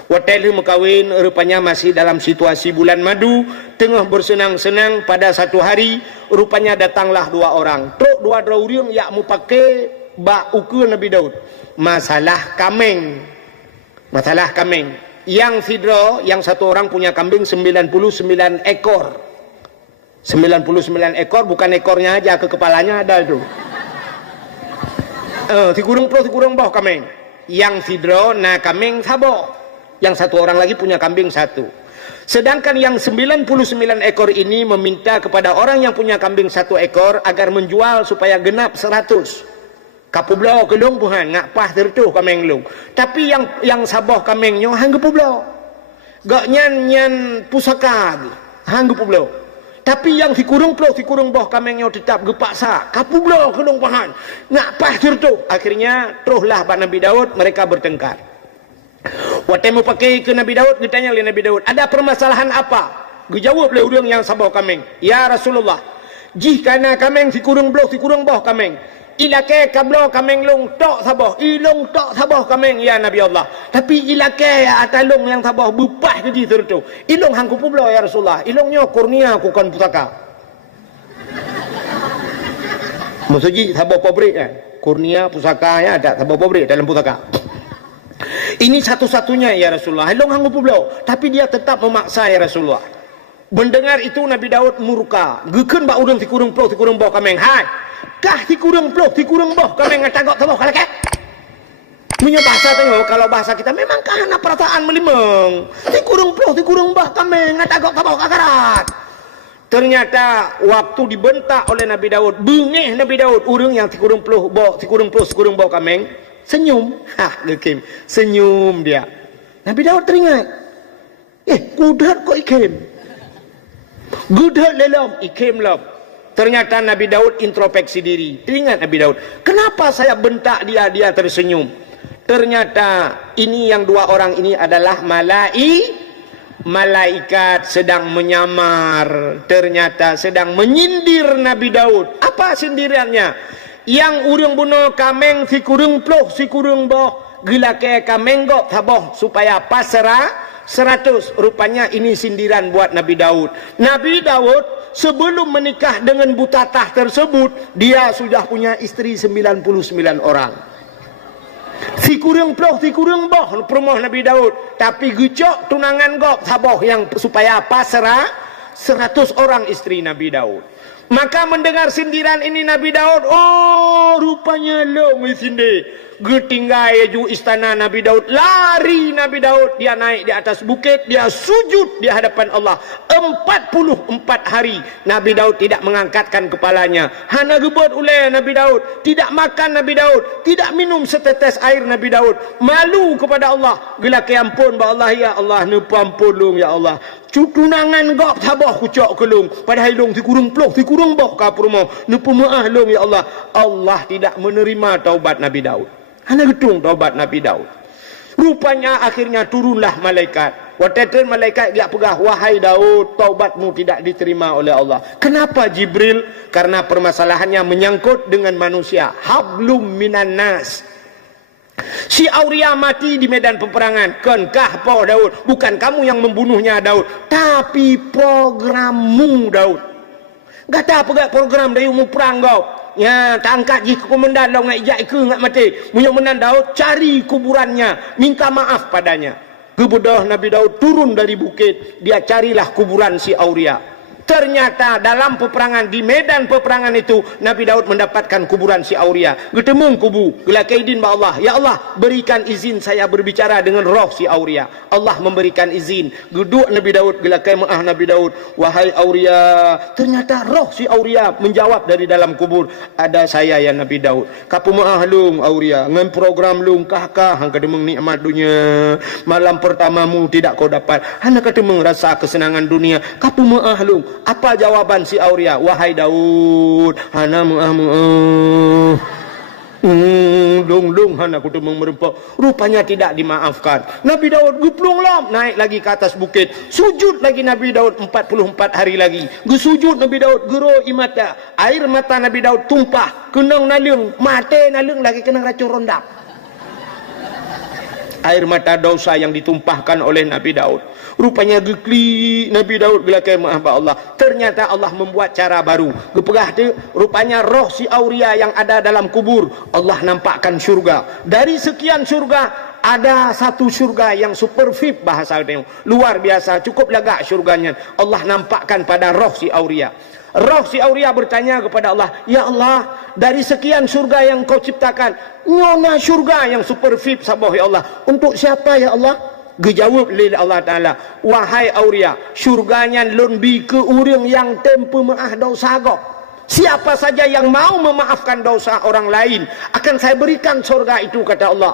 Waktu mekawin rupanya masih dalam situasi bulan madu, tengah bersenang-senang pada satu hari, rupanya datanglah dua orang. Truk dua orang yang mau pakai bak ukur Nabi Daud. Masalah kambing. Yang Fidro, yang satu orang punya kambing 99 ekor. 99 ekor, bukan ekornya aja, ke kepalanya ada itu. Tikurung bawah kambing. Yang Fidro, nah kambing sabo. Yang satu orang lagi punya kambing satu. Sedangkan yang 99 ekor ini meminta kepada orang yang punya kambing satu ekor agar menjual supaya genap 100. Kapublau kelung puhan ngak pah tertuh kambing lung. Tapi yang saboh kambingnya hang kapublau. Gak nyan pusaka hang kapublau. Tapi yang dikurung bawah kambingnya tetap gepaksa. Kapublau kelung puhan ngak pah tertuh. Akhirnya teruslah Nabi Daud mereka bertengkar. Waktu mau pakai ke Nabi Daud, ditanya oleh Nabi Daud, ada permasalahan apa? Dijawab oleh orang yang sabar kambing. Ya Rasulullah, jika na kambing dikurung bawah kambing. Ilake kablo kambing long tok sabar, ilong tok sabar kambing ya Nabi Allah. Tapi ilake atalong yang sabar bupah ke tertu. Ilong hangku publo ya Rasulullah. Ilongnya kurnia ku kan putaka. Maksudnya sabar pabrik kan. Kurnia pusaka ya ada sabar pabrik dalam putaka. Ini satu-satunya ya Rasulullah. Helong hanggu publau. Tapi dia tetap memaksa ya Rasulullah. Mendengar itu Nabi Daud murka. Geken bak udang tikurung bawah kameng. Hai. Kah tikurung bawah kameng ngacagok tabok kalake. Punya bahasa tengok. Kalau bahasa kita memang karena perasaan melimeng. Tikurung bawah kameng ngacagok tabok akarat. Ternyata waktu dibentak oleh Nabi Daud, bengih Nabi Daud urang yang tikurung bawah kameng. Senyum. Lekim. Senyum dia. Nabi Daud teringat. Kudat kok ikim. Gudat lelom. Ikim lom. Ternyata Nabi Daud introspeksi diri. Teringat Nabi Daud. Kenapa saya bentak dia? Dia tersenyum. Ternyata ini yang dua orang ini adalah malaikat sedang menyamar. Ternyata sedang menyindir Nabi Daud. Apa sindirannya? Yang urang bunuh kameng si kurung boh gilake kameng gok taboh supaya pasrah 100. Rupanya ini sindiran buat Nabi Daud. Nabi Daud sebelum menikah dengan Butatah tersebut dia sudah punya istri 99 orang. Si kurung boh permoh Nabi Daud, tapi gecok tunangan gok taboh yang supaya pasrah 100 orang istri Nabi Daud. Maka mendengar sindiran ini Nabi Daud, rupanya lo misinde. Getinggai ju istana Nabi Daud, lari Nabi Daud, dia naik di atas bukit, dia sujud di hadapan Allah 44 hari. Nabi Daud tidak mengangkatkan kepalanya. Hana gebot oleh Nabi Daud, tidak makan Nabi Daud, tidak minum setetes air Nabi Daud. Malu kepada Allah. Gelak ampun ba Allah ya Allah, nepampun long ya Allah. Tunangan gok tabah kucok kelung. Padahal long tikurung boh kapurmo. Nepemaah long ya Allah. Allah tidak menerima taubat Nabi Daud. Hanya gedung taubat Nabi Daud. Rupanya akhirnya turunlah malaikat. Waktu malaikat dia pegah, wahai Daud, taubatmu tidak diterima oleh Allah. Kenapa Jibril? Karena permasalahannya menyangkut dengan manusia. Hablum minan nas. Si Auria mati di medan peperangan. Kenkah po Daud? Bukan kamu yang membunuhnya Daud, tapi programmu Daud. Gata apa program dari umum perang kau? Ya, tak angkat jika komandan lau ngak ijak ke ngak mati. Punya menang Daud, cari kuburannya, minta maaf padanya. Kemudian Nabi Daud turun dari bukit, dia carilah kuburan si Auria. Ternyata dalam peperangan, di medan peperangan itu, Nabi Daud mendapatkan kuburan si Auria. Getemung kubu, gelakaidin ba Allah, ya Allah berikan izin saya berbicara dengan roh si Auria. Allah memberikan izin. Geduk Nabi Daud, gelakai maah Nabi Daud, wahai Auria. Ternyata roh si Auria menjawab dari dalam kubur, ada saya ya Nabi Daud. Kapu maah lung Auria, ngan program lung kah hang kademeng nikmat dunia. Malam pertamamu tidak kau dapat, hana kademeng rasa kesenangan dunia. Kapu maah lung. Apa jawaban si Auria? Wahai Daud, hana lung hana kudu merempok. Rupanya tidak dimaafkan. Nabi Daud guplung lam, naik lagi ke atas bukit. Sujud lagi Nabi Daud 44 hari lagi. Gesujud Nabi Daud, gero imata. Air mata Nabi Daud tumpah, kenang nalung, mate nalung lagi kena racun rondak. Air mata dosa yang ditumpahkan oleh Nabi Daud. Rupanya gekli Nabi Daud gelakai maaf Allah. Ternyata Allah membuat cara baru. Gepegah tu rupanya roh si Auria yang ada dalam kubur, Allah nampakkan syurga. Dari sekian syurga ada satu syurga yang super VIP bahasa dia. Luar biasa, cukup lagak syurganya. Allah nampakkan pada roh si Auria. Roh si Auria bertanya kepada Allah, ya Allah, dari sekian syurga yang kau ciptakan, nyona syurga yang super VIP sabah ya Allah. Untuk siapa ya Allah? Gejawab oleh Allah Ta'ala, wahai Auria, syurganya lebih ke orang yang tempo maaf dosa kau. Siapa saja yang mau memaafkan dosa orang lain, akan saya berikan syurga itu, kata Allah.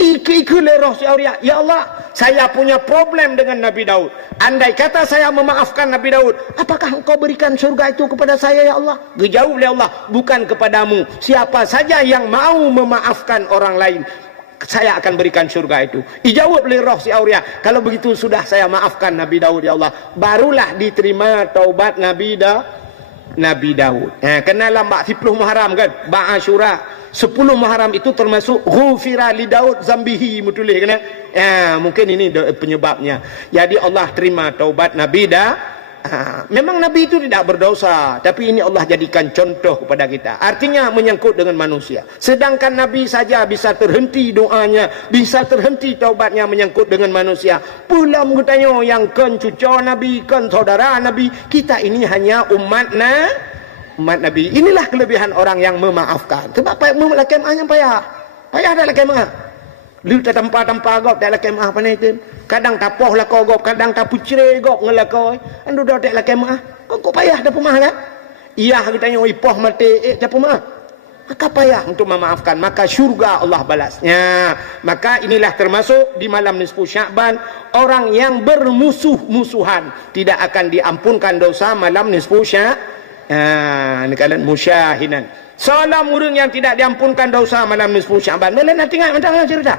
Ikut roh si Auria, ya Allah, saya punya problem dengan Nabi Daud. Andai kata saya memaafkan Nabi Daud, apakah engkau berikan surga itu kepada saya ya Allah? Dijawab oleh Allah, bukan kepadamu. Siapa saja yang mau memaafkan orang lain, saya akan berikan surga itu. Dijawab oleh roh si Auria, kalau begitu sudah saya maafkan Nabi Daud ya Allah. Barulah diterima taubat Nabi Daud. Kenal lambak 10 Muharram kan? Ba'asyura 10 Muharram itu termasuk ghufira li Daud zambihi, mutulih kena. Mungkin ini penyebabnya. Jadi Allah terima taubat Nabi Daud. Memang Nabi itu tidak berdosa, tapi ini Allah jadikan contoh kepada kita. Artinya menyangkut dengan manusia. Sedangkan Nabi saja bisa terhenti doanya, bisa terhenti taubatnya menyangkut dengan manusia. Pula mengutanya yang kan cucu Nabi, kan saudara Nabi. Kita ini hanya umat Nabi. Inilah kelebihan orang yang memaafkan. Sebab melakukan yang payah. Payah dah lakukan maaf. Lu tak tanpa gop tak lakukan maaf panai tu. Kadang tapoh lah kau gop, kadang tak pucre gop ngelakoi. Andu dah tak lakukan maaf. Kau payah dah pemah lah. Iya kita tanya ipoh mati tak pemah. Maka payah untuk memaafkan, maka syurga Allah balasnya. Maka inilah termasuk di malam nisfu Sya'ban, orang yang bermusuh-musuhan tidak akan diampunkan dosa malam nisfu Sya'ban. Ini kalian musyahinan. Salam orang yang tidak diampunkan dosa malam nisfu Sya'ban. Boleh nak tengok macam cerita.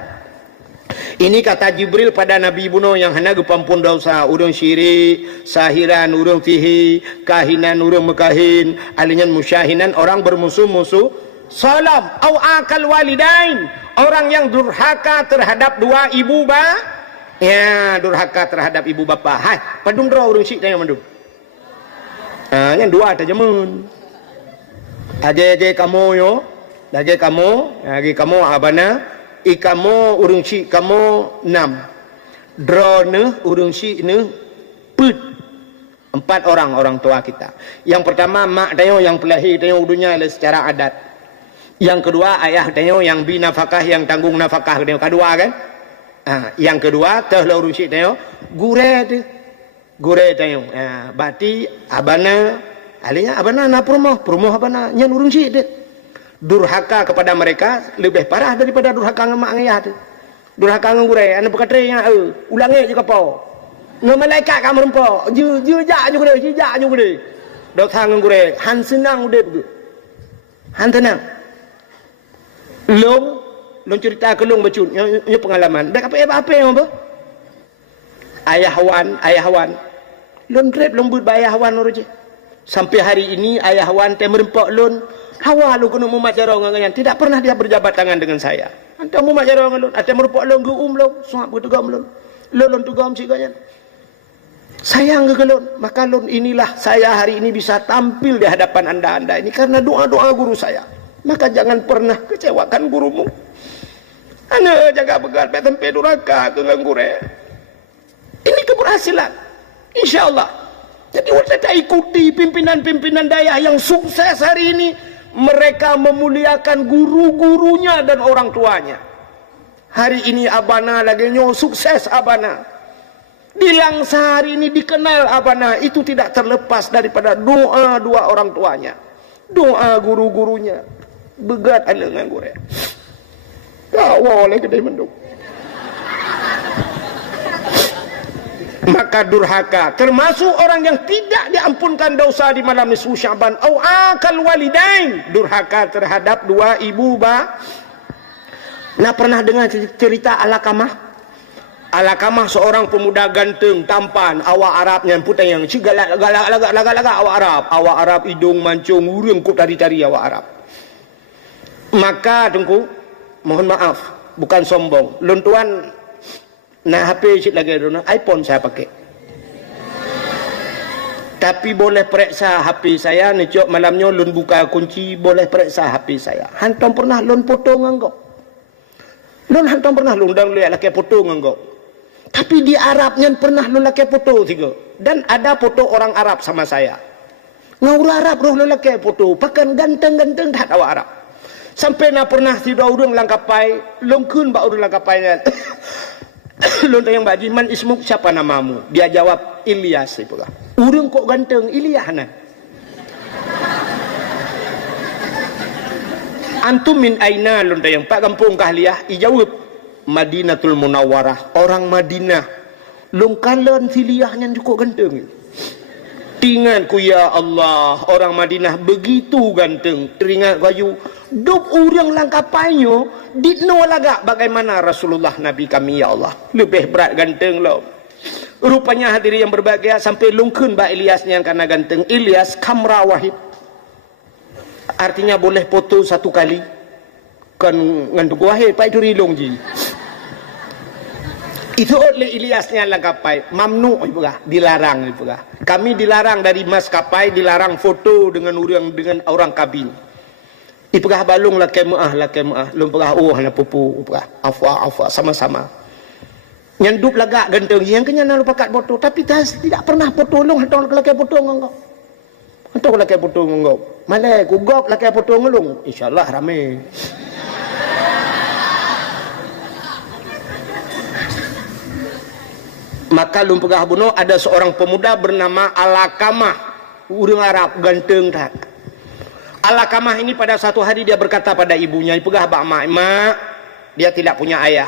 Ini kata Jibril pada Nabi Buno yang hendak gepampun dosa, urang syirik, sahiran, urang fihi, kahinan, urang mekahin, alinyan musyahinan, orang bermusuh-musuh. Salam au akal walidain, orang yang durhaka terhadap dua ibu bapa. Ya, durhaka terhadap ibu bapa. Hai, padung dro urang syik tanya mandung. Yang dua ada jamun. Aje kamu yo, aje kamu abana, ikamu urung si kamu 6. Drone urung si ne put. 4 orang tua kita. Yang pertama mak tayo yang pelahir tayo udunya secara adat. Yang kedua ayah tayo yang binafkah, yang tanggung nafkah tayo kedua kan. Yang kedua teh urung si tayo gure tayo. Berarti abana alinya abana na promoh abana nyan urung si deh. Durhaka kepada mereka lebih parah daripada durhaka dengan mak ayah tu. Durhaka dengan gure, anda berkatanya, ulangi je kapau. Dengan malaikat kamu rempok, jejak je gure. Dosa dengan gure, han senang udah begitu. Han tenang. Long cerita ke long bacut, nya pengalaman. Dak apa yang apa? Ayahawan. Long grab long but ayahawan urut je. Sampai hari ini ayahawan teh merempok lon. Hawa lu kena mumajarah dengan tidak pernah dia berjabat tangan dengan saya. Anta mumajarah dengan lon, ata merupok lon geum lon, suap betugam lon. Lon tugam siganya. Sayang ke lon, maka lon inilah saya hari ini bisa tampil di hadapan anda ini karena doa-doa guru saya. Maka jangan pernah kecewakan gurumu. Anda jaga begal tempe durhaka ke gangure. Ini keberhasilan. Insyaallah. Jadi kita ikuti pimpinan-pimpinan daerah yang sukses hari ini. Mereka memuliakan guru-gurunya dan orang tuanya. Hari ini Abana lagi sukses Abana. Di Langsa hari ini dikenal Abana. Itu tidak terlepas daripada doa dua orang tuanya. Doa guru-gurunya. Begat ada dengan gue. Kau oleh kedai mendung. Maka durhaka termasuk orang yang tidak diampunkan dosa di malam nisfu Sya'ban au akal walidain, durhaka terhadap dua ibu bapa. Nah, pernah dengar cerita Alakamah? Alakamah seorang pemuda ganteng, tampan, awak Arabnya putih yang galak awak Arab, hidung mancung, urang kok tari-tari awak Arab. Maka tengku, mohon maaf, bukan sombong. Lun tuan nah HP cik lagi ada iPhone saya pakai. Tapi boleh periksa HP saya ni cok malamnya lun buka kunci boleh periksa HP saya. Hantam pernah lun foto nganggo. Lun hantam pernah lun dan lihat laki foto nganggo. Tapi di Arabnya pernah lun laki foto tiga. Dan ada foto orang Arab sama saya. Ngaura Arab roh lun laki foto. Pakan ganteng-ganteng tak awak Arab. Sampai na pernah tidak urang langkapai, lun kun ba urang langkapainya. Lun tanya Mbak Jiman, ismuk siapa namamu? Dia jawab Ilyas. Urang kok ganteng Ilyas nah. Antum min aina lun tanya Pak kampung kahliyah? Ijawab Madinatul Munawwarah, orang Madinah. Lun kalon filiyahnya cukup ganteng. Tingatku ya Allah, orang Madinah begitu ganteng. Teringat kayu duk urang langkapanyo ditno lagak bagaimana Rasulullah Nabi kami ya Allah. Lebih berat ganteng lo. Rupanya hadirin yang berbahagia sampai lungkun Mbak Ilyasnya karena ganteng. Ilyas kamera wahid. Artinya boleh foto satu kali. Kan ngantuk wahid Pak itu rilong ji. Itu oleh Ilyasnya langkapai mamnu dilarang kami dilarang dari maskapai, dilarang foto dengan orang kabin. Ipegah balung lakai maah lum pegah hana pupu afwa sama-sama nyandup lagak ganteng yang kenyana lu pakat foto tapi tidak pernah foto long hatong lakai foto nganggo hatong lakai foto nganggo malai kugok lakai foto ngelung insyaallah rame. Maka lum pegah buno ada seorang pemuda bernama Alakamah, urang Arab ganteng tak. Alakamah ini pada satu hari dia berkata pada ibunya, "Ipegah bak mak, dia tidak punya ayah.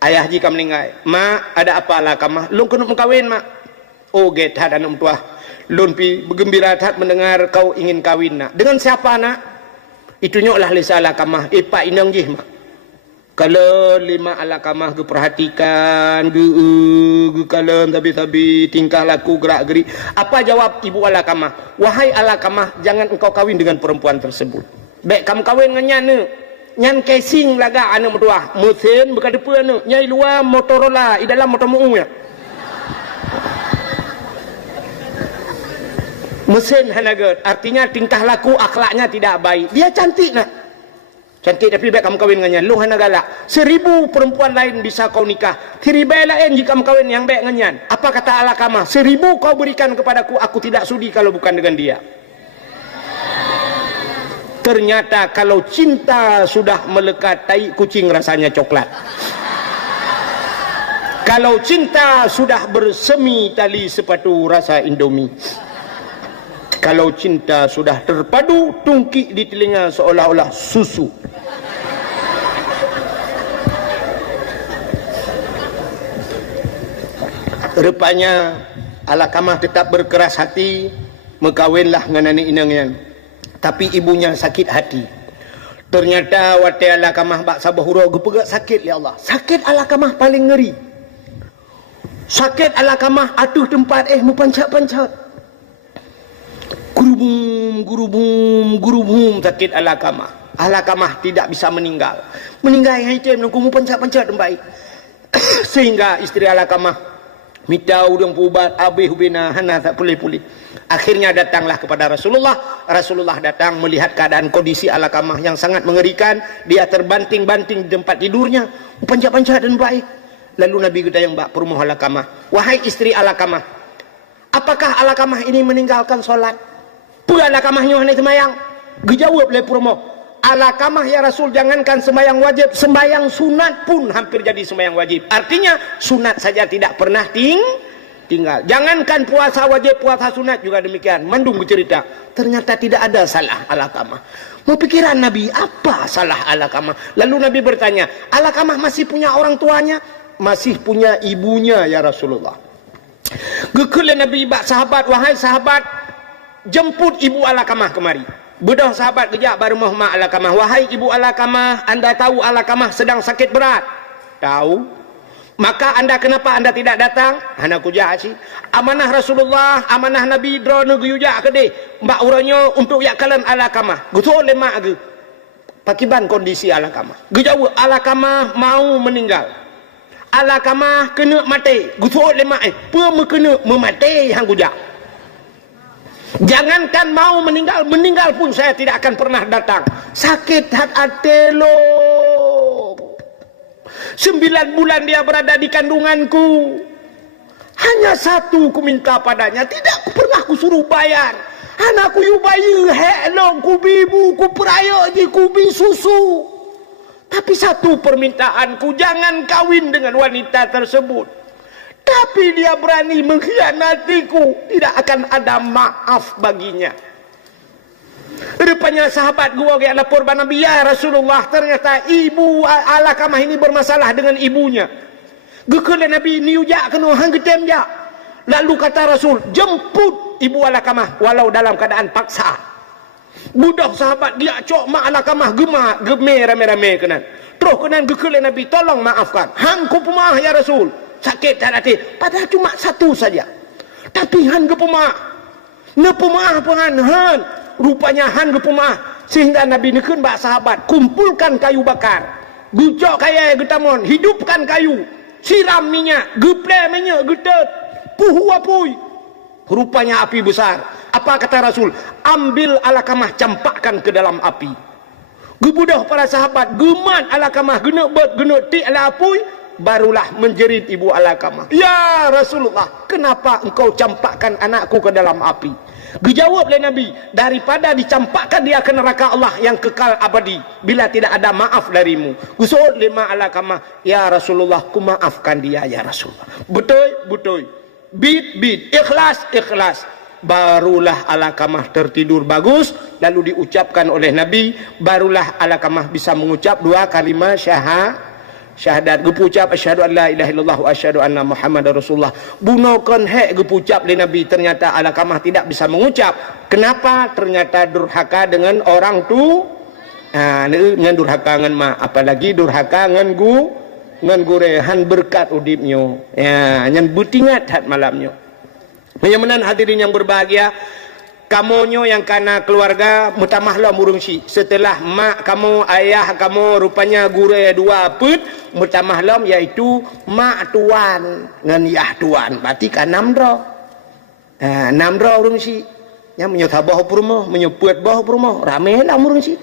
Ayah jika meninggal. Mak, ada apa Alakamah? Lun kena mengkawin mak." Oh, gethat anak tua. Lun pi bergembira tat mendengar kau ingin kawin nak. Dengan siapa nak? Itunya lah lisa Alakamah. Pak inang jih mak. Kalau lima Alakamah perhatikan kalem tabi-tabi tingkah laku gerak-gerik. Apa jawab ibu Alakamah? Wahai Alakamah, jangan engkau kawin dengan perempuan tersebut. Baik kamu kawin dengan nyan casing laga anak mertua. Mesin berkadepun nyai luar Motorola, di dalam motor mu'unya. Mesin hanaga, artinya tingkah laku akhlaknya tidak baik. Dia cantik nak. Cantik tapi baik kamu kawin dengannya. Lu hana galak. 1000 perempuan lain bisa kau nikah. 1000 lain jika kamu kawin yang baik dengannya. Apa kata Alakamah? 1000 kau berikan kepadaku. Aku tidak sudi kalau bukan dengan dia. Ternyata kalau cinta sudah melekat tai kucing rasanya coklat. Kalau cinta sudah bersemi tali sepatu rasa Indomie. Kalau cinta sudah terpadu tungkik di telinga seolah-olah susu. Rupanya Alakamah tetap berkeras hati, mengkawinlah dengan nenek inangnya. Tapi ibunya sakit hati. Ternyata wate Alakamah bak sabahura gepegak sakit ya Allah. Sakit Alakamah paling ngeri. Sakit Alakamah atuh tempat mepancat-pancat. Gurubum sakit Alakamah. Alakamah tidak bisa meninggal. Meninggal yang itu menunggu pancat-pancat tempat. Sehingga istri Alakamah minta udang pubat abih ubina hana tak pulih-pulih. Akhirnya datanglah kepada Rasulullah. Rasulullah datang melihat keadaan kondisi Alakamah yang sangat mengerikan. Dia terbanting-banting di tempat tidurnya, pancat-pancat dan baik. Lalu Nabi kita yang bak perumah Alakamah, wahai istri Alakamah, Apakah Alakamah ini meninggalkan solat? Apa Alakamahnya hendak semayang? Dijawab oleh Purmo, Alakamah ya Rasul, jangankan sembahyang wajib, sembahyang sunat pun hampir jadi sembahyang wajib. Artinya sunat saja tidak pernah tinggal. Jangankan puasa wajib, puasa sunat juga demikian. Mandung bercerita, ternyata tidak ada salah Alakamah. Mau pikiran Nabi, apa salah Alakamah? Lalu Nabi bertanya, Alakamah masih punya orang tuanya? Masih punya ibunya ya Rasulullah. Gekul Nabi bak sahabat, wahai sahabat, jemput ibu Alakamah kemari. Bedah sahabat kejap baru Muhammad Alakamah. Wahai ibu Alakamah, anda tahu Alakamah sedang sakit berat? Tahu. Maka anda kenapa anda tidak datang? Hana kujak si. Amanah Rasulullah, amanah Nabi dro negeri ujak ke deh. Mbak uranyo untuk yakalan Alakamah. Gutul lemak ke. Pakiban kondisi Alakamah. Gejauh Alakamah mau meninggal. Alakamah kena mati. Gutul lemak Pema kena memati hang kujak. Jangankan mau meninggal pun saya tidak akan pernah datang. Sakit hati lo. 9 bulan dia berada di kandunganku. Hanya satu ku minta padanya, tidak pernah ku suruh bayar. Anakku yu bayi helong ku bibu ku peraya di ku bi susu. Tapi satu permintaanku, jangan kawin dengan wanita tersebut. Tapi dia berani mengkhianatiku, tidak akan ada maaf baginya. Rupanya sahabat gua yang lapor pada Nabi, ya Rasulullah, ternyata ibu Alakamah ini bermasalah dengan ibunya. Gekele Nabi ni ujak kena hang getem jak. Lalu kata Rasul, jemput ibu Alakamah walau dalam keadaan paksa. Budak sahabat dia cok mak Alakamah gemar rame-rame kenan. Terus kenan gekele Nabi, tolong maafkan. Hang ku pemah ya Rasul. Sakit tak hati, padahal cuma satu saja. Tapi han gepemah, nepemah pengan han, rupanya han gepemah. Sehingga Nabi nekun bak sahabat, kumpulkan kayu bakar, gucok kaya getamon, hidupkan kayu, siram minyak, geple minyak, getet, puhu apui. Rupanya api besar. Apa kata Rasul? Ambil Alakamah, campakkan ke dalam api. Gebudah para sahabat, gemat Alakamah, genek bet, genek tik ala apui. Barulah menjerit ibu Alakamah, ya Rasulullah, kenapa engkau campakkan anakku ke dalam api? Dijawab oleh Nabi, daripada dicampakkan dia ke neraka Allah yang kekal abadi bila tidak ada maaf darimu. Gusul lima Alakamah, ya Rasulullah, ku maafkan dia ya Rasulullah. Betul bit ikhlas. Barulah Alakamah tertidur bagus. Lalu diucapkan oleh Nabi, barulah Alakamah bisa mengucap 2 kalimat syahadat. Gepucap asyhadu an la ilaha illallah wa asyhadu anna muhammadar rasulullah. Bunokan hek gepucap oleh Nabi, ternyata Alakamah tidak bisa mengucap. Kenapa? Ternyata durhaka dengan orang tu. Dengan durhaka dengan mak, apalagi durhaka dengan gurehan berkat udipnyo. Ya, nyan butingat hat malamnyo. Menyamanan hadirin yang berbahagia, kamonyo yang kana keluarga mutamahlah murungsi. Setelah mak kamu, ayah kamu rupanya gure 2 put mutamahlam, yaitu mak tuan dengan yah tuan. Berarti kan 6 dro. 6 dro urungsi. Yang menyotabah purmo, menyebut bah purmo, ramelah murungsi.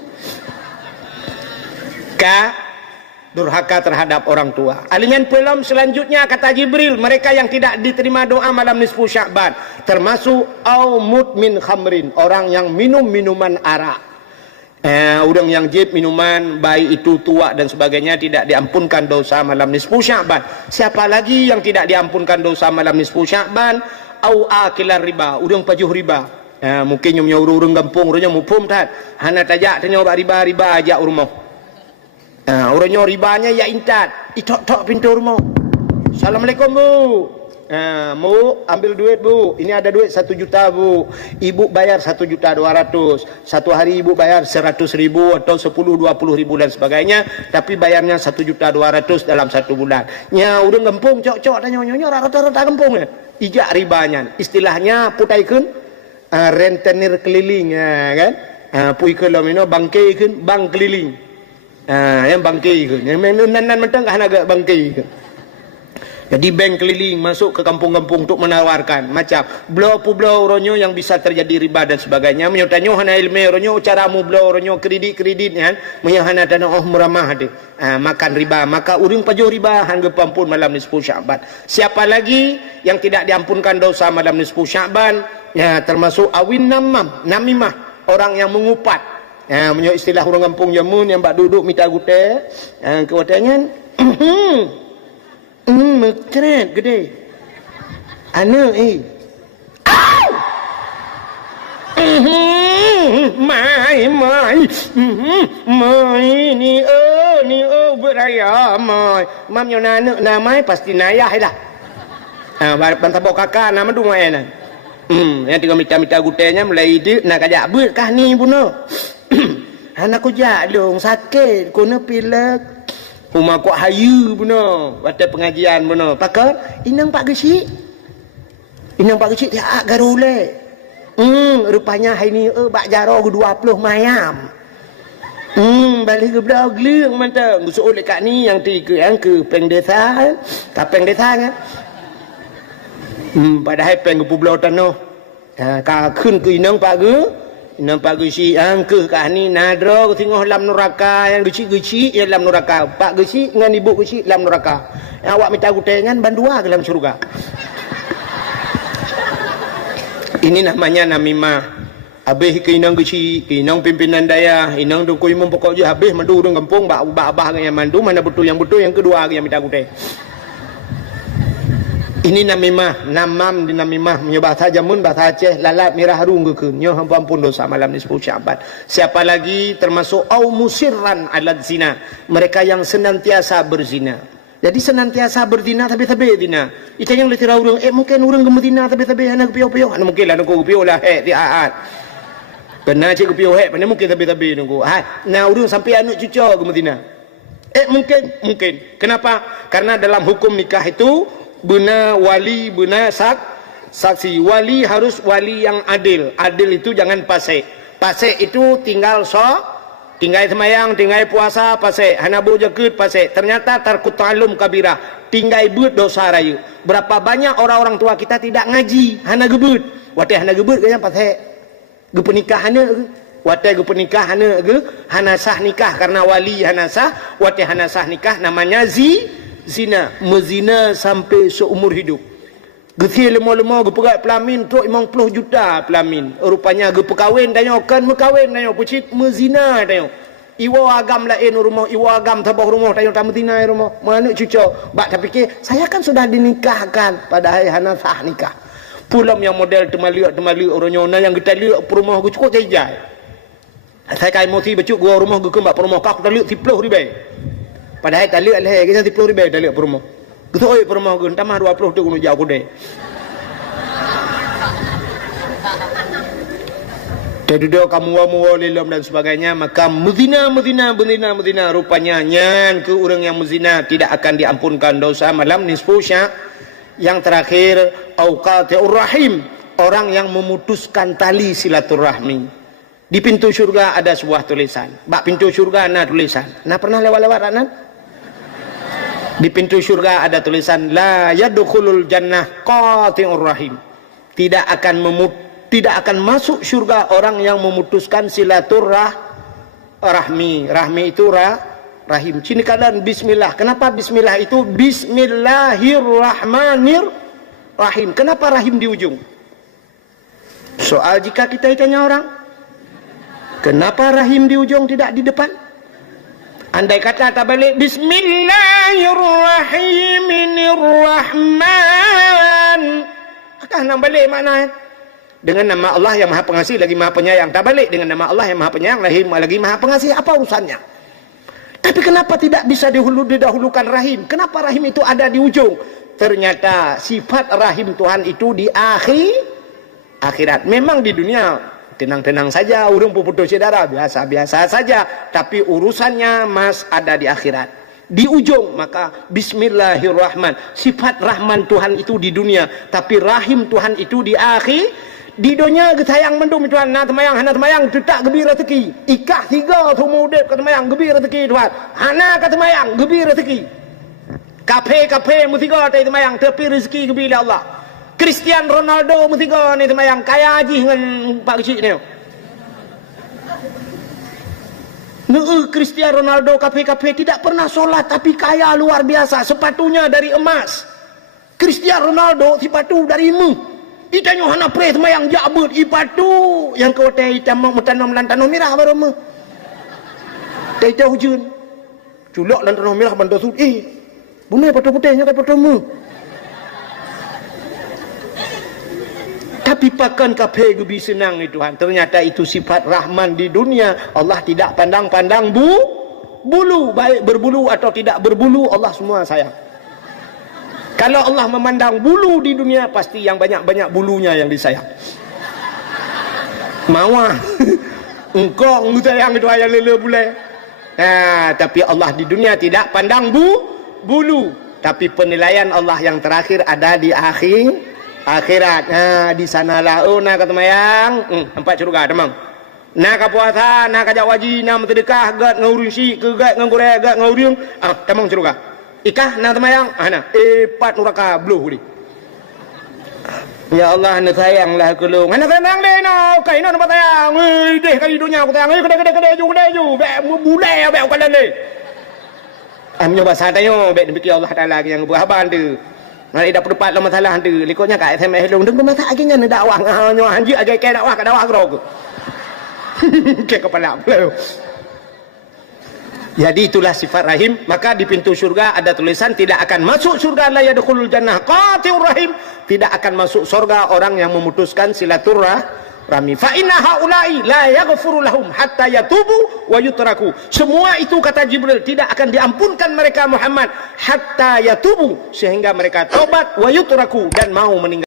Durhaka terhadap orang tua. Alingan film selanjutnya kata Jibril, mereka yang tidak diterima doa malam nisfu Sya'ban, termasuk au mudmin khamrin, orang yang minum minuman arak. Orang yang jib minuman, baik itu tua dan sebagainya, tidak diampunkan dosa malam nisfu Sya'ban. Siapa lagi yang tidak diampunkan dosa malam nisfu Sya'ban? Au akilar riba, orang pajuh riba. Mungkin yang urung gampung, orangnya mupum tat. Hana tajak tanya riba aja urmoh. Orangnya ribanya ya intat, itok-tok pintu rumah. Assalamualaikum bu. Bu ambil duit bu, ini ada duit 1 juta bu, ibu bayar 1.200.000, satu hari ibu bayar 100.000 atau 10-20.000 dan sebagainya, tapi bayarnya 1.200.000 dalam 1 bulan. Nya udah gempung cok-cok tanya nyonya rata-rata gempung ya. Ijak ribanya, istilahnya putaikun rentenir keliling kan. Pui kelomino bangkeikeun bang keliling. Yang bangkai ke, yang nan mentang kan agak bangkai ke. Jadi bank keliling masuk ke kampung-kampung untuk menawarkan macam belau ronyo yang bisa terjadi riba dan sebagainya. Menyotanya hana ilmu ronyo cara mu belau ronyo kredit kan. Menyahana dana muramah ada. Makan riba, maka urang pajuh riba hangga pampun malam nisfu Sya'ban. Siapa lagi yang tidak diampunkan dosa malam nisfu Sya'ban? Ya, termasuk awin namimah, orang yang mengupat. Menyo istilah orang kampung jamun yang bak duduk minta gute. Kewatannya keren gede ana mai ni beraya mai mam yo na mai pasti nayah dah bantah bawa kakak nama du mai na yang tiga minta gutenya mulai ide nak ajak beut kah ni puno anak ko jalung sakit kono pilek rumah kuat hayu benar. Waktu pengajian benar. Pakar, inang Pak Gesik. Inang Pak Gesik dia garule. Rupanya hari ni bak jaro 20 mayam. Balik ke blog leung mantap. Gusul dekat ni yang tiga yang ke peng desa. Tak peng desa kan. Padahal peng ke pulau tanah. Ka khun ke inang Pak Ge. Nampak Gesik angke kah ni nadra ke tengok lam neraka yang Gesik yang lam neraka. Pak Gesik dengan ibu Gesik lam neraka. Yang awak minta gutengan bandua ke dalam surga. Ini namanya namimah. Habis ke inang Gesik, inang pimpinan daya, inang dukung imam pokok je habis mandu orang kampung bak abah yang mandu mana betul yang kedua yang minta guten. Ini namimah, namam di namimah menyebab saja mun bahasa Aceh lalat mirah harung ke nyo ampun dosa malam nisfu Sya'ban. Siapa lagi termasuk au musirran alad zina, mereka yang senantiasa berzina. Jadi senantiasa berzina tapi zina. Itu yang letih urang mungkin urang gemezina tapi anak piau-piau. Ana mungkin lah nunggu piau lah tiaat. Benar cik piau pandai mungkin tapi nunggu. Nah urang sampai anak cucu gemezina. Mungkin. Kenapa? Karena dalam hukum nikah itu benar wali, benar saksi. Wali harus wali yang adil. Adil itu jangan pasek. Pasek itu tinggal semayang, tinggal puasa, pasek. Hana bu jakut, pasek. Ternyata tarkut ta'allum kabirah. Tinggal but dosa raya. Berapa banyak orang-orang tua kita tidak ngaji. Hana gebut. Watih hana gebut ke yang pasek. Gepenikah hana ke. Watih gepenikah hana ke. Hana sah nikah karena wali hana sah. Watih hana sah nikah namanya zina, mezina sampai seumur hidup. Geti lemah-lemah gepegat pelamin tu 50 juta pelamin. Rupanya gepekawin tanya kan mekawin tanya pucit mezina tanya. Iwa agam lain rumah, iwa agam tabah rumah tanya tamu tinai rumah. Mana cucu? Bak tak fikir saya kan sudah dinikahkan padahal hana sah nikah. Pulam yang model temaliuk orang nyona yang kita liuk rumah gu cukup jai. Saya kai moti becuk gua rumah gu kembak rumah kak kita liuk 10 ribu. Padahal tak lihat leh, kita 10 ribu tak lihat perumah. Kita oi perumah gun tamah 20 tu guna jauh kode. Duduk kamu wamu lilam dan sebagainya, maka muzina rupanya nyan ke orang yang muzina tidak akan diampunkan dosa malam nisfu Sya'ban. Yang terakhir auqati'ur rahim, orang yang memutuskan tali silaturahmi. Di pintu syurga ada sebuah tulisan. Bak pintu syurga ada tulisan. Nah pernah lewat-lewat anak? Di pintu syurga ada tulisan la yadkhulul jannah qati'ur rahim. Tidak akan masuk syurga orang yang memutuskan silaturahmi. Rahmi itu rahim. Sini keadaan bismillah. Kenapa bismillah itu bismillahirrahmanirrahim? Kenapa rahim di ujung? Soal jika kita tanya orang, kenapa rahim di ujung tidak di depan? Andai kata tak balik Bismillahirrahmanirrahim, akan nak balik makna dengan nama Allah yang Maha Pengasih lagi Maha Penyayang. Tak balik dengan nama Allah yang Maha Penyayang lagi Maha Pengasih. Apa urusannya? Tapi kenapa tidak bisa didahulukan rahim? Kenapa rahim itu ada di ujung? Ternyata sifat rahim Tuhan itu di akhirat. Memang di dunia tenang-tenang saja, urung putus saudara, biasa-biasa saja. Tapi urusannya mas ada di akhirat, di ujung. Maka bismillahirrahman, sifat rahman Tuhan itu di dunia, tapi rahim Tuhan itu di akhir. Di dunia sayang mendung Tuhan, hana temayang tak gebi rezeki. Ikah 3 semua udip kata temayang gebi rezeki Tuhan. Hana kata temayang gebi rezeki. Kafe mutiga tai temayang tepi rezeki ke bila Allah. Cristiano Ronaldo mutiga ni temayang kaya haji dengan pak kecil ni. Cristiano Ronaldo kafe tidak pernah solat tapi kaya luar biasa, sepatunya dari emas. Cristiano Ronaldo sepatu dari emas. Itanya hana pre temayang jabut ipatu yang kau teh itam tanam lantanam merah baru me. Teh hujan. Culak lantanam merah bandar sud. Bunai patu putihnya kata pertama. Tapi pakan kafe gebi senang ni Tuhan. Ternyata itu sifat Rahman di dunia. Allah tidak pandang-pandang bulu. Baik berbulu atau tidak berbulu, Allah semua sayang. Kalau Allah memandang bulu di dunia, pasti yang banyak-banyak bulunya yang disayang. Mawah. Engkau sayang itu ayam lele boleh. Tapi Allah di dunia tidak pandang bulu. Tapi penilaian Allah yang terakhir ada di akhirat. Di sanalah nak kata mayang empat syurga demang. Nak puasa, nak ajak wajib, nak sedekah, gat ngurung si, ke gat ngurung, gat ngurung, demang syurga. Ikah nak mayang, empat neraka beluh ni. Ya Allah, nak sayanglah kelung. Nak sayang deh no, kai no nampak sayang. Deh kali dunia aku sayang. Kedai ju, bek bulai bek kalan le. Menyoba sahaja bek demi Allah Taala yang berhaban tu. Nak ida perdebat lah masalah tu. Likutnya kat SMS long deng masak aginya nak dakwah nyo anji agai ke dakwah kat dakwah grog. Ke kepala. Jadi itulah sifat rahim. Maka di pintu syurga ada tulisan tidak akan masuk syurga la yadkhulul jannah qati'ur rahim. Tidak akan masuk surga orang yang memutuskan silaturahmi. Fa inna haula'i la yaghfiru lahum hatta yatubu wa yutraku. Semua itu kata Jibril tidak akan diampunkan mereka Muhammad hatta yatubu, sehingga mereka tobat wa yutraku dan mau meninggal.